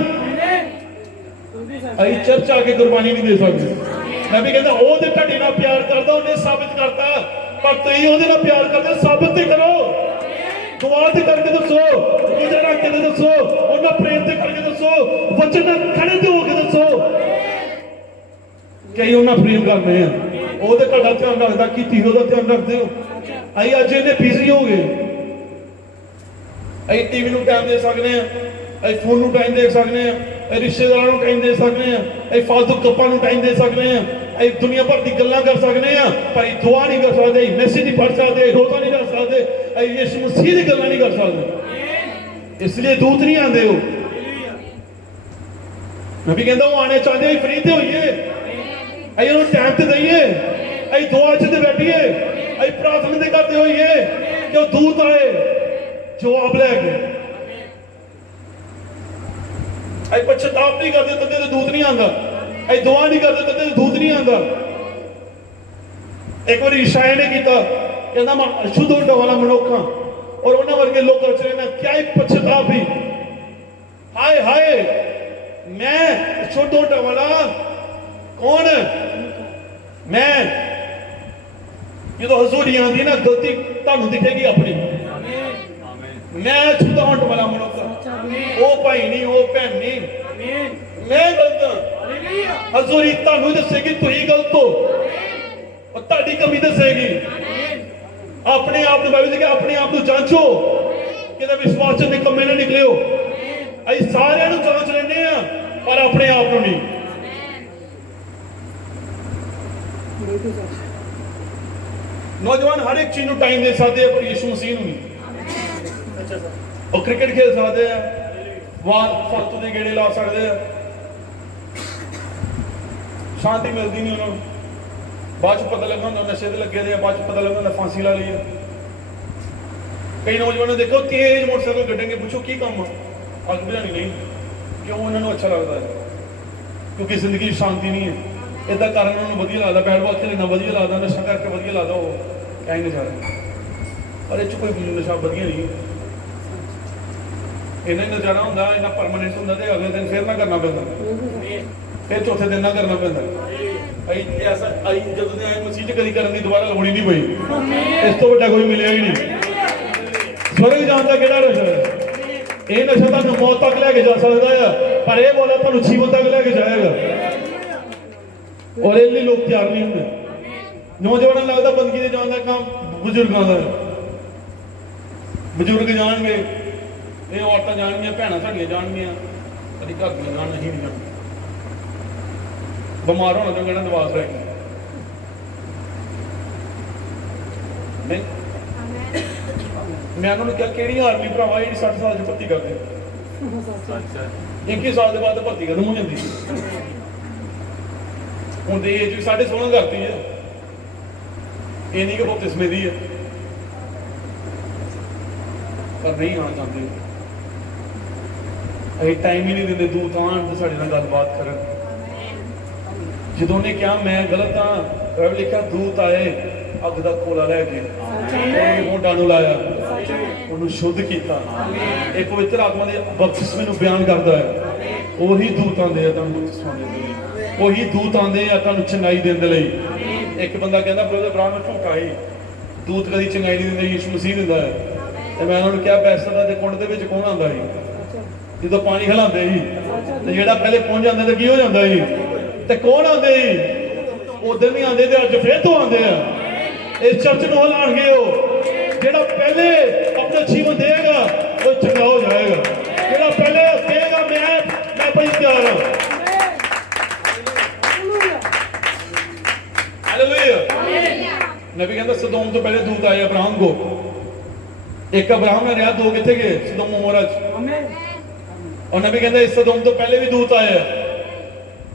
ਅਸੀਂ ਚਰਚ ਆ ਕੇ ਕੁਰਬਾਨੀ ਨਹੀਂ ਦੇ ਸਕਦੇ। ਨਬੀ ਕਹਿੰਦਾ ਉਹ ਤੇ ਤੁਹਾਡੇ ਨਾਲ ਪਿਆਰ ਕਰਦਾ, ਉਹਨੇ ਸਾਬਿਤ ਕਰਤਾ, ਪਰ ਤੁਸੀਂ ਉਹਦੇ ਨਾਲ ਪਿਆਰ ਕਰਦੇ, ਸਾਬਿਤ ਤੇ ਕਰੋ। ਦੁਆ ਤੇ ਕਰਕੇ ਦੱਸੋ, ਰੋਜ਼ਾ ਰੱਖ ਕੇ ਦੱਸੋ, ਉਹਨਾਂ ਪ੍ਰੇਮ ਤੇ ਕਰਕੇ ਦੱਸੋ, ਵਚਨ ਨਾਲ ਖੜੇ ਤੇ ਹੋ ਕੇ ਦੱਸੋ। ਕਈ ਉਹਨਾਂ ਪ੍ਰੇਮ ਕਰਦੇ ਆ, ਉਹ ਤੇ ਤੁਹਾਡਾ ਧਿਆਨ ਰੱਖਦਾ, ਕੀਤੀ ਉਹਦਾ ਧਿਆਨ ਰੱਖਦੇ ਹੋ। ਅਸੀਂ ਅੱਜ ਇਹਨੇ ਬਿਜ਼ੀ ਹੋ ਗਏ। ਅਸੀਂ ਟੀਵੀ ਨੂੰ ਟਾਈਮ ਦੇ ਸਕਦੇ ਆ, ਅਸੀਂ ਫੋਨ ਨੂੰ ਟਾਈਮ ਦੇ ਸਕਦੇ ਆ, ਅਸੀਂ ਰਿਸ਼ਤੇਦਾਰਾਂ ਨੂੰ ਟਾਈਮ ਦੇ ਸਕਦੇ ਆ, ਅਸੀਂ ਫਾਲਤੂ ਗੱਪਾਂ ਨੂੰ ਟਾਈਮ ਦੇ ਸਕਦੇ ਆ, ਅਸੀਂ ਦੁਨੀਆ ਭਰ ਦੀ ਗੱਲਾਂ ਕਰ ਸਕਦੇ ਆ, ਪਰ ਅਸੀਂ ਦੁਆ ਨਹੀਂ ਕਰ ਸਕਦੇ, ਮੈਸੇਜ ਨਹੀਂ ਪੜ੍ਹ ਸਕਦੇ, ਰੋਜ਼ਾ ਨਹੀਂ ਕਰ ਸਕਦੇ, ਅਸੀਂ ਯਿਸੂ ਮਸੀਹ ਦੀ ਗੱਲਾਂ ਨਹੀਂ ਕਰ ਸਕਦੇ। ਇਸ ਲਈ ਦੂਤ ਨਹੀਂ ਆਉਂਦੇ। ਉਹ ਨਬੀ ਕਹਿੰਦਾ ਉਹ ਆਣੇ ਚਾਹੁੰਦੇ, ਅਸੀਂ ਫ੍ਰੀ ਤੇ ਹੋਈਏ, ਅਸੀਂ ਉਹਨੂੰ ਟਾਈਮ ਤੇ ਦਈਏ, ਅਸੀਂ ਦੁਆ 'ਚ ਤੇ ਬੈਠੀਏ, ਅਸੀਂ ਪ੍ਰਾਰਥਨਾ ਤੇ ਕਰਦੇ ਹੋਈਏ ਕਿ ਉਹ ਦੂਤ ਆਏ ਜਵਾਬ ਲੈ ਕੇ। ਅਸੀਂ ਪਛਤਾਪ ਨਹੀਂ ਕਰਦੇ ਤਦੇ ਤੇ ਦੂਤ ਨਹੀਂ ਆਉਂਦਾ, ਅਸੀਂ ਦੁਆ ਨਹੀਂ ਕਰਦੇ ਤਦੇ ਤੇ ਦੂਤ ਨਹੀਂ ਆਉਂਦਾ। ਇੱਕ ਵਾਰੀ ਈਸ਼ਾਇਆ ਨੇ ਕੀਤਾ, ਕਹਿੰਦਾ ਮੈਂ ਅਸ਼ੁੱਧ ਹੋਣ ਵਾਲਾ ਮਨੁੱਖ ਹਾਂ, ਔਰ ਉਹਨਾਂ ਵਰਗੇ ਲੋਕਾਂ 'ਚ ਰਹਿਣਾ ਕਿਆ ਹੀ ਪਛਤਾਪ ਹੀ। ਹਾਏ ਹਾਏ, ਮੈਂ ਅਸ਼ੁੱਧ ਹੋਣ ਵਾਲਾ ਕੌਣ? ਮੈਂ ਜਦੋਂ ਹਜ਼ੂਰੀ ਆਉਂਦੀ ਨਾ, ਗਲਤੀ ਤੁਹਾਨੂੰ ਦਿਖੇਗੀ ਆਪਣੀ। ਮੈਂ ਅਸ਼ੁੱਧ ਹੋਣ ਵਾਲਾ ਮਨੁੱਖ, ਉਹ ਭਾਈ ਨਹੀਂ, ਉਹ ਭੈਣ ਨਹੀਂ, ਮੈਂ ਗਲਤ ਹਾਂ। ਹਜ਼ੂਰੀ ਤੁਹਾਨੂੰ ਦੱਸੇਗੀ ਤੁਸੀਂ ਗਲਤ ਹੋ, ਉਹ ਤੁਹਾਡੀ ਕਮੀ ਦੱਸੇਗੀ। ਆਪਣੇ ਆਪ ਨੂੰ ਬਾਈਬਲ ਦੇ ਆਪਣੇ ਆਪ ਨੂੰ ਜਾਂਚੋ, ਕਿਤੇ ਵਿਸ਼ਵਾਸ ਚ ਨਿਕੰਮੇ ਨਾ ਨਿਕਲਿਓ। ਅਸੀਂ ਸਾਰਿਆਂ ਨੂੰ ਜਾਂਚ ਲੈਂਦੇ ਆ, ਪਰ ਆਪਣੇ ਆਪ ਨੂੰ ਨਹੀਂ। ਨੌਜਵਾਨ ਹਰ ਇੱਕ ਚੀਜ਼ ਨੂੰ ਟਾਈਮ ਦੇ ਸਕਦੇ ਆ, ਪਰ ਯਿਸੂ ਮਸੀਹ ਨੂੰ ਨਹੀਂ। ਉਹ ਕ੍ਰਿਕਟ ਖੇਡ ਸਕਦੇ ਆ, ਫਾਲਤੂ ਦੇ ਗੇੜੇ ਲਾ ਸਕਦੇ ਆ, ਸ਼ਾਂਤੀ ਮਿਲਦੀ ਨਹੀਂ ਉਹਨਾਂ ਨੂੰ। ਬਾਅਦ ਚ ਪਤਾ ਲੱਗਾ ਹੁੰਦਾ ਨਸ਼ੇ ਤੇ ਲੱਗੇ ਦੇ ਆ, ਬਾਅਦ ਚ ਪਤਾ ਲੱਗਾ ਹੁੰਦਾ ਫਾਂਸੀ ਲਾ ਲਈ ਆ। ਕਈ ਨੌਜਵਾਨਾਂ ਦੇਖੋ ਤੇਜ਼ ਮੋਟਰਸਾਈਕਲ ਕੱਢਣਗੇ, ਪੁੱਛੋ ਕੀ ਕੰਮ ਆ? ਅੱਗ ਬੁਝਾਉਣੀ ਨਹੀਂ। ਕਿਉਂ? ਉਹਨਾਂ ਨੂੰ ਅੱਛਾ ਲੱਗਦਾ ਹੈ, ਕਿਉਂਕਿ ਜ਼ਿੰਦਗੀ ਸ਼ਾਂਤੀ ਨਹੀਂ ਹੈ। ਏਦਾਂ ਕਾਰਨ ਉਹਨਾਂ ਨੂੰ ਵਧੀਆ ਲੱਗਦਾ, ਬੈਟ ਬਾਲ ਖੇਲਣਾ ਵਧੀਆ ਲੱਗਦਾ, ਨਸ਼ਾ ਕਰਕੇ ਵਧੀਆ ਲੱਗਦਾ, ਉਹ ਕਹਿ ਨਹੀਂ ਸਕਦਾ। ਪਰ ਇਹ ਚ ਕੋਈ ਨਸ਼ਾ ਵਧੀਆ ਨਹੀਂ। ਇਹਨਾਂ ਹੀ ਨਜ਼ਾਰਾ ਹੁੰਦਾ, ਇਹਨਾਂ ਪਰਮਾਨੈਂਟ ਹੁੰਦਾ ਤੇ ਅਗਲੇ ਦਿਨ ਫੇਰ ਨਾ ਕਰਨਾ ਪੈਂਦਾ, ਫਿਰ ਚੌਥੇ ਦਿਨ ਨਾ ਕਰਨਾ ਪੈਂਦਾ। ਅਸੀਂ ਐਸਾ ਅਸੀਂ ਜਦੋਂ ਦੇ ਆਏ ਮਸੀਹ 'ਚ ਕਦੀ ਕਰਨ ਦੀ ਦੁਬਾਰਾ ਲੋੜ ਹੀ ਨਹੀਂ ਪਈ। ਇਸ ਤੋਂ ਵੱਡਾ ਕੋਈ ਮਿਲਿਆ ਹੀ ਨਹੀਂ। ਸਵਰਗ ਜਾਣ ਦਾ ਕਿਹੜਾ ਨਸ਼ਾ ਹੈ? ਇਹ ਨਸ਼ਾ ਤੁਹਾਨੂੰ ਮੌਤ ਤੱਕ ਲੈ ਕੇ ਜਾ ਸਕਦਾ ਆ, ਪਰ ਇਹ ਬੋਲਾ ਤੁਹਾਨੂੰ ਜੀਵਨ ਤੱਕ ਲੈ ਕੇ ਜਾਏਗਾ। ਔਰ ਇਹ ਲਈ ਲੋਕ ਤਿਆਰ ਨਹੀਂ ਹੁੰਦੇ। ਨੌਜਵਾਨਾਂ ਨੂੰ ਲੱਗਦਾ ਬੰਦਗੀ ਦੇ ਜਾਣ ਦਾ ਕੰਮ ਬਜ਼ੁਰਗਾਂ ਦਾ ਹੈ। ਬਜ਼ੁਰਗ ਜਾਣਗੇ, ਇਹ ਔਰਤਾਂ ਜਾਣਗੀਆਂ, ਭੈਣਾਂ ਸਾਡੀਆਂ ਜਾਣਗੀਆਂ, ਸਾਡੀ ਘਰ ਦੀਆਂ ਜਾਣ ਨਹੀਂ ਜਾਣਗੀਆਂ। ਬਿਮਾਰ ਹੋਣਾ ਤੋਂ ਕਹਿਣਾ ਨਵਾਜ਼ ਰਹੇ ਨਹੀਂ। ਮੈਂ ਉਹਨਾਂ ਨੂੰ ਕਿਹਾ ਕਿਹੜੀ ਆਰਮੀ ਭਰਾਵਾ ਜਿਹੜੀ 60 ਸਾਲ ਦੀ ਭਰਤੀ ਕਰਦੇ, 21 ਸਾਲ ਦੇ ਬਾਅਦ ਭਰਤੀ ਖਤਮ ਹੋ ਜਾਂਦੀ। ਹੁਣ ਦੇ ਏਜ ਵੀ 16.5 ਕਰਤੀ ਹੈ, ਇਹ ਨਹੀਂ ਕਿ ਬਪਤਿਸਮੇ ਦੀ ਹੈ, ਪਰ ਨਹੀਂ ਆਉਣਾ ਚਾਹੁੰਦੇ। ਅਸੀਂ ਟਾਈਮ ਹੀ ਨਹੀਂ ਦਿੰਦੇ ਦੂਤ ਆਉਣ ਤੇ ਸਾਡੇ ਨਾਲ ਗੱਲਬਾਤ ਕਰਨ। ਜਦੋਂ ਉਹਨੇ ਕਿਹਾ ਮੈਂ ਗਲਤ ਹਾਂ, ਬਾਈਬਲ ਲਿਖਿਆ ਦੂਤ ਆਏ ਅੱਗ ਦਾ ਕੋਲਾ ਲੈ ਕੇ ਉਹਨੇ ਹੋਂਡਾਂ ਨੂੰ ਲਾਇਆ, ਉਹਨੂੰ ਸ਼ੁੱਧ ਕੀਤਾ। ਇਹ ਪਵਿੱਤਰ ਆਤਮਾ ਦੇ ਬਪਤਿਸਮੇ ਨੂੰ ਬਿਆਨ ਕਰਦਾ ਹੈ। ਉਹੀ ਦੂਤ ਆਉਂਦੇ ਆ ਤੁਹਾਨੂੰ ਬਪਤਿਸਮਾ ਦੇਣ ਦੇ ਲਈ, ਉਹੀ ਦੂਤ ਆਉਂਦੇ ਆ ਤੁਹਾਨੂੰ ਚੰਗਾਈ ਦੇਣ ਦੇ ਲਈ। ਇੱਕ ਬੰਦਾ ਕਹਿੰਦਾ ਬ੍ਰਦਰ ਬ੍ਰਾਹਮ ਝੂਠਾ ਹੀ ਦੂਤ ਕਦੀ ਚੰਗਾਈ ਨਹੀਂ ਦਿੰਦੇ, ਯਿਸੂ ਮਸੀਹ ਦਿੰਦਾ ਹੈ। ਤੇ ਮੈਂ ਉਹਨਾਂ ਨੂੰ ਕਿਹਾ ਬੈਸਦਾ ਦੇ ਕੁੰਡ ਦੇ ਵਿੱਚ ਕੌਣ ਆਉਂਦਾ ਸੀ ਜਦੋਂ ਪਾਣੀ ਖਿਲਾਉਂਦੇ ਸੀ? ਤੇ ਜਿਹੜਾ ਪਹਿਲੇ ਪਹੁੰਚ ਜਾਂਦਾ ਤੇ ਕੀ ਹੋ ਜਾਂਦਾ ਸੀ? ਤੇ ਕੌਣ ਆਉਂਦੇ ਸੀ? ਉਦੋਂ ਨਹੀਂ ਆਉਂਦੇ ਤੇ ਅੱਜ ਫੇਰ ਤੋਂ ਆਉਂਦੇ ਆ। ਇਸ ਚਰਚ ਨੂੰ ਹਿਲਾਉਣਗੇ ਉਹ ਜਿਹੜਾ ਪਹਿਲੇ ਆਪਣਾ ਜੀਵਨ ਦੇਗਾ ਉਹ ਚੰਗਾ ਹੋ ਜਾਏਗਾ। ਜਿਹੜਾ ਪਹਿਲੇ ਕਹੇਗਾ ਮੈਂ ਭਾਈ ਤਿਆਰ ਹਾਂ। ਹਾਲੇਲੂਇਆ। ਨਬੀ ਕਹਿੰਦਾ ਸਦੋਮ ਤੋਂ ਪਹਿਲੇ ਦੂਤ ਆਏ ਅਬਰਾਹਮ ਕੋ। ਇੱਕ ਅਬਰਾਹਮ ਨੇ ਰਿਹਾ, ਦੋ ਕਿੱਥੇ ਗਏ? ਸਦੋਮ ਉਮਰਾ ਚ। ਔਰ ਨਬੀ ਕਹਿੰਦਾ ਇਸ ਸਦੋਮ ਤੋਂ ਪਹਿਲੇ ਵੀ ਦੂਤ ਆਏ ਆ।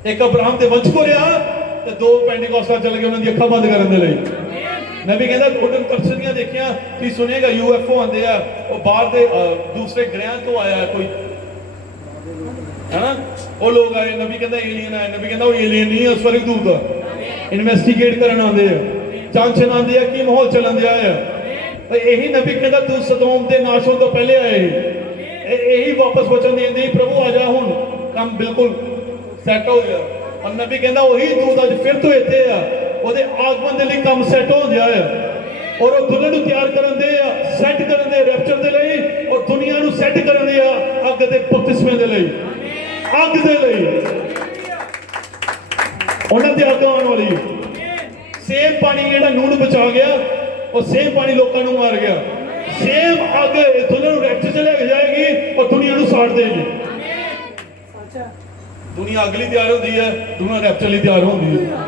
ਇੱਕ ਅਬਰਾਹਮ ਦੇ ਵੰਸ਼ ਕੋ ਰਿਹਾ ਤੇ ਦੋ ਪੈਂਟੀਕੋਸਟਾਂ ਚਲੇ ਗਏ ਉਹਨਾਂ ਦੀ ਅੱਖਾਂ ਬੰਦ ਕਰਨ ਦੇ ਲਈ। ਨਬੀ ਕਹਿੰਦਾ ਗੋਲਡਨ ਤਰਸਨੀਆਂ ਦੇਖਿਆ, ਤੁਸੀਂ ਸੁਣੇਗਾ UFO ਆਉਂਦੇ ਆ, ਉਹ ਬਾਹਰ ਦੇ ਦੂਸਰੇ ਗ੍ਰਹਿਾਂ ਤੋਂ ਆਇਆ ਕੋਈ, ਹੈਨਾ? ਉਹ ਲੋਕ ਆਏ। ਨਬੀ ਕਹਿੰਦਾ ਏਲੀਅਨ ਆਏ। ਨਬੀ ਕਹਿੰਦਾ ਉਹ ਏਲੀਅਨ ਨਹੀਂ ਹੈ, ਸਵਰਗ ਦੂਤ ਆ। ਇਨਵੈਸਟੀਗੇਟ ਕਰਨ ਆਉਂਦੇ ਆ, ਜਾਂਚਣ ਆਉਂਦੇ ਆ ਕੀ ਮਾਹੌਲ ਚੱਲਣ ਦਿਆ ਆ। ਤੇ ਇਹੀ ਨਬੀ ਕਹਿੰਦਾ ਤੂੰ ਸਦੋਮ ਦੇ ਨਾਸ਼ ਹੋਣ ਤੋਂ ਪਹਿਲੇ ਆਏ। ਇਹੀ ਵਾਪਸ ਵਚਨ ਦੇਂਦੇ ਪ੍ਰਭੂ ਆ ਜਾ, ਹੁਣ ਕੰਮ ਬਿਲਕੁਲ ਸੈੱਟ ਹੋ ਗਿਆ। ਔਰ ਨਬੀ ਕਹਿੰਦਾ ਉਹੀ ਦੂਤ ਅੱਜ ਫਿਰ ਤੋਂ ਇੱਥੇ ਆ, ਉਹਦੇ ਆਗਮਨ ਦੇ ਲਈ ਕੰਮ ਸੈੱਟ ਹੋ ਗਿਆ ਆ। ਔਰ ਉਹ ਦੁਨੀਆ ਨੂੰ ਤਿਆਰ ਕਰਨ ਦੇ ਆ, ਸੈੱਟ ਕਰਨ ਦੇ ਰੈਪਚਰ ਦੇ ਲਈ, ਔਰ ਦੁਨੀਆ ਨੂੰ ਸੈੱਟ ਕਰਨ ਦੇ ਆ ਅੱਗ ਦੇ ਬਪਤਿਸਮੇ ਦੇ ਲਈ, ਅੱਗ ਦੇ ਲਈ। ਉਹਨਾਂ ਦੀ ਅੱਗ ਆਉਣ ਵਾਲੀ। ਸੇਮ ਪਾਣੀ ਜਿਹੜਾ ਨੂਹ ਨੂੰ ਬਚਾ ਗਿਆ, ਉਹ ਸੇਮ ਪਾਣੀ ਲੋਕਾਂ ਨੂੰ ਮਾਰ ਗਿਆ। ਸੇਮ ਅੱਗ ਦੁਨੀਆ ਨੂੰ ਰੈਪਚਰ ਚ ਲੈ ਕੇ ਜਾਏਗੀ ਔਰ ਦੁਨੀਆ ਨੂੰ ਸਾੜ ਦੇਗੀ। ਦੁਨੀਆ ਅੱਗ ਲਈ ਤਿਆਰ ਹੁੰਦੀ ਹੈ, ਦੁਨੀਆ ਰੈਪਚਰ ਲਈ ਤਿਆਰ ਹੁੰਦੀ ਹੈ।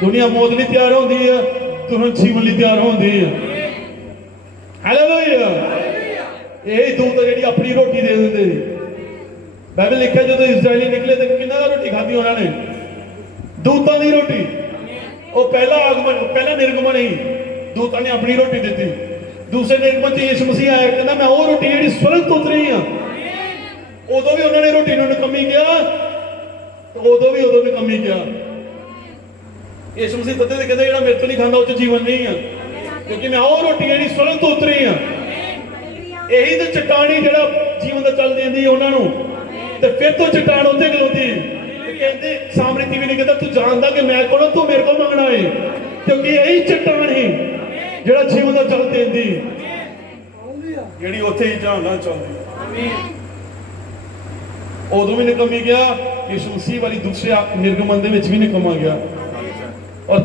ਦੁਨੀਆ ਮੌਤ ਲਈ ਤਿਆਰ ਹੁੰਦੀ ਹੈ, ਦੁਨੀਆ ਜੀਵਨ ਲਈ ਤਿਆਰ ਹੁੰਦੀ ਹੈ। ਹਾਲੇਲੂਇਆ। ਇਹ ਦੂਤ ਜਿਹੜੀ ਆਪਣੀ ਰੋਟੀ ਦੇ ਦਿੰਦੇ। ਬਾਈਬਲ ਲਿਖਿਆ ਜਦੋਂ ਇਸਰਾਇਲੀ ਨਿਕਲੇ ਤੇ ਕਿੰਨਾ ਦਾ ਰੋਟੀ ਖਾਧੀ ਉਹਨਾਂ ਨੇ? ਦੂਤਾਂ ਦੀ ਰੋਟੀ। ਉਹ ਪਹਿਲਾ ਆਗਮਨ, ਪਹਿਲਾ ਨਿਰਗਮਨ ਹੀ ਦੂਤਾਂ ਨੇ ਆਪਣੀ ਰੋਟੀ ਦਿੱਤੀ। ਦੂਸਰੇ ਨਿਰਗਮਨ ਚ ਯਿਸੂ ਮਸੀਹ ਆਇਆ, ਕਹਿੰਦਾ ਮੈਂ ਉਹ ਰੋਟੀ ਜਿਹੜੀ ਸਵਰਗ ਤੋਂ ਉਤਰੀ ਆ। ਉਦੋਂ ਵੀ ਉਹਨਾਂ ਨੇ ਰੋਟੀ ਨੂੰ ਨਿਕੰਮੀ ਕਿਹਾ, ਉਦੋਂ ਨਿਕੰਮੀ ਕਿਹਾ। ਯਿਸੂ ਮਸੀਹ ਤਦੇ ਤੇ ਕਹਿੰਦਾ ਜਿਹੜਾ ਮੇਰੇ ਤੋਂ ਨਹੀਂ ਖਾਂਦਾ ਉਹ ਚ ਜੀਵਨ ਨਹੀਂ ਆ, ਕਿਉਂਕਿ ਮੈਂ ਉਹ ਰੋਟੀ ਜਿਹੜੀ ਸਵਰਗ ਤੋਂ ਉਤਰੀ ਆ। ਇਹੀ ਤਾਂ ਚਟਾਣੀ ਜਿਹੜਾ ਜੀਵਨ ਦਾ ਚੱਲ ਦਿੰਦੀ ਉਹਨਾਂ ਨੂੰ, ਤੇ ਫਿਰ ਤੋਂ ਚਟਾਨ ਉੱਤੇ ਖਲੋਤੀ। ਕਹਿੰਦੇ ਸਾਮਰੀਤੀ ਵੀ ਨਹੀਂ ਕਹਿੰਦਾ ਤੂੰ ਜਾਣਦਾ ਕਿ ਮੈਂ ਕੋਲੋਂ ਤੂੰ ਮੇਰੇ ਕੋਲ ਮੰਗਣਾ ਹੈ, ਕਿਉਂਕਿ ਇਹੀ ਚਟਾਨ ਹੈ ਜਿਹੜਾ ਜੀਵਨ ਦਾ ਚੱਲ ਦਿੰਦੀ, ਜਿਹੜੀ ਉੱਥੇ ਹੀ ਜਾਣਾ ਚਾਹੁੰਦੀ। ਉਦੋਂ ਵੀ ਨਿਕੰਮੀ ਗਿਆ, ਯਿਸੂ ਮਸੀਹ ਵਾਲੀ ਦੂਸਰੇ ਨਿਰਗਮਨ ਦੇ ਵਿੱਚ ਵੀ ਨਿਕੰਮਾ ਗਿਆ। ਔਰ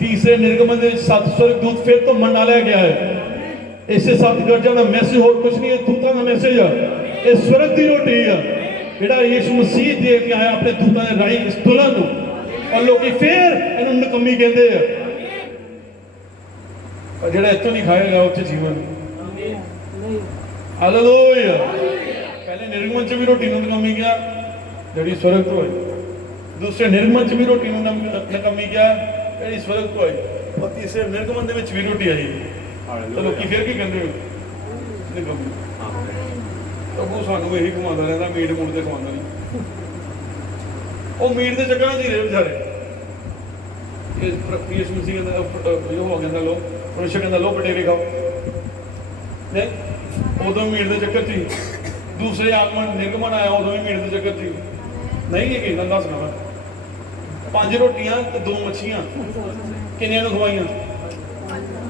ਤੀਸਰੇ ਨਿਰਗਮਨ ਦੇ ਵਿੱਚ 7 ਸਵਰਗਦੂਤ ਫਿਰ ਤੋਂ ਮੰਨਾ ਲੈ ਗਿਆ ਹੈ। ਇਸੇ 7 ਗਰਜਾਂ ਦਾ ਮੈਸੇਜ ਹੋਰ ਕੁਝ ਨਹੀਂ ਹੈ, ਦੂਤਾਂ ਦਾ ਮੈਸੇਜ ਆ। ਇਹ ਸਵਰਗ ਦੀ ਰੋਟੀ ਆ ਜਿਹੜਾ ਯਿਸੂ ਮਸੀਹ ਦੇ ਕੇ ਆਇਆ ਆਪਣੇ ਦੂਤਾਂ ਦੇ ਰਾਹੀਂ ਇਸ ਦੁਲਹਨ ਨੂੰ। ਔਰ ਲੋਕੀ ਫਿਰ ਇਹਨੂੰ ਨਿਕੰਮੀ ਕਹਿੰਦੇ ਆ। ਔਰ ਜਿਹੜਾ ਇੱਥੋਂ ਨਹੀਂ ਖਾਏਗਾ ਉਹ 'ਚ ਜੀਵਨ ਨਹੀਂ। ਹਾਲੇਲੂਇਆ। ਪਹਿਲੇ ਨਿਰਗਮਨ 'ਚ ਵੀ ਰੋਟੀ ਨੂੰ ਨਿਕੰਮੀ ਗਿਆ ਜਿਹੜੀ ਸਵਰਗ ਤੋਂ ਆਈ। ਦੂਸਰੇ ਨਿਰਗਮਨ 'ਚ ਵੀ ਰੋਟੀ ਨੂੰ ਨਿਕੰਮੀ ਗਿਆ ਜਿਹੜੀ ਸਵਰਗ ਤੋਂ ਆਈ। ਔਰ ਤੀਸਰੇ ਨਿਰਗਮਨ ਦੇ ਵਿੱਚ ਵੀ ਰੋਟੀ ਆਈ। ਤਾਂ ਲੋਕੀ ਫਿਰ ਕੀ ਕਹਿੰਦੇ ਨਿਕੰਮੀ। ਪ੍ਰਭੂ ਸਾਨੂੰ ਇਹੀ ਘੁਮਾਉਂਦਾ ਰਹਿੰਦਾ, ਮੀਟ ਮੂਟ ਤੇ ਖਵਾਉਂਦਾ ਨਹੀਂ। ਉਹ ਮੀਟ ਦੇ ਚੱਕਰਾਂ 'ਚ ਹੀ ਰਹੇ ਵਿਚਾਰੇ। ਯਿਸੂ ਮਸੀਹ ਕਹਿੰਦਾ ਜੋ ਹੋ ਜਾਂਦਾ ਲੋ, ਪਰਮੇਸ਼ਰ ਕਹਿੰਦਾ ਲੋ ਪਟੇਰੇ ਖਾਓ। ਨਹੀਂ, ਉਦੋਂ ਮੀਟ ਦੇ ਚੱਕਰ 'ਚ ਹੀ दूसरे आगमन निर्गमन आया उदों भी मीट के चक्कर थी नहीं है कि दसना मैं 5 रोटियां ते 2 मच्छियां किन्ने नूं खवाइयां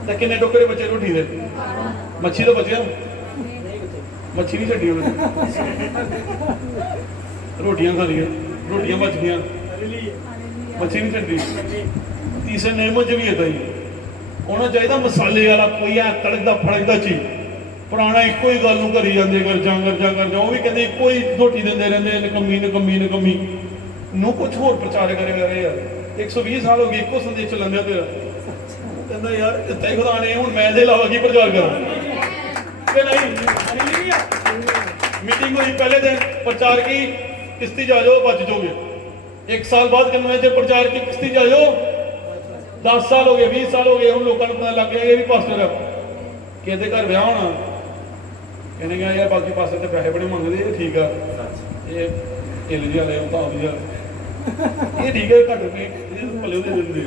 ते किन्ने टोकरे बचे रोटी दे मच्छी तो बचिया मच्छी नहीं छड्डी उन्हें रोटियां खा लिया रोटियां बच गई मच्छी नहीं छड्डी तीसरे नियम च भी इदा ही होना चाहिए मसाले वाला कोई है तड़कदा फड़कदा चीज पुराना एको ही गल करी जाते कर जा वो भी कहते एको ही रोटी देंदे रहंदे नकम्मी नू कुछ होर प्रचार करे यार 120 साल हो गए एको संदेश चलंदे तेरा कहंदा यार इत्ते खुदा ने हुण मैं दे अलावा की प्रचार करा कि नहीं मीटिंग हुई पहले दिन प्रचार की किस्ती जा जाओ बच जाओगे 1 साल बाद कहना जो प्रचार की किस्ती जा जाओ 10 साल हो गए 20 साल हो गए हम लोगों को पता लग गया ये भी पास्टर है कहते घर ब्याह होना कहने गया यार बाकी पास्टर तो पैसे बड़े मंगते ठीक है ये हिल जिहा ले ये ठीक है घट के भले दे दिंदे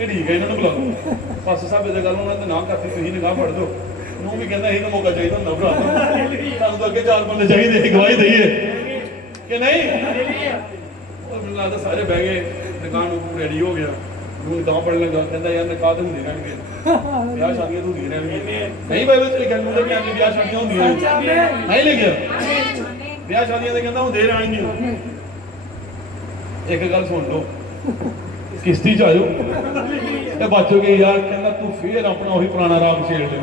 ये ठीक है इन्होंने बुला लो पास्टर साहब की गल उन्होंने ना करती तुसीं निगाह फड़ दो नूं भी कहना यही तो मौका चाहिए होंदा भरा सानूं तो अगे 4 बंदे चाहिए गवाही दईए कि नहीं और मैनूं लगदा सारे बह गए दुकान रेडी हो गया नूं निकाह पढ़न लगा कहंदा यार निकाह तो हुंदे रहणगे ब्याह शादियां तो हुंदियां रहणगियां नहीं बाइबल च लिखिआ मुंडे भी आंदे ब्याह शादियां हुंदियां नहीं लिखिआ ब्याह शादियां ते कहंदा हुंदे रहणगियां एक गल सुन लो किस्ती च आ जाओ ते बचोगे यार कहंदा तू फिर अपना वही पुराना राग छेड़ ले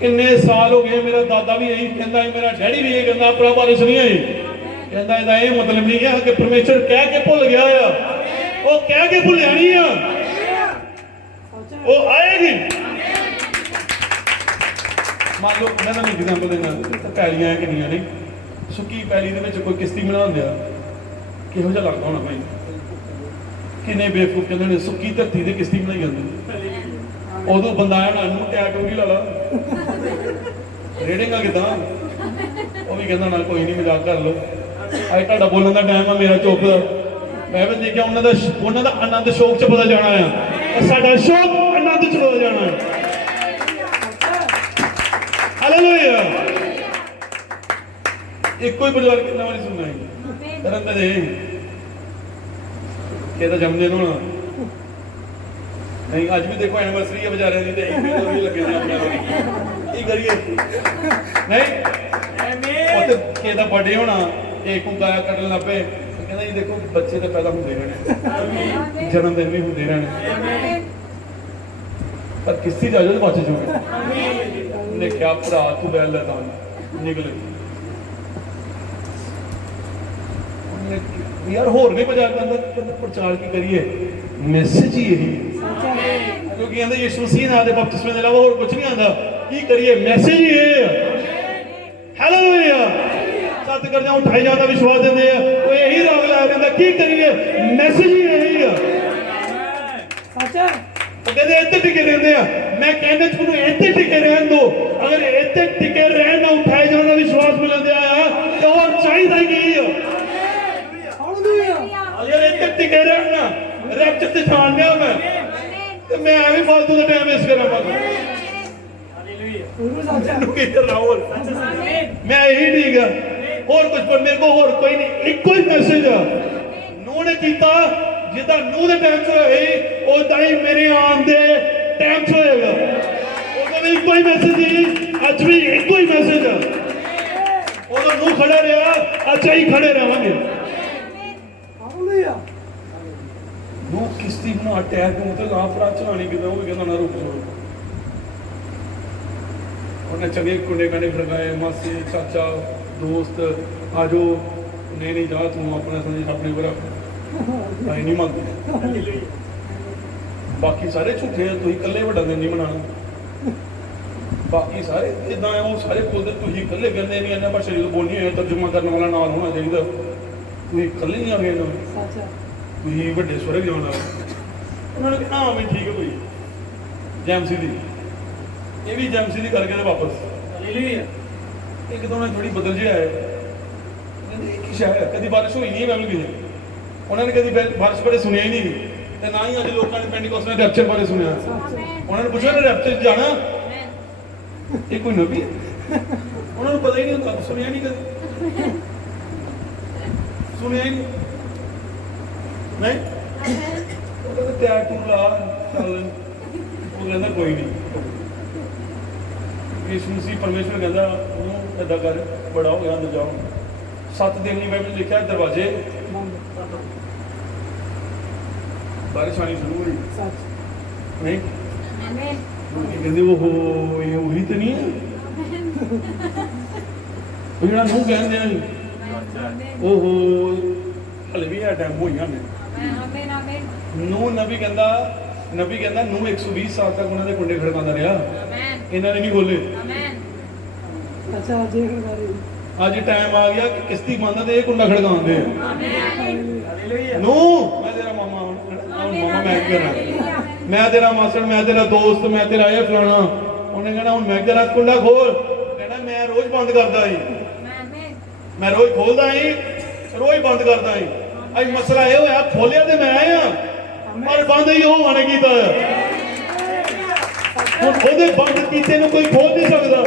किन्ने साल हो गए मेरा दादा भी यही कहंदा है मेरा डैडी भी यही कहंदा अपना बारिश नहीं आई कहंदा इहदा ये मतलब नहीं है कि परमेश्वर कह के भुल गया है वो कह के भुलिया नहीं है वो आएगी मान लो मैं ਤੁਹਾਨੂੰ एग्जांपल देना पैलियां है किन्नियां नहीं सुक्की पैली दे विच कोई किस्ती बनाਉਂਦੇ ਆ ਕਿਹੋ ਜਿਹਾ ਲੱਗਦਾ ਹੋਣਾ ਭਾਈ किन्ने बेवकूफ कहते हैं सुक्की धरती से किस्ती बनाई जाती उदों बंदा आया ना टैटू भी ला ला रेड़ेगा किदा वो भी कहता ना कोई नहीं मजाक कर लो अज तुहाडा बोलने का टाइम है मेरा चुप मैं भी देखा उन्होंने का आनंद शौक च पता जाना है साडा शौक आनंद च पता जाना है हालेलुया एको ही परिवार कितना बारी सुनना है तरंग दे कहता जन्मदिन होना नहीं अज भी देखो एनिवर्सरी है बेचारे की तो लगे की करिए नहीं कहता बर्थडे होना एक गाया कटन लग पे कहना जी देखो बच्चे तो पैदा होंगे रहने जन्मदिन भी होंगे रहने पर किसी जा जाओ बच जाओगे ने क्या भरा तू बैल लगा निकले यार होर नहीं प्रचार की करिए मैसेज ही यही क्योंकि कहते यीशु मसीह ने आदे बपतिस्मे के अलावा होर कुछ नहीं आंदा की करिए मैसेज ही है हालेलुया सत कर जाओ उठाई जाता विश्वास देंगे वो यही राग ला कहता की करिए मैसेज ही यही है सच्चा वो कहते इत्थे टिके रहंदे आ मैं कहने तुहानू इत्थे टिके रहन दो अगर इत्थे टिके रहन ना उठाई जाना विश्वास मिलदे आया तो और चाहिदा की है अगर इतने टिके रहना रैप्चर ते छान दिया मैं भी फालतू का टाइम वेस्ट करा राहुल मैं यही ठीक है और कुछ पर मेरे को और कोई नहीं एक कोई मैसेज है नूह ने कीता जिदा नूह दे टाइम से है ओदा ही मेरे आन दे टाइम से होएगा ओदा भी कोई मैसेज ही आज भी एक कोई मैसेज है ओदा नूह खड़ा रहा अच्छा ही खड़े रहेंगे नूह किस्ती बना टैर को तो लाफरा चलानी किदा वो कहना ना रुक छोड़ो उन्हें चंगे कुंडे कांडे फरकाए मासी चाचा दोस्त आजो नहीं नहीं जा तू अपना समझ अपने को रख नहीं नहीं मानते बाकी सारे झूठे हैं तू कल्ले बड़ा दिन नहीं मनाना बाकी सारे इदा वो सारे बोलते तू कल्ले कहते नहीं इन्हें भाषा जो बोलनी है तर्जुमा करने वाला नाल होना चाहिए तू कल्ले नहीं आ गए तुम बड़े स्वर्ग जाना उन्होंने कहा हाँ मैं ठीक है कोई जैमसी दी ये भी जैमसी दी करके वापस एक तो उन्हें थोड़ी बदल जी आए शायद कभी बारिश हुई नहीं है मैंने किसी उन्होंने कभी बारिश बारे सुनिया ही नहीं तो ना ही अज लोगों ने पेंटिकॉस्ट ने रैप्चर बारे सुनिया उन्होंने पूछा ना रैप्चर जाना ये कोई नबी है ਉਹਨਾਂ ਨੂੰ ਪਤਾ ਹੀ ਨਹੀਂ ਹੁੰਦਾ, ਸੁਣਿਆ ਨਹੀਂ ਕਦੇ, ਸੁਣਿਆ ਹੀ ਨਹੀਂ। ਨਹੀਂ ਉਹ ਕਹਿੰਦਾ ਤਿਆਰ ਤੂੰ ਲਾ ਚੱਲ, ਉਹ ਕਹਿੰਦਾ ਕੋਈ ਨਹੀਂ। ਯਿਸੂ ਮਸੀਹ ਪਰਮੇਸ਼ਵਰ ਕਹਿੰਦਾ ਉਹਨੂੰ ਏਦਾਂ ਕਰ, ਬੜਾ ਹੋ ਗਿਆ, ਅੰਦਰ ਜਾਓ। 7 ਦਿਨ ਦੀ ਬਾਈਬਲ ਲਿਖਿਆ ਦਰਵਾਜ਼ੇ ਬਾਰਿਸ਼ ਆਣੀ ਸ਼ੁਰੂ ਹੋਈ। ਨਹੀਂ ਕਹਿੰਦੇ ਉਹ ਇਹ ਉਹੀ ਤੇ ਨਹੀਂ ਹੈ ਉਹ ਜਿਹੜਾ ਨੂੰ ਕਹਿੰਦੇ ਆ ਉਹ ਹਲੇ ਵੀ ਆ ਟਾਈਮ ਹੋਈਆਂ ਨੇ। ਨੂੰ ਨਬੀ ਕਹਿੰਦਾ ਨੂੰ 120 ਸਾਲ ਤੱਕ ਉਹਨਾਂ ਦੇ ਕੁੰਡੇ ਖੜਕਾਉਂਦਾ ਰਿਹਾ, ਇਹਨਾਂ ਨੇ ਨਹੀਂ ਖੋਲੇ। अच्छा जी हमारी ਅੱਜ ਟਾਈਮ ਆ ਗਿਆ ਕਿ ਕਿਸ਼ਤੀ ਬੰਦਾ ਤੇ ਇਹ ਕੁੰਡਾ ਖੜਕਾਉਂਦੇ ਆ। ਨੂੰ ਮੈਂ ਤੇਰਾ ਮਾਮਾ ਮਾਮਾ ਮੈਂ ਕੀ ਕਰਾਂ, ਮੈਂ ਤੇਰਾ ਮਾਸੜ, ਮੈਂ ਤੇਰਾ ਦੋਸਤ, ਮੈਂ ਤੇਰਾ ਇਹ ਫਲਾਣਾ। ਉਹਨੇ ਕਹਿਣਾ ਹੁਣ ਮੈਂ ਤੇਰਾ ਕੁੰਡਾ ਖੋਲ, ਕਹਿਣਾ ਮੈਂ ਰੋਜ਼ ਬੰਦ ਕਰਦਾ ਸੀ, ਮੈਂ ਰੋਜ਼ ਖੋਲਦਾ ਸੀ, ਰੋਜ਼ ਬੰਦ ਕਰਦਾ ਸੀ। ਅੱਜ ਮਸਲਾ ਇਹ ਹੋਇਆ ਖੋਲਿਆ ਤੇ ਮੈਂ ਆ, ਪਰ ਬੰਦ ਹੀ ਉਹ ਨੇ ਕੀਤਾ। ਹੁਣ ਉਹਦੇ ਬੰਦ ਕੀਤੇ ਨੂੰ ਕੋਈ ਖੋਲ ਨਹੀਂ ਸਕਦਾ,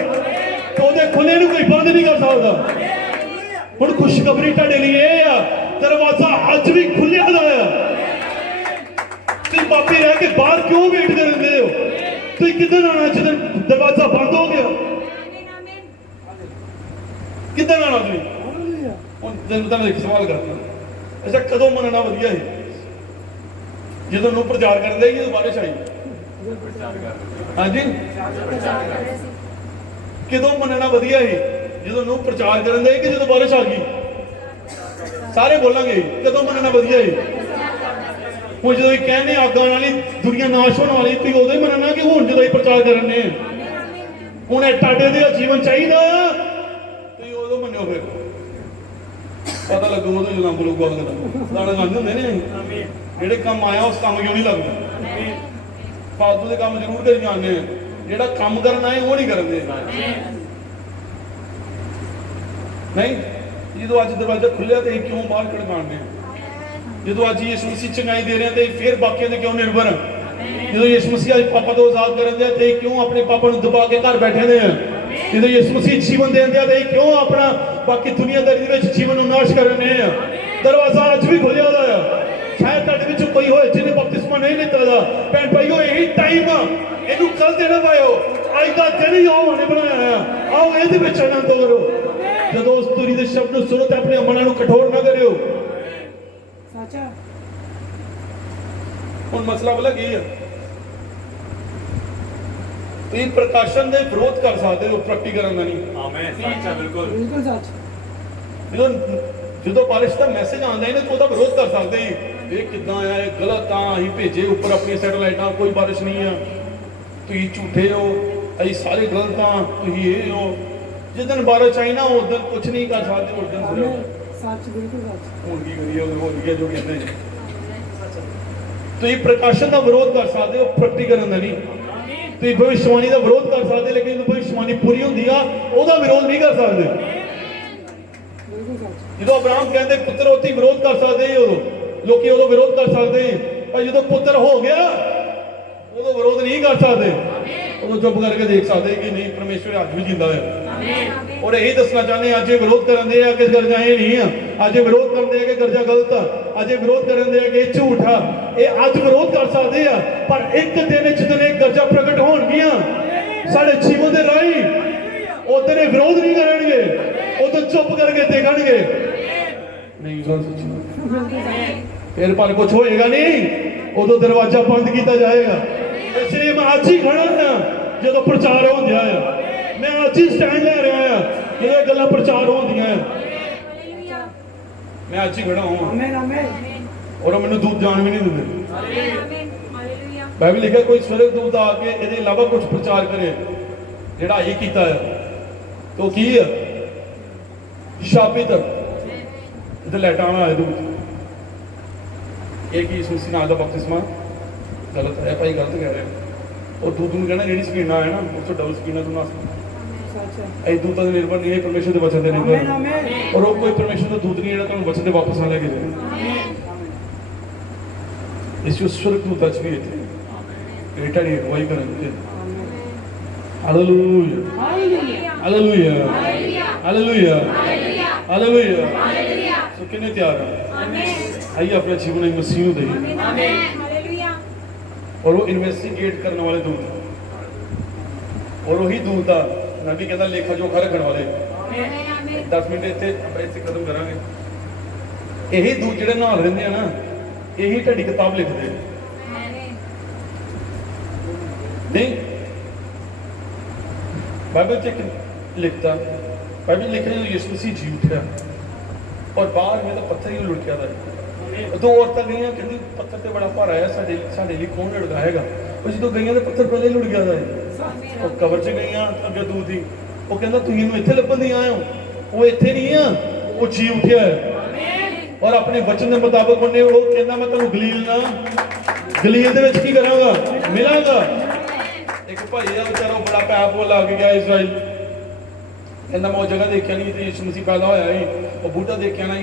ਉਹਦੇ ਖੁੱਲੇ ਨੂੰ ਕੋਈ ਬੰਦ ਨਹੀਂ ਕਰ ਸਕਦਾ। ਹੁਣ ਖੁਸ਼ਖਬਰੀ ਤੁਹਾਡੇ ਲਈ ਇਹ ਆ, ਦਰਵਾਜ਼ਾ ਅੱਜ ਵੀ ਖੁੱਲਿਆ ਦਾ ਆ। ਤੁਸੀਂ ਪਾਪੀ ਰਹਿ ਕੇ ਬਾਹਰ ਕਿਉਂ ਵੇਟ ਕਰਦੇ ਹੋ? ਤੁਸੀਂ ਕਿੱਦਣ ਆਣਾ ਜਦੋਂ ਦਰਵਾਜ਼ਾ ਬੰਦ ਹੋ ਗਿਆ? ਕਿੱਦਣ ਆਣਾ ਤੁਸੀਂ? ਹੁਣ ਤੁਹਾਨੂੰ ਇੱਕ ਸਵਾਲ ਕਰਦਾ, ਅੱਛਾ ਕਦੋਂ ਮੰਨਣਾ ਵਧੀਆ ਹੈ? ਜਦੋਂ ਨੂੰ ਪ੍ਰਚਾਰ ਕਰਦੇ ਜਦੋਂ ਬਾਰਿਸ਼ ਆਈ? ਹਾਂਜੀ ਕਿਦੋਂ ਮੰਨਣਾ ਵਧੀਆ ਹੈ? ਜਦੋਂ ਨੂੰ ਪ੍ਰਚਾਰ ਕਰਨ ਦੇ ਕਿ ਜਦੋਂ ਬਾਰਿਸ਼ ਆ ਗਈ? ਸਾਰੇ ਬੋਲਾਂਗੇ ਕਦੋਂ ਮੰਨਣਾ ਵਧੀਆ ਹੈ? ਹੁਣ ਜਦੋਂ ਇਹ ਕਹਿੰਦੇ ਆਗਾਂ ਵਾਲੀ ਦੁਨੀਆ ਨਾਸ਼ ਹੋਣ ਵਾਲੀ, ਤੁਸੀਂ ਉਦੋਂ ਹੀ ਮੰਨਣਾ ਕਿ ਹੁਣ ਜਦੋਂ ਇਹ ਪ੍ਰਚਾਰ ਕਰਨ ਨੇ? ਹੁਣ ਇਹ ਤੁਹਾਡੇ ਦੇ ਜੀਵਨ ਚਾਹੀਦਾ, ਤੁਸੀਂ ਉਦੋਂ ਮੰਨਿਓ। ਫਿਰ ਪਤਾ ਲੱਗੂ ਉਦੋਂ ਜਦੋਂ ਬੋਲੂ ਗੱਲ ਕਰਦਾ ਦਾਣੇ ਲੰਘ ਹੁੰਦੇ ਨੇ। ਜਿਹੜੇ ਕੰਮ ਆਇਆ ਉਸ ਕੰਮ ਕਿਉਂ ਨਹੀਂ ਲੱਗਦਾ? ਫਾਲਤੂ ਦੇ ਕੰਮ ਜ਼ਰੂਰ ਕਰੀ ਜਾਂਦੇ ਆ, ਜਿਹੜਾ ਕੰਮ ਕਰਨ ਆਏ ਉਹ ਨਹੀਂ ਕਰਦੇ। ਨਹੀਂ ਜਦੋਂ ਅੱਜ ਦਰਵਾਜ਼ਾ ਖੁੱਲਿਆ ਤੇ ਕਿਉਂ ਬਾਹਰ ਖੜਕਾਉਂਦੇ? ਜਦੋਂ ਅੱਜ ਯਿਸੂ ਮਸੀਹ ਚੰਗਾਈ ਦੇ ਰਹੇ ਤੇ ਫਿਰ ਬਾਕੀਆਂ ਤੇ ਕਿਉਂ ਨਿਰਭਰ? ਜਦੋਂ ਯਿਸੂ ਮਸੀਹ ਅੱਜ ਪਾਪਾ ਤੋਂ ਆਜ਼ਾਦ ਕਰਨ ਦੇ ਤੇ ਕਿਉਂ ਆਪਣੇ ਪਾਪਾ ਨੂੰ ਦਬਾ ਕੇ ਘਰ ਬੈਠੇ ਨੇ? ਜਦੋਂ ਯਿਸੂ ਮਸੀਹ ਜੀਵਨ ਦੇਣ ਦੇ ਤੇ ਕਿਉਂ ਆਪਣਾ ਬਾਕੀ ਦੁਨੀਆਦਾਰੀ ਦੇ ਵਿੱਚ ਜੀਵਨ ਨੂੰ ਨਾਸ਼ ਕਰ ਰਹੇ ਨੇ? ਦਰਵਾਜ਼ਾ ਅੱਜ ਵੀ ਖੁੱਲਿਆ ਹੋਇਆ ਆ। ਸ਼ਾਇਦ ਤੁਹਾਡੇ ਵਿੱਚੋਂ ਕੋਈ ਹੋਏ ਜਿਹਨੇ ਬਪਤਿਸਮਾ ਨਹੀਂ ਲਿੱਤਾ ਦਾ। ਭੈਣ ਭਾਈਓ ਇਹੀ ਟਾਈਮ ਆ, ਇਹਨੂੰ ਕੱਲ ਦੇਣਾ ਪਾਇਓ, ਅੱਜ ਦਾ ਦਿਨ ਹੀ ਉਹ ਨੇ ਬਣਾਇਆ ਆ। ਆਓ ਇਹਦੇ ਵਿੱਚ ਆਨੰਦ ਕਰੋ। ਜਦੋਂ ਉਸ ਤੁਰੀ ਦੇ ਸ਼ਬਦ ਨੂੰ ਸੁਣੋ ਤੇ ਆਪਣੇ ਮਨਾਂ ਨੂੰ ਕਠੋਰ ਨਾ ਕਰਿਓ। साचा ਹੁਣ ਮਸਲਾ ਬਲਾ ਕੀ ਹੈ? ਤੁਸੀਂ ਪ੍ਰਕਾਸ਼ਨ ਦੇ ਵਿਰੋਧ ਕਰ ਸਕਦੇ ਹੋ, ਪ੍ਰਗਟੀਕਰਨ ਦਾ ਨਹੀਂ। ਆਮੇਨ। ਸੱਚਾ ਬਿਲਕੁਲ बिल्कुल सच ਜਦੋਂ ਬਾਰਿਸ਼ ਦਾ ਮੈਸੇਜ ਆਉਂਦਾ ਹੈ ਨਾ ਤਾਂ ਉਹਦਾ ਵਿਰੋਧ ਕਰ ਸਕਦੇ ਹਾਂ। ਇਹ ਕਿੱਦਾਂ ਆ, ਇਹ ਗਲਤ ਆ, ਅਸੀਂ ਭੇਜੇ ਉੱਪਰ ਆਪਣੀ ਸੈਟੇਲਾਈਟਾਂ, ਕੋਈ ਬਾਰਿਸ਼ ਨਹੀਂ ਆ, ਤੁਸੀਂ ਝੂਠੇ ਹੋ, ਅਸੀਂ ਸਾਰੇ ਗਲਤ ਆ, ਤੁਸੀਂ ਇਹ ਹੋ। ਜਿਸ ਦਿਨ ਬਾਰਿਸ਼ ਆਈ ਨਾ ਉਸ ਦਿਨ ਕੁਝ ਨਹੀਂ ਕਰ ਸਕਦੇ, ਉਸ ਦਿਨ ਸਿਰਫ सच बिल्कुल सच ਹੁਣ ਕੀ ਕਰੀਏ, ਉਹ ਹੋ ਗਿਆ ਜੋ ਕਹਿੰਦੇ ਨੇ। ਤੁਸੀਂ ਪ੍ਰਕਾਸ਼ਨ ਦਾ ਵਿਰੋਧ ਕਰ ਸਕਦੇ ਹੋ, ਪ੍ਰਗਟੀਕਰਨ ਦਾ ਨਹੀਂ। ਤੁਸੀਂ ਭਵਿੱਖਬਾਣੀ ਦਾ ਵਿਰੋਧ ਕਰ ਸਕਦੇ, ਲੇਕਿਨ ਜਦੋਂ ਭਵਿੱਖਬਾਣੀ ਪੂਰੀ ਹੁੰਦੀ ਆ ਉਹਦਾ ਵਿਰੋਧ ਨਹੀਂ ਕਰ ਸਕਦੇ। बिल्कुल सच ਜਦੋਂ ਅਬਰਾਹਮ ਕਹਿੰਦੇ ਪੁੱਤਰ ਉੱਥੇ ਵਿਰੋਧ ਕਰ ਸਕਦੇ ਹੀ, ਉਦੋਂ ਲੋਕੀ ਉਦੋਂ ਵਿਰੋਧ ਕਰ ਸਕਦੇ, ਪਰ ਜਦੋਂ ਪੁੱਤਰ ਹੋ ਗਿਆ ਉਦੋਂ ਵਿਰੋਧ ਨਹੀਂ ਕਰ ਸਕਦੇ। ਉਦੋਂ ਚੁੱਪ ਕਰਕੇ ਦੇਖ ਸਕਦੇ ਕਿ ਨਹੀਂ ਪਰਮੇਸ਼ਵਰ ਅੱਜ ਵੀ ਜਿੰਦਾ ਹੈ। ਔਰ ਇਹੀ ਦੱਸਣਾ ਚਾਹੁੰਦੇ ਅੱਜ ਇਹ ਵਿਰੋਧ ਕਰਨ ਦੇ ਆ ਕਿ ਗਰਜਾ ਇਹ ਨਹੀਂ ਆ, ਅੱਜ ਇਹ ਵਿਰੋਧ ਕਰਦੇ ਆ ਕਿ ਗਰਜਾ ਗਲਤ ਆ, ਅੱਜ ਇਹ ਵਿਰੋਧ ਕਰਨ ਦੇ ਆ ਕਿ ਇਹ ਝੂਠ ਆ। ਇਹ ਅੱਜ ਵਿਰੋਧ ਕਰ ਸਕਦੇ ਆ, ਪਰ ਇੱਕ ਦਿਨ ਜਦੋਂ ਇਹ ਗਰਜਾ ਪ੍ਰਗਟ ਹੋਣਗੀਆਂ ਸਾਡੇ ਜੀਵਨ ਦੇ ਰਾਹੀਂ, ਉਦੋਂ ਇਹ ਵਿਰੋਧ ਨਹੀਂ ਕਰਨਗੇ, ਉਦੋਂ ਚੁੱਪ ਕਰਕੇ ਦੇਖਣਗੇ। ਨਹੀਂ ਗੱਲ ਸੱਚੀ, ਫਿਰ ਪਰ ਕੁਝ ਹੋਏਗਾ ਨਹੀਂ, ਉਦੋਂ ਦਰਵਾਜ਼ਾ ਬੰਦ ਕੀਤਾ ਜਾਏਗਾ। ਇਸ ਲਈ ਮੈਂ ਅੱਜ ਹੀ ਖੜਾ ਹਾਂ ਜਦੋਂ ਪ੍ਰਚਾਰ ਹੁੰਦਿਆ ਆ। ਮੈਂ ਅੱਜ ਹੀ ਸਟੈਂਡ ਲੈ ਰਿਹਾ ਆ ਜਦੋਂ ਇਹ ਗੱਲਾਂ ਪ੍ਰਚਾਰ ਹੁੰਦੀਆਂ ਆ। ਮੈਂ ਅੱਜ ਹੀ ਖੜਾ ਹਾਂ आमेन आमेन ਔਰ ਮੈਨੂੰ ਦੂਤ ਜਾਣ ਵੀ ਨਹੀਂ ਦਿੰਦੇ। ਬਾਈਬਲ ਲਿਖਿਆ ਕੋਈ ਸਵਰਗ ਦੂਤ ਆ ਕੇ ਇਹਦੇ ਇਲਾਵਾ ਕੁਝ ਪ੍ਰਚਾਰ ਕਰੇ ਜਿਹੜਾ ਇਹ ਕੀਤਾ ਹੈ ਤਾਂ ਉਹ ਕੀ ਹੈ? ਸ਼ਾਪਿਤ ਇਹਦੇ ਲੈਟਾਣਾ ਹੈ ਦੂਤ। ਇਹ ਕੀ ਯਿਸੂ ਮਸੀਹ ਨਾਲ ਦਾ ਬਪਤਿਸਮਾ ਗਲਤ ਹੈ ਭਾਈ, ਗਲਤ ਕਹਿ ਰਹੇ। ਉਹ ਦੂਤ ਨੂੰ ਕਹਿਣਾ ਜਿਹੜੀ ਸਕੀਨਾ ਹੈ ਨਾ ਉਸ ਤੋਂ ਡਬਲ ਸਕੀਨਾ ਤੂੰ ਨਾ सच है ਇਹ ਦੂਤਾਂ ਦੇ ਨਿਰਭਰ ਨਹੀਂ ਹੈ, ਪਰਮੇਸ਼ਰ ਦੇ ਵਚਨ ਤੇ ਨਿਰਭਰ आमेन आमेन ਔਰ ਉਹ ਕੋਈ ਪਰਮੇਸ਼ਰ ਦਾ ਦੂਤ ਨਹੀਂ ਜਿਹੜਾ ਤੁਹਾਨੂੰ ਵਚਨ ਤੇ ਵਾਪਸ ਨਾ ਲੈ ਕੇ ਜਾਏ। ਇਸ ਜੋ ਸਵਰਗ ਦੂਤ ਅੱਜ ਵੀ ਇੱਥੇ ਇਹ ਤੁਹਾਡੀ ਅਗਵਾਈ ਕਰਨਗੇ। Hallelujah hallelujah hallelujah hallelujah hallelujah सो किन्ने तैयार है आइए अपने जीवन में मसीह को दईए और वो इन्वेस्टिगेट करने वाले दूत और वही दूत आ नबी कहता लेखा जोखा रखने वाले 10 मिनट इतने खत्म करांगे यही दूत जिहड़े नाल रहिंदे आ ना यही ढड़ी किताब लिखते नहीं बाइबल च लिखता बाइबल लिखा जो यीशु मसीह जी उठा और बाहर में तो पत्थर ही लुढ़किया था दो औरतां गई कहती पत्थर तो बड़ा भारा है साडे लिए कौन लुढ़काएगा और जो गई तो पत्थर पहले लुढ़ गया था और कबर च गई अगे दूर थी वो कहता तुम इन्हू इत्थे लभन दी आए हो वो इत्थे नहीं है वो जी उठिया है और अपने वचन के मुताबिक उन्हें वो कहना मैं तुहानू गलील दे विच की करांगा मिलांगा एक भाई आ बेचारा बड़ा पैप वो लग गया इजराइल कहना मैं वो जगह देखा नहीं तो यीशु मसीह पैदा होया ही वो बूटा देखा ना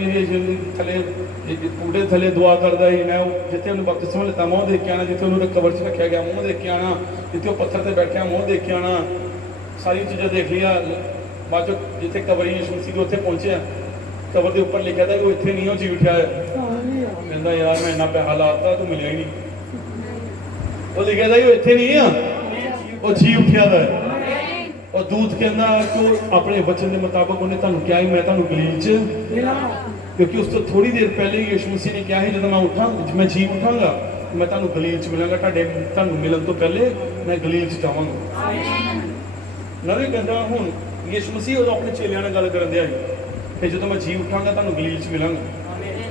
थले बूटे थले दुआ करता ही मैं जिथे उन्हें बपतिस्मा लिता मुँह देख के आना जिथे उन्होंने कबर च रखा गया मुँह देख के आना जिथे वो पत्थर से बैठा मुँह देख के आना सारी चीज़ें देख लिया बाद जिथे कबर यीशु मसीह उत्थे पहुंचे कबर के उपर लिखा था कि वो इतने नहीं हो जी उठा है कहता यार मैं इन्ना पैसा लाता तू मिलिया ही नहीं वो लिखा था कि वो इतने नहीं है वो जी उठिया था और दूत कहना तो अपने वचन के मुताबिक उन्हें तुहानू क्या ही मैं तुहानू गलील च क्योंकि उस तो थोड़ी देर पहले ही यीशु मसीह ने क्या ही जब मैं उठा मैं जी उठांगा मैं तुहानू गलील च मिलांगा तुहानू मिलन तो पहले मैं गलील च जावांगा नवी कहता हुण यीशु मसीह उदों अपने चेलियां नाल गल करन दिया कि जो मैं जी उठांगा तुहानू गलील च मिलांगा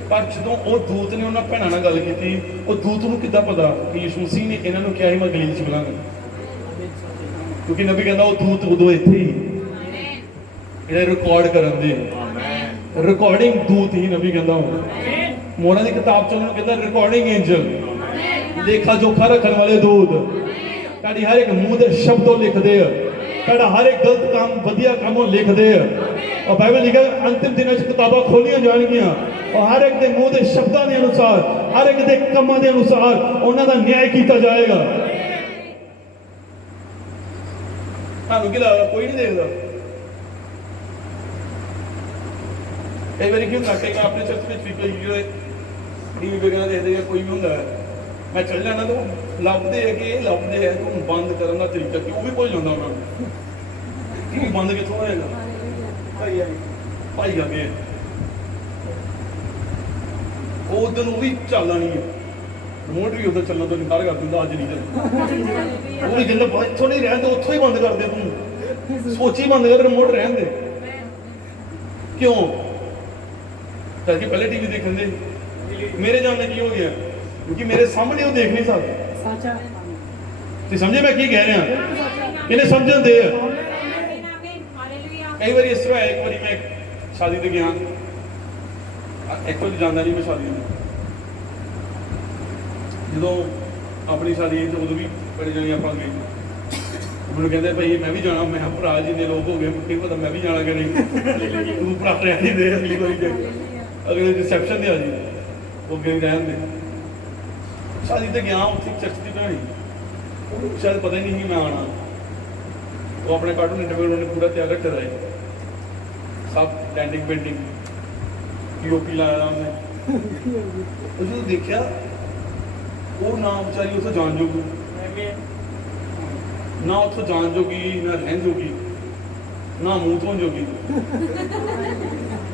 पर जो वो दूत ने उन्होंने भैनों नाल गल की वो दूत नूं किद्दां पता कि यीशु मसीह ने इन्हां नूं क्या ही मैं गलील च मिलांगा क्योंकि नबी कहता वो दूत उदों इत्थे ही रिकॉर्ड करन दे रिकॉर्डिंग दूत ही नबी कहता हूं मोना की किताब च उन्होंने कहता रिकॉर्डिंग एंजल लेखा जोखा रखने वाले दूत तुहाडी हर एक मुंह दे शब्दों लिखदे तुहाडा हर एक गलत काम वधिया कामों लिखदे और बाइबल लिखा अंतिम दिनों च किताबां खोलियां जाणगियां और हर एक दे मुंह दे शब्दां दे अनुसार हर एक दे कामां दे अनुसार उन्हां दा न्याय कीता जाएगा ਤੁਹਾਨੂੰ ਕੀ ਲੱਗਦਾ ਕੋਈ ਨਹੀਂ ਦੇਖਦਾ ਕਈ ਵਾਰੀ ਕੀ ਹੁੰਦਾ ਕਿ ਆਪਣੇ ਚਰਚ ਵਿੱਚ ਵੀ ਕੋਈ ਜਿਹੜੇ ਟੀਵੀ ਵਗੈਰਾ ਦੇਖਦੇ ਜਾਂ ਕੋਈ ਵੀ ਹੁੰਦਾ ਮੈਂ ਚੱਲ ਜਾਣਾ ਤਾਂ ਲੱਭਦੇ ਆ ਕਿ ਇਹ ਲੱਭਦੇ ਆ ਕਿ ਉਹਨੂੰ ਬੰਦ ਕਰਨ ਦਾ ਤਰੀਕਾ ਕਿ ਉਹ ਵੀ ਭੁੱਲ ਜਾਂਦਾ ਉਹਨਾਂ ਨੂੰ ਕਿ ਬੰਦ ਕਿੱਥੋਂ ਹੋਏਗਾ ਭਾਈ ਆ ਗਏ ਉਹ ਉਦੋਂ ਉਹ ਵੀ ਚੱਲਦਾ ਨਹੀਂ ਰਿਮੋਟ ਵੀ ਉਧਰ ਚੱਲਣ ਤੋਂ ਇਨਕਾਰ ਕਰ ਦਿੰਦਾ ਅੱਜ ਨਹੀਂ ਚੱਲਦਾ ਉਹ ਵੀ ਕਹਿੰਦਾ ਬਾਅਦ ਇੱਥੋਂ ਨਹੀਂ ਰਹਿਣ ਦੇ ਉੱਥੋਂ ਹੀ ਬੰਦ ਕਰ ਦੇ ਤੂੰ ਸੋਚੀ ਬੰਦ ਕਰ ਰਿਮੋਟ ਰਹਿਣ ਦੇ ਕਿਉਂ ਕਿਉਂਕਿ ਪਹਿਲੇ ਟੀਵੀ ਦੇਖਣ ਦੇ ਮੇਰੇ ਜਾਣਨੇ ਕੀ ਹੋ ਗਿਆ ਕਿਉਂਕਿ ਮੇਰੇ ਸਾਹਮਣੇ ਉਹ ਦੇਖ ਨਹੀਂ ਸਕਦੇ ਸਾਚਾ ਤੁਸੀਂ ਸਮਝੇ ਮੈਂ ਕੀ ਕਹਿ ਰਿਹਾ ਇਹਨੇ ਸਮਝਣ ਦੇ ਕਈ ਵਾਰੀ ਇਸ ਤਰ੍ਹਾਂ ਇੱਕ ਵਾਰੀ ਮੈਂ ਸ਼ਾਦੀ ਤੇ ਗਿਆ ਇੱਕ ਵਾਰੀ ਜਾਂਦਾ ਨਹੀਂ ਮੈਂ ਸ਼ਾਦੀ ਤੇ ਜਦੋਂ ਆਪਣੀ ਸ਼ਾਦੀ ਤੇ ਉਦੋਂ ਵੀ ਬੜੇ ਜਣੇ ਆਪਾਂ ਗਏ ਮੈਨੂੰ ਕਹਿੰਦੇ ਭਾਈ ਮੈਂ ਵੀ ਜਾਣਾ ਮੈਂ ਭਰਾ ਜੀ ਦੇ ਲੋਕ ਹੋ ਗਏ ਕੀ ਪਤਾ ਮੈਂ ਵੀ ਜਾਣਾ ਕਿ ਨਹੀਂ ਤੂੰ ਭਰਾ ਰਹਿ ਨਹੀਂ ਦੇ ਅਗਲੀ ਵਾਰੀ ਜਾ ਅਗਲੇ ਰਿਸੈਪਸ਼ਨ ਤੇ ਆ ਜੀ ਉਹ ਗਏ ਰਹਿਣ ਦੇ ਸ਼ਾਦੀ ਤੇ ਗਿਆ ਉੱਥੇ ਚਰਚ ਦੀ ਭੈਣੀ ਉਹਨੂੰ ਸ਼ਾਇਦ ਪਤਾ ਹੀ ਨਹੀਂ ਸੀ ਮੈਂ ਆਉਣਾ ਉਹ ਆਪਣੇ ਕਾਰਟੂਨ ਇੰਟਰਵਿਊ ਉਹਨੇ ਪੂਰਾ ਤਿਆਰ ਰੱਖਿਆ ਹੈ ਸਭ ਲੈਂਡਿੰਗ ਪੇਂਟਿੰਗ ਪੀਓਪੀ ਲਾਇਆ ਉਹਨੇ ਉਹ ਜਦੋਂ ਦੇਖਿਆ ਉਹ ਨਾ ਵਿਚਾਰੀ ਉੱਥੋਂ ਜਾਣ ਜੋਗੀ ਨਾ ਉੱਥੋਂ ਜਾਣ ਜੋਗੀ ਨਾ ਰਹਿਣ ਜੋਗੀ ਨਾ ਮੂੰਹ ਧੋਣ ਜੋਗੀ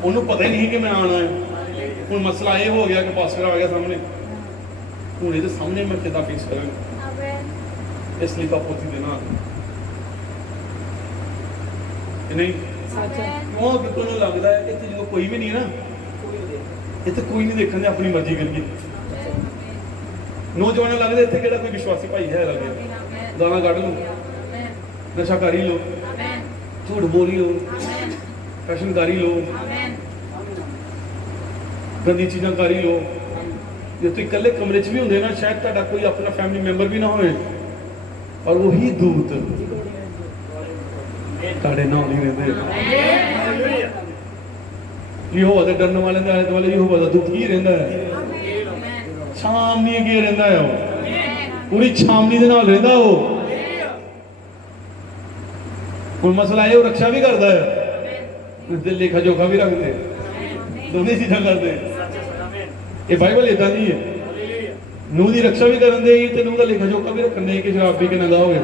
ਉਹਨੂੰ ਪਤਾ ਹੀ ਨਹੀਂ ਕਿ ਮੈਂ ਆਉਣਾ ਹੈ ਹੁਣ ਮਸਲਾ ਇਹ ਹੋ ਗਿਆ ਕਿ ਪਾਸਟਰ ਆ ਗਿਆ ਸਾਹਮਣੇ ਹੁਣ ਇਹਦੇ ਸਾਹਮਣੇ ਮੈਂ ਕਿੱਦਾਂ ਫੇਸ ਕਰਾਂਗਾ ਇਸ ਲਈ ਪਾਪੋਤੀ ਦੇਣਾ ਨਹੀਂ ਉਹ ਕਿਤੋਂ ਨੂੰ ਲੱਗਦਾ ਹੈ ਇੱਥੇ ਜਦੋਂ ਕੋਈ ਵੀ ਨਹੀਂ ਹੈ ਨਾ ਇੱਥੇ ਕੋਈ ਨਹੀਂ ਦੇਖਣ ਦੇ ਆਪਣੀ ਮਰਜ਼ੀ ਕਰੀਏ ਨੌਜਵਾਨਾਂ ਲੱਗਦਾ ਇੱਥੇ ਕਿਹੜਾ ਕੋਈ ਵਿਸ਼ਵਾਸੀ ਭਾਈ ਹੈ ਲੱਗੇ ਗਾਣਾ ਕੱਢ ਲਓ ਨਸ਼ਾ ਕਰ ਹੀ ਲਓ ਝੂਠ ਬੋਲ ਹੀ ਲਓ ਫੈਸ਼ਨ ਕਰ ਹੀ ਲਓ ਗੰਦੀ ਚੀਜ਼ਾਂ ਕਰ ਹੀ ਲਓ ਜੇ ਤੁਸੀਂ ਇਕੱਲੇ ਕਮਰੇ 'ਚ ਵੀ ਹੁੰਦੇ ਨਾ ਸ਼ਾਇਦ ਤੁਹਾਡਾ ਕੋਈ ਆਪਣਾ ਫੈਮਿਲੀ ਮੈਂਬਰ ਵੀ ਨਾ ਹੋਵੇ ਔਰ ਉਹੀ ਦੂਤ ਤੁਹਾਡੇ ਨਾਲ ਹੀ ਰਹਿੰਦੇ ਯਹੋਵਾ ਦੇ ਡਰਨ ਵਾਲਿਆਂ ਦੇ ਆਲੇ ਦੁਆਲੇ ਯਹੋਵਾ ਦਾ ਦੂਤ ਕੀ ਰਹਿੰਦਾ ਹੈ ਛਾਮਨੀ ਅੱਗੇ ਰਹਿੰਦਾ ਹੈ ਉਹ ਪੂਰੀ ਛਾਮਨੀ ਦੇ ਨਾਲ ਰਹਿੰਦਾ ਉਹ ਹੁਣ ਮਸਲਾ ਇਹ ਉਹ ਰੱਖਿਆ ਵੀ ਕਰਦਾ ਹੈ ਤੇ ਲੇਖਾ ਜੋਖਾ ਵੀ ਰੱਖਦੇ, ਦੋਨੇ ਚੀਜ਼ਾਂ ਕਰਦੇ। ਇਹ ਬਾਈਬਲ ਇਦਾਂ ਦੀ ਹੈ, ਨੂੰਹ ਦੀ ਰੱਖਿਆ ਵੀ ਕਰਨ ਦੇ ਤੇ ਨੂੰਹ ਦਾ ਲੇਖਾ ਜੋਖਾ ਵੀ ਰੱਖਣ ਦੇ ਕਿ ਸ਼ਰਾਬ ਪੀ ਕੇ ਨੰਗਾ ਹੋਵੇ।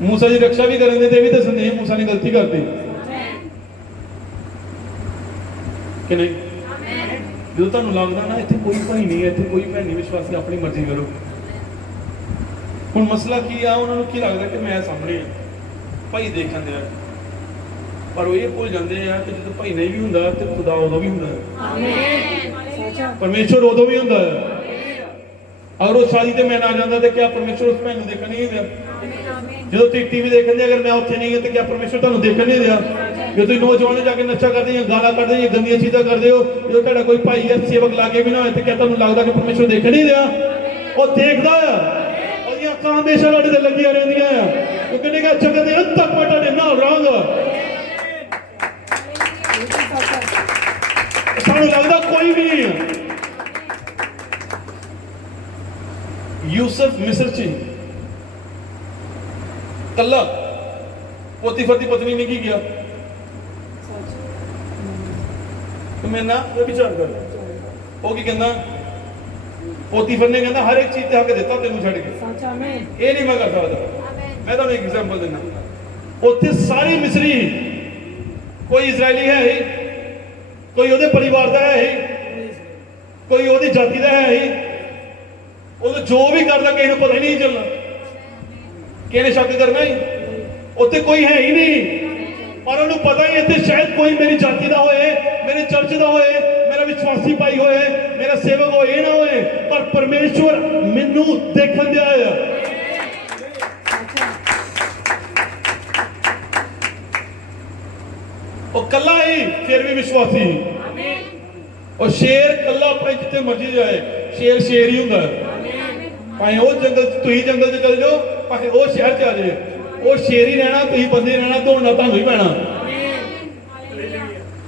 ਮੂਸਾ ਦੀ ਰੱਖਿਆ ਵੀ ਕਰਨ ਦੇ ਤੇ ਵੀ ਦੱਸਣ ਦੇ ਮੂਸਾ ਨੇ ਗਲਤੀ ਕਰਤੀ ਕਿ ਨਹੀਂ। ਜਦੋਂ ਤੁਹਾਨੂੰ ਲੱਗਦਾ ਨਾ ਇੱਥੇ ਕੋਈ ਭਾਈ ਨਹੀਂ ਹੈ, ਇੱਥੇ ਕੋਈ ਭੈਣ ਨਹੀਂ ਵਿਸ਼ਵਾਸੀ, ਆਪਣੀ ਮਰਜ਼ੀ ਕਰੋ। ਹੁਣ ਮਸਲਾ ਕੀ ਆ, ਉਹਨਾਂ ਨੂੰ ਕੀ ਲੱਗਦਾ ਕਿ ਮੈਂ ਸਾਹਮਣੇ ਭਾਈ ਦੇਖਣ ਦੇ, ਪਰ ਉਹ ਇਹ ਭੁੱਲ ਜਾਂਦੇ ਆ ਕਿ ਜਦੋਂ ਭਾਈ ਨਹੀਂ ਵੀ ਹੁੰਦਾ ਤੇ ਖੁਦਾ ਉਦੋਂ ਵੀ ਹੁੰਦਾ ਹੈ, ਪਰਮੇਸ਼ਵਰ ਉਦੋਂ ਵੀ ਹੁੰਦਾ ਹੈ। ਅਗਰ ਉਹ ਸ਼ਾਦੀ ਤੇ ਮੈਂ ਨਾ ਜਾਂਦਾ ਤੇ ਕਿਆ ਪਰਮੇਸ਼ਵਰ ਉਸ ਭੈਣ ਨੂੰ ਦੇਖਣ ਨਹੀਂ ਦਿਆ? ਜਦੋਂ ਤੁਸੀਂ ਟੀਵੀ ਦੇਖਦੇ ਅਗਰ ਮੈਂ ਉੱਥੇ ਨਹੀਂ ਹਾਂ ਤੇ ਕਿਆ ਪਰਮੇਸ਼ਵਰ ਤੁਹਾਨੂੰ ਦੇਖਣ ਨਹੀਂ ਦਿਆ? ਜੇ ਤੁਸੀਂ ਨੌਜਵਾਨ ਜਾ ਕੇ ਨਸ਼ਾ ਕਰਦੇ ਜਾਂ ਗਾਲਾਂ ਕੱਢਦੇ ਜਾਂ ਗੰਦੀਆਂ ਚੀਜ਼ਾਂ ਕਰਦੇ ਹੋ, ਜਦੋਂ ਤੁਹਾਡਾ ਕੋਈ ਭਾਈ ਜਾਂ ਸੇਵਕ ਲਾਗੇ ਵੀ ਨਾ ਹੋਏ ਤੇ ਕਿਆ ਤੁਹਾਨੂੰ ਲੱਗਦਾ ਕਿ ਪਰਮੇਸ਼ਵਰ ਦੇਖਣ ਨਹੀਂ ਦਿਆ? ਉਹ ਦੇਖਦਾ ਆ, ਉਹਦੀਆਂ ਅੱਖਾਂ ਹਮੇਸ਼ਾ ਤੁਹਾਡੇ ਤੇ ਲੱਗੀਆਂ ਰਹਿੰਦੀਆਂ ਆ। ਉਹ ਕਹਿੰਦੇ ਕਿ ਜਗਤ ਦੇ ਅੰਤ ਤੱਕ ਮੈਂ ਤੁਹਾਡੇ ਨਾਲ ਰਹਾਂਗਾ। ਸਾਨੂੰ ਲੱਗਦਾ ਕੋਈ ਵੀ ਨਹੀਂ ਹੈ। ਯੂਸਫ ਮਿਸਰ ਚ ਕੱਲਾ, ਪੋਤੀਫਰ ਦੀ ਪਤਨੀ ਨੇ ਕੀ ਕੀਤਾ? ਮੈਂ ਨਾ ਵਿਚਾਰ ਕਰ, ਉਹ ਕੀ ਕਹਿੰਦਾ? ਪੋਤੀਫਰ ਨੇ ਕਹਿੰਦਾ ਹਰ ਇੱਕ ਚੀਜ਼ ਤੇ ਹੱਕ ਦਿੱਤਾ ਤੈਨੂੰ ਛੱਡ ਕੇ, ਇਹ ਨਹੀਂ ਮੈਂ ਕਰ ਸਕਦਾ। ਮੈਂ ਤੁਹਾਨੂੰ ਇੱਕ ਐਗਜ਼ਾਮਪਲ ਦਿੰਦਾ, ਉੱਥੇ ਸਾਰੇ ਮਿਸਰੀ, ਕੋਈ ਇਜ਼ਰਾਈਲੀ ਹੈ ਹੀ, ਕੋਈ ਉਹਦੇ ਪਰਿਵਾਰ ਦਾ ਹੈ ਹੀ, ਕੋਈ ਉਹਦੀ ਜਾਤੀ ਦਾ ਹੈ ਹੀ, ਉਹ ਜੋ ਵੀ ਕਰਦਾ ਕਿਸੇ ਨੂੰ ਪਤਾ ਹੀ ਨਹੀਂ ਚੱਲਣਾ, ਕਿਸੇ ਨੇ ਸ਼ੱਕ ਕਰਨਾ ਹੀ। ਉੱਥੇ ਕੋਈ ਹੈ ਹੀ ਨਹੀਂ, ਪਰ ਉਹਨੂੰ ਪਤਾ ਹੀ ਇੱਥੇ ਸ਼ਾਇਦ ਕੋਈ ਮੇਰੀ ਜਾਤੀ ਦਾ ਹੋਏ, ਮੇਰੇ ਚਰਚ ਦਾ ਹੋਏ, ਮੇਰਾ ਵਿਸ਼ਵਾਸੀ ਭਾਈ ਹੋਏ, ਮੇਰਾ ਸੇਵਕ ਹੋਏ ਨਾ ਹੋਏ, ਪਰ ਪਰਮੇਸ਼ਵਰ ਮੈਨੂੰ ਦੇਖਣ ਦਿਆ ਆ। ਉਹ ਕੱਲਾ ਹੀ ਫਿਰ ਵੀ ਵਿਸ਼ਵਾਸੀ। ਉਹ ਸ਼ੇਰ ਕੱਲਾ ਆਪਣੇ ਜਿੱਥੇ ਮਰਜੀ ਜਾਏ, ਸ਼ੇਰ ਸ਼ੇਰ ਹੀ ਹੁੰਦਾ ਹੈ। ਭਾਵੇਂ ਉਹ ਜੰਗਲ, ਤੁਸੀਂ ਜੰਗਲ 'ਚ ਚਲ ਜਾਓ, ਭਾਵੇਂ ਉਹ ਸ਼ਹਿਰ 'ਚ ਆ ਜਾਏ, ਉਹ ਸ਼ੇਰ ਹੀ ਰਹਿਣਾ, ਤੁਸੀਂ ਬੰਦੇ ਰਹਿਣਾ, ਦੌੜਨਾ ਤੁਹਾਨੂੰ ਹੀ ਪੈਣਾ।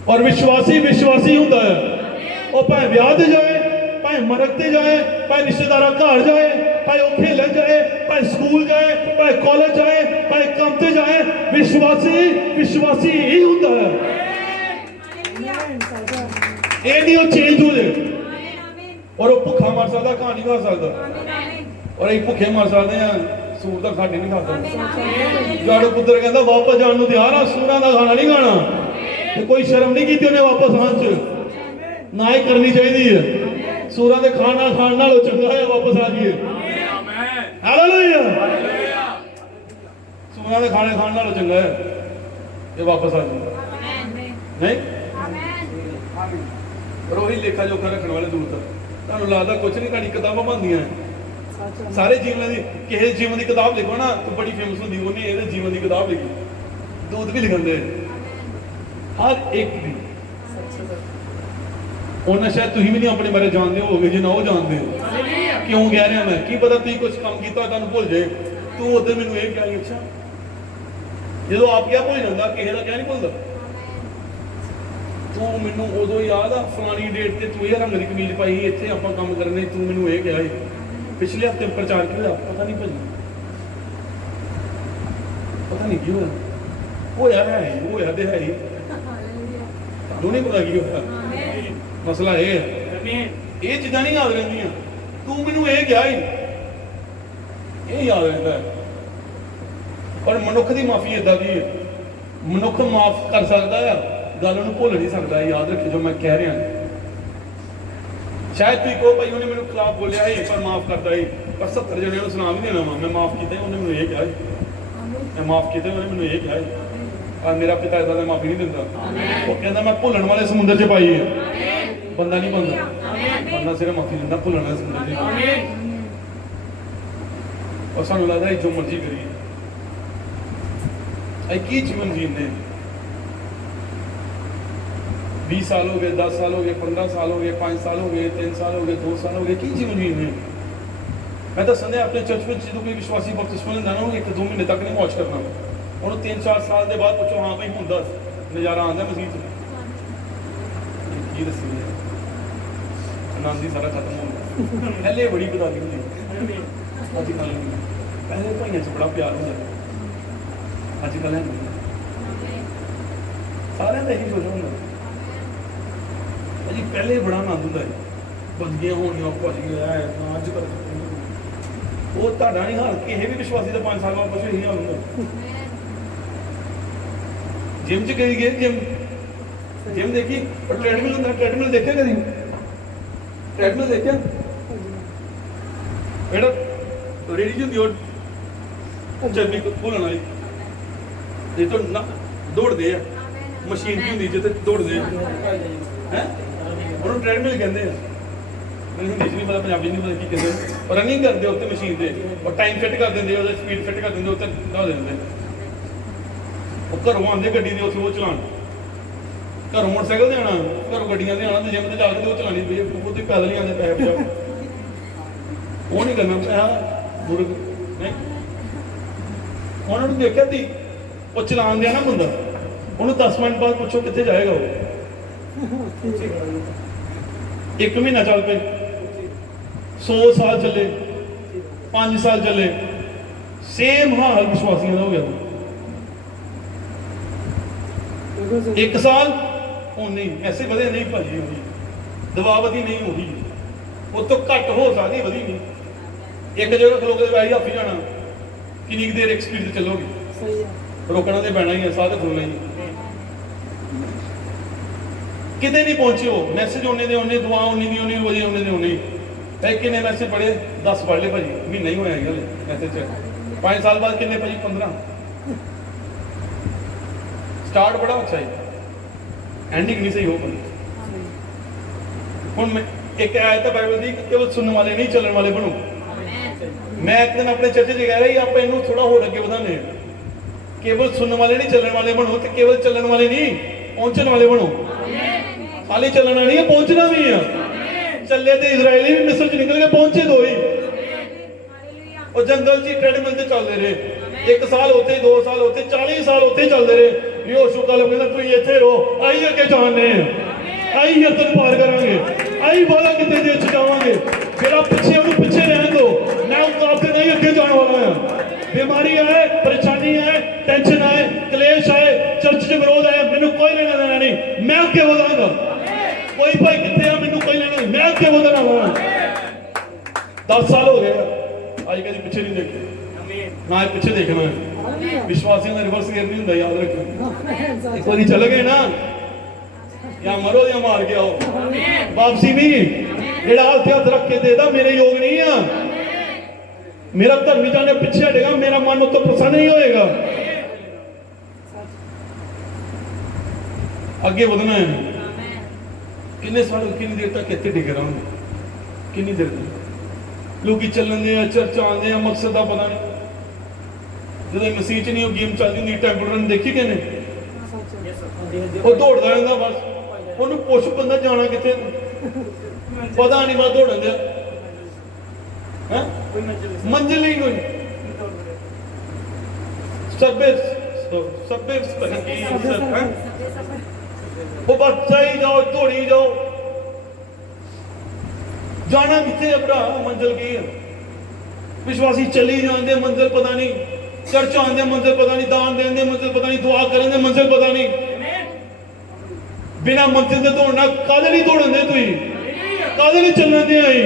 ਔਰ ਵਿਸ਼ਵਾਸੀ ਵਿਸ਼ਵਾਸੀ ਹੁੰਦਾ ਹੈ। ਉਹ ਭਾਵੇਂ ਵਿਆਹ ਤੇ ਜਾਏ, ਭਾਵੇਂ ਮਰਗ ਤੇ ਜਾਏ, ਭਾਵੇਂ ਰਿਸ਼ਤੇਦਾਰਾਂ ਘਰ ਜਾਏ, ਭਾਵੇਂ ਉਹ ਖੇਲਣ ਜਾਏ, ਭਾਵੇਂ ਸਕੂਲ ਜਾਏ, ਭਾਵੇਂ ਕਾਲਜ ਜਾਏ, ਭਾਵੇਂ ਕੰਮ ਤੇ ਜਾਏ, ਵਿਸ਼ਵਾਸੀ ਵਿਸ਼ਵਾਸੀ ਹੀ ਹੁੰਦਾ ਹੈ। ਇਹ ਨਹੀਂ ਉਹ ਚੇਂਜ ਹੋ ਜਾਏ। ਔਰ ਉਹ ਭੁੱਖਾ ਮਰ ਸਕਦਾ, ਘਾਹ ਨਹੀਂ ਖਾ ਸਕਦਾ। ਔਰ ਇਹ ਭੁੱਖੇ ਮਰ ਸਕਦੇ ਆ, ਸੂਰ ਦਾ ਖਾਣੇ ਨਹੀਂ ਖਾਦਾ। ਜੜ ਪੁੱਤਰ ਕਹਿੰਦਾ ਵਾਪਸ ਜਾਣ ਨੂੰ ਤਿਆਰ ਆ, ਸੂਰਾਂ ਦਾ ਖਾਣਾ ਨਹੀਂ ਖਾਣਾ। ਤੇ ਕੋਈ ਸ਼ਰਮ ਨਹੀਂ ਕੀਤੀ ਉਹਨੇ ਵਾਪਸ ਆਉਣ ਚ, ਨਾ ਹੀ ਕਰਨੀ ਚਾਹੀਦੀ ਹੈ। ਸੂਰਾਂ ਦੇ ਖਾਣਾ ਖਾਣ ਨਾਲੋਂ ਚੰਗਾ ਹੈ ਵਾਪਸ ਆ ਜਾਈਏ। ਹਾਲੇਲੂਇਆ। ਸੂਰਾਂ ਦੇ ਖਾਣੇ ਖਾਣ ਨਾਲੋਂ ਚੰਗਾ ਹੈ ਇਹ ਵਾਪਸ ਆ ਜਾਈਏ। ਨਹੀਂ ਪਰ ਉਹੀ ਲੇਖਾ ਜੋਖਾ ਰੱਖਣ ਵਾਲੇ ਦੂਰ ਤੱਕ। ਤੁਹਾਨੂੰ ਲੱਗਦਾ ਕੁਝ ਨਹੀਂ, ਤੁਹਾਡੀ ਕਿਤਾਬਾਂ ਬਣਦੀਆਂ ਸਾਰੇ ਜੀਵਨਾਂ ਦੀ। ਕਿਸੇ ਜੀਵਨ ਦੀ ਕਿਤਾਬ ਲਿਖੋ ਨਾ ਤਾਂ ਬੜੀ ਫੇਮਸ ਹੁੰਦੀ, ਉਹਨੇ ਇਹਦੇ ਜੀਵਨ ਦੀ ਕਿਤਾਬ ਲਿਖੀ, ਦੂਤ ਵੀ ਲਿਖਾਂਦੇ ਹਰ ਇੱਕ ਦੀ। ਉਹਨਾਂ ਸ਼ਾਇਦ ਤੁਸੀਂ ਵੀ ਨਹੀਂ ਆਪਣੇ ਬਾਰੇ ਜਾਣਦੇ ਹੋਗੇ, ਜੇ ਨਾ ਉਹ ਜਾਣਦੇ ਹੋ। ਕਿਉਂ ਕਹਿ ਰਿਹਾ ਮੈਂ, ਕੀ ਪਤਾ ਤੁਸੀਂ ਕੁਝ ਕੰਮ ਕੀਤਾ ਤੁਹਾਨੂੰ ਭੁੱਲ ਜਾਏ। ਤੂੰ ਉਦੋਂ ਮੈਨੂੰ ਇਹ ਕਿਹਾ, ਅੱਛਾ ਜਦੋਂ ਆਪ ਕਿਹਾ ਭੁੱਲ ਜਾਂਦਾ, ਕਿਸੇ ਦਾ ਕਿਹਾ ਨਹੀਂ ਭੁੱਲਦਾ। ਤੂੰ ਮੈਨੂੰ ਉਦੋਂ ਯਾਦ ਆ ਫਲਾਣੀ ਡੇਟ ਤੇ ਤੂੰ ਇਹ ਰੰਗ ਦੀ ਕਮੀਜ਼ ਪਾਈ, ਇੱਥੇ ਆਪਾਂ ਕੰਮ ਕਰਨੇ, ਤੂੰ ਮੈਨੂੰ ਇਹ ਕਿਹਾ ਸੀ। ਪਿਛਲੇ ਹਫ਼ਤੇ ਪ੍ਰਚਾਰ ਕੀ ਹੋਇਆ ਪਤਾ ਨਹੀਂ ਭਾਜੀ, ਪਤਾ ਨਹੀਂ ਕੀ ਹੋਇਆ। ਹੋਇਆ ਹੈ, ਹੋਇਆ ਤੇ ਹੈ ਹੀ, ਤੁਹਾਨੂੰ ਨਹੀਂ ਪਤਾ ਕੀ ਹੋਇਆ। ਮਸਲਾ ਇਹ ਹੈ, ਇਹ ਚੀਜ਼ਾਂ ਨਹੀਂ ਯਾਦ ਰਹਿੰਦੀਆਂ। ਤੂੰ ਮੈਨੂੰ ਇਹ ਕਿਹਾ ਹੀ, ਇਹ ਯਾਦ ਰਹਿੰਦਾ ਹੈ। ਪਰ ਮਨੁੱਖ ਦੀ ਮਾਫੀ ਏਦਾਂ ਦੀ ਹੈ, ਮਨੁੱਖ ਮਾਫ ਕਰ ਸਕਦਾ ਆ, ਗੱਲ ਉਹਨੂੰ ਭੁੱਲ ਨਹੀਂ ਸਕਦਾ। ਯਾਦ ਰੱਖੇ ਜੋ ਮੈਂ ਕਹਿ ਰਿਹਾ। ਸ਼ਾਇਦ ਤੁਸੀਂ ਕਹੋ ਭਾਈ ਉਹਨੇ ਮੈਨੂੰ ਖਿਲਾਫ ਬੋਲਿਆ ਹੈ ਪਰ ਮਾਫ ਕਰਦਾ ਹੈ, ਪਰ 70 ਜਣਿਆਂ ਨੂੰ ਸੁਣਾ ਵੀ ਦੇਣਾ ਵਾ ਮੈਂ ਮਾਫ ਕੀਤਾ, ਉਹਨੇ ਮੈਨੂੰ ਇਹ ਕਿਹਾ, ਮੈਂ ਮਾਫ ਕੀਤਾ, ਉਹਨੇ ਮੈਨੂੰ ਇਹ ਕਿਹਾ। ਪਰ ਮੇਰਾ ਪਿਤਾ ਏਦਾਂ ਦਾ ਮਾਫੀ ਨਹੀਂ ਦਿੰਦਾ। ਉਹ ਕਹਿੰਦਾ ਮੈਂ ਭੁੱਲਣ ਵਾਲੇ ਸਮੁੰਦਰ 'ਚ ਪਾਈ ਹੈ, ਬੰਦਾ ਨਹੀਂ ਬਣਦਾ। ਬੰਦਾ ਸਿਰਫ ਮਾਫੀ ਦਿੰਦਾ, ਭੁੱਲਣ ਵਾਲੇ ਸਮੁੰਦਰ 'ਚ। ਔਰ ਸਾਨੂੰ ਲੱਗਦਾ ਜੋ ਮਰਜ਼ੀ ਕਰੀਏ, ਅਸੀਂ ਕੀ ਜੀਵਨ ਜੀਂਦੇ। 20 ਸਾਲ ਹੋ ਗਏ, 10 ਸਾਲ ਹੋ ਗਏ, 15 ਸਾਲ ਹੋ ਗਏ, 5 ਸਾਲ ਹੋ ਗਏ, 3 ਸਾਲ ਹੋ ਗਏ, 2 ਸਾਲ ਹੋ ਗਏ, ਕੀ ਜੀਵਨ ਜੀਂਦੇ। ਮੈਂ ਤਾਂ ਸੰਦੇ ਆਪਣੇ ਚਰਚ ਵਿੱਚ ਜਦੋਂ ਕੋਈ ਵਿਸ਼ਵਾਸੀ ਬਪਤਿਸਮਾ ਲੈਂਦਾ ਨਾ, ਉਹ 1-2 ਮਹੀਨੇ ਤੱਕ ਨਹੀਂ ਮੌਜ ਕਰਨਾ। ਉਹਨੂੰ 3-4 ਸਾਲ ਦੇ ਬਾਅਦ ਪੁੱਛੋ, ਹਾਂ ਭਾਈ ਹੁਣ ਦੱਸ ਨਜ਼ਾਰਾ ਆਉਂਦਾ ਮਸੀਹ 'ਚ? ਕੀ ਦੱਸੀ ਆਨੰਦ ਹੀ ਸਾਰਾ ਖਤਮ ਹੋ ਗਿਆ। ਪਹਿਲੇ ਬੜੀ ਬਦਾਦੀ ਹੁੰਦੀ, ਅੱਜ ਕੱਲ੍ਹ ਪਹਿਲੇ ਭਾਈਆਂ 'ਚ ਬੜਾ ਪਿਆਰ ਹੁੰਦਾ। ਅੱਜ ਕੱਲ੍ਹ ਹੈ ਨਹੀਂ। ਸਾਰਿਆਂ ਦਾ ਇਹੀ ਸੋਚਣਾ ਹੁੰਦਾ ਭਾਜੀ, ਪਹਿਲੇ ਬੜਾ ਆਨੰਦ ਹੁੰਦਾ ਹੈ, ਬੰਦੀਆਂ ਹੋਣੀਆਂ ਭਾਜੀ ਐ ਅੱਜ ਕੱਲ੍ਹ ਉਹ ਤੁਹਾਡਾ ਨਹੀਂ ਹਾਲ, ਕਿਸੇ ਵੀ ਵਿਸ਼ਵਾਸੀ ਦਾ 5 ਸਾਲ ਬਾਅਦ ਕੁਛ ਇਹੀ ਹਾਲ ਹੁੰਦਾ। ਜਿਮ ਚ ਗਈ ਗਏ, ਜਿਮ ਦੇਖੀ, ਪਰ ਟ੍ਰੈਡਮਿਲ ਹੁੰਦਾ, ਟ੍ਰੈਡਮਿਲ ਦੇਖਿਆ ਕਦੀ? ਟ੍ਰੈਡਮਿਲ ਦੇਖਿਆ ਜਿਹੜਾ ਰੇਡੀ ਹੁੰਦੀ ਉਹ ਚੱਬੀ ਖੋਲਣ ਵਾਲੀ, ਇਹ ਤੋਂ ਨਾ ਦੌੜਦੇ ਆ, ਮਸ਼ੀਨ ਵੀ ਹੁੰਦੀ ਜਿੱਥੇ ਦੌੜਦੇ ਆ ਹੈ, ਉਹਨੂੰ ਟ੍ਰੈਡਮਿਲ ਕਹਿੰਦੇ ਆ। ਮੈਨੂੰ ਹਿੰਦੀ 'ਚ ਨਹੀਂ ਪਤਾ, ਪੰਜਾਬੀ 'ਚ ਨਹੀਂ ਪਤਾ ਕੀ ਕਹਿੰਦੇ। ਰਨਿੰਗ ਕਰਦੇ ਉੱਤੇ ਮਸ਼ੀਨ ਤੇ, ਉਹ ਟਾਈਮ ਫਿੱਟ ਕਰ ਦਿੰਦੇ, ਉਹਦਾ ਸਪੀਡ ਫਿੱਟ ਕਰ ਦਿੰਦੇ, ਉੱਤੇ ਦੌੜ ਦਿੰਦੇ। ਉਹ ਘਰੋਂ ਆਉਂਦੇ ਗੱਡੀ ਦੇ ਉੱਥੇ ਉਹ ਚਲਾਉਣ, ਘਰੋਂ ਮੋਟਰਸਾਈਕਲ ਤੇ ਆਉਣਾ, ਘਰੋਂ ਗੱਡੀਆਂ ਤੇ ਆਉਣਾ, ਤੇ ਜਿੰਮ ਤੇ ਜਾ ਕੇ ਉਹ ਚਲਾਉਣੀ ਪਈ, ਉਹ ਤੇ ਪੈਦਲ ਹੀ ਆਉਂਦੇ ਪੈਸੇ ਬਚਾ, ਉਹ ਨਹੀਂ ਕਰਨਾ ਪੈਸਾ ਬੁਰਗ ਨਹੀਂ। ਉਹਨਾਂ ਨੂੰ ਦੇਖਿਆ ਤੀ ਉਹ ਚਲਾਉਣ ਦਿਆ ਨਾ ਬੰਦਾ, ਉਹਨੂੰ 10 ਮਿੰਟ ਬਾਅਦ ਪੁੱਛੋ ਕਿੱਥੇ ਜਾਏਗਾ ਉਹ। 1 ਮਹੀਨਾ ਚੱਲ ਪਏ, 100 ਸਾਲ ਚੱਲੇ, 5 ਸਾਲ ਚੱਲੇ, ਸੇਮ ਹਾਲ ਵਿਸ਼ਵਾਸੀਆਂ ਦਾ ਹੋ ਗਿਆ। 1 ਸਾਲ ਉਹ ਨਹੀਂ, ਐਸੇ ਵਧੇ ਨਹੀਂ ਭਾਜੀ, ਹੋਈ ਦਬਾਵਤੀ ਨਹੀਂ ਹੋਈ, ਉਹ ਤੋਂ ਘੱਟ ਹੋ ਸਕਦੀ, ਵਧੀ ਨਹੀਂ। ਇੱਕ ਜਗ੍ਹਾ ਖਲੋ ਕੇ ਵੈਸੇ ਹਾਫੀ ਜਾਣਾ, ਕਿੰਨੀ ਦੇਰ ਇੱਕ ਸਪੀਡ ਤੇ ਚੱਲੋਗੇ, ਰੋਕਣਾ ਤੇ ਪੈਣਾ ਹੀ ਹੈ, ਸਾਹ ਤੇ ਖੁੱਲਣਾ ਹੀ। ਕਿਤੇ ਨਹੀਂ ਪਹੁੰਚੇ ਹੋ, ਮੈਸੇਜ ਉਹਨੇ ਦੇ ਉਹਨੇ, ਦੁਆ ਉਹਨੇ ਦੀ ਉਹਨੇ, ਰੋਜ਼ੇ ਉਹਨੇ ਦੇ ਉਹਨੇ। ਕਿੰਨੇ ਮੈਸੇਜ ਪੜ੍ਹੇ? 10 ਪੜ੍ਹ ਲਏ ਭਾਜੀ, ਮਹੀਨਾ ਹੀ ਹੋਇਆ ਹੈਗਾ ਮੈਸੇਜ ਚ। 5 ਸਾਲ ਬਾਅਦ ਕਿੰਨੇ ਭਾਜੀ? 15। ਸਟਾਰਟ ਬੜਾ ਅੱਛਾ ਹੈ, ਐਂਡਿੰਗ ਨਹੀਂ ਸਹੀ ਹੋ ਪਾਈ। ਹੁਣ ਇੱਕ ਆਇਤ ਹੈ ਬਾਈਬਲ ਦੀ, ਕੇਵਲ ਸੁਣਨ ਵਾਲੇ ਨਹੀਂ ਚੱਲਣ ਵਾਲੇ ਬਣੋ। ਮੈਂ ਇੱਕ ਦਿਨ ਆਪਣੇ ਚਰਚ 'ਚ ਕਹਿ ਰਿਹਾ ਆਪਾਂ ਇਹਨੂੰ ਥੋੜਾ ਹੋਰ ਅੱਗੇ ਵਧਾਉਂਦੇ ਹਾਂ, ਕੇਵਲ ਸੁਣਨ ਵਾਲੇ ਨਹੀਂ ਚੱਲਣ ਵਾਲੇ ਬਣੋ, ਤੇ ਕੇਵਲ ਚੱਲਣ ਵਾਲੇ ਨਹੀਂ ਪਹੁੰਚਣ ਵਾਲੇ ਬਣੋ। ਖਾਲੀ ਚੱਲਣਾ ਨਹੀਂ ਹੈ, ਪਹੁੰਚਣਾ ਵੀ ਆ। ਚੱਲੇ ਤੇ ਇਜ਼ਰਾਈਲੀ ਵੀ ਮਿਸਰ 'ਚ ਨਿਕਲ ਕੇ ਪਹੁੰਚੇ ਦੋ ਹੀ। ਉਹ ਜੰਗਲ 'ਚ ਟ੍ਰੈਡਮਿਲ ਤੇ ਚੱਲਦੇ ਰਹੇ, 1 ਸਾਲ ਉੱਥੇ, 2 ਸਾਲ ਉੱਥੇ, 40 ਸਾਲ ਉੱਥੇ ਚੱਲਦੇ ਰਹੇ। ਯਹੋਸ਼ੂ ਕਾਲਮ ਕਹਿੰਦਾ ਤੁਸੀਂ ਇੱਥੇ ਰਹੋ, ਆਈ ਅੱਗੇ ਜਾਣੇ, ਆਈ ਯਰਦਨ ਪਾਰ ਕਰਾਂਗੇ, ਆਈ ਵਾਲਾ ਕਿਤੇ ਦੇਸ਼ 'ਚ ਜਾਵਾਂਗੇ। ਜਿਹੜਾ ਪਿੱਛੇ ਉਹਨੂੰ ਪਿੱਛੇ ਰਹਿਣ ਦੋ, ਮੈਂ ਉਹ ਕਾਫਤੇ ਨਹੀਂ ਅੱਗੇ ਜਾਣ ਵਾਲਾ ਹਾਂ। बीमारी आए, परेशानी आए, टेंशन आए, क्लेश आए, चर्च से विरोध आया, मैंने कोई लेना देना नहीं, मैं अगे बढ़ाऊंगा। कोई भाई कितने है, मैंने कोई लेना नहीं, मैं अगे बढ़ना हुआ। 10 साल हो गए, आज कभी पीछे नहीं देखते, ना पीछे देखना है। विश्वासियों का रिवर्स गियर नहीं होता, याद रखना। एक बार चले गए ना, या मरो या मार के आओ, वापसी नहीं। जेड़ा हाथ रख के देता मेरे योग नहीं है, मेरा धर्मी जाने पीछे हटेगा, मेरा मन तो प्रसन्न नहीं होएगा। आगे बढ़ना है। किन्ने साल, कितनी देर तक इतने टिके रहोगे? कितनी देर तक लोग चलन दे, चर्च आते हैं, मकसद का पता नहीं। जो मसीह च नहीं गेम चलती होंगी, टेंपल रन देखी किने, वो दौड़ता रहता बस, उन्होंने पुछ बंदा जाना कितने पता नहीं, बस दौड़न दिया, मंजिल नहीं कोई। वो बस चाहिए जाओ, दौड़ी जाओ, जाना कितने भरा, मंजिल की है। विश्वासी चली जाते, मंजिल पता नहीं, चर्च आते मंजिल पता नहीं, दान देंगे मंजिल पता नहीं, दुआ करेंगे मंजिल पता नहीं। बिना मंजिल से दौड़ना, कादे नहीं दौड़न दे, तुम कादे नहीं चलने दे। आई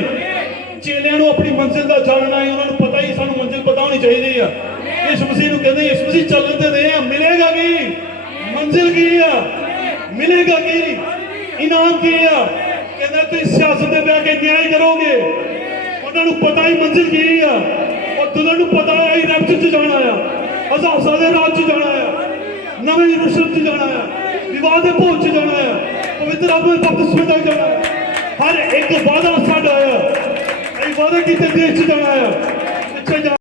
चेलियां नूं अपनी मंजिल का जानना है, उन्होंने पता ही सानू मंजिल पता होनी चाहिए। यीशु मसीह नूं कहंदे, यीशु मसीह चलन ते दे, मिलेगा की मंजिल की है, मिलेगा की इनाम की है। कहंदा तुसीं सियासत दे बैठ के न्याय करोगे, उन्हां नूं पता ही मंजिल की है। और दुल्हन नूं पता है ही रब च जाना है, अज़ाज़ा दे राज च जाना है, नवे यरूशलेम च जाना है, विवाह दे भोज च जाना है, पवित्र आत्मा दे बपतिस्मे च जाना है। हर एक वादा साडा है, वादा किते देश च जाना है।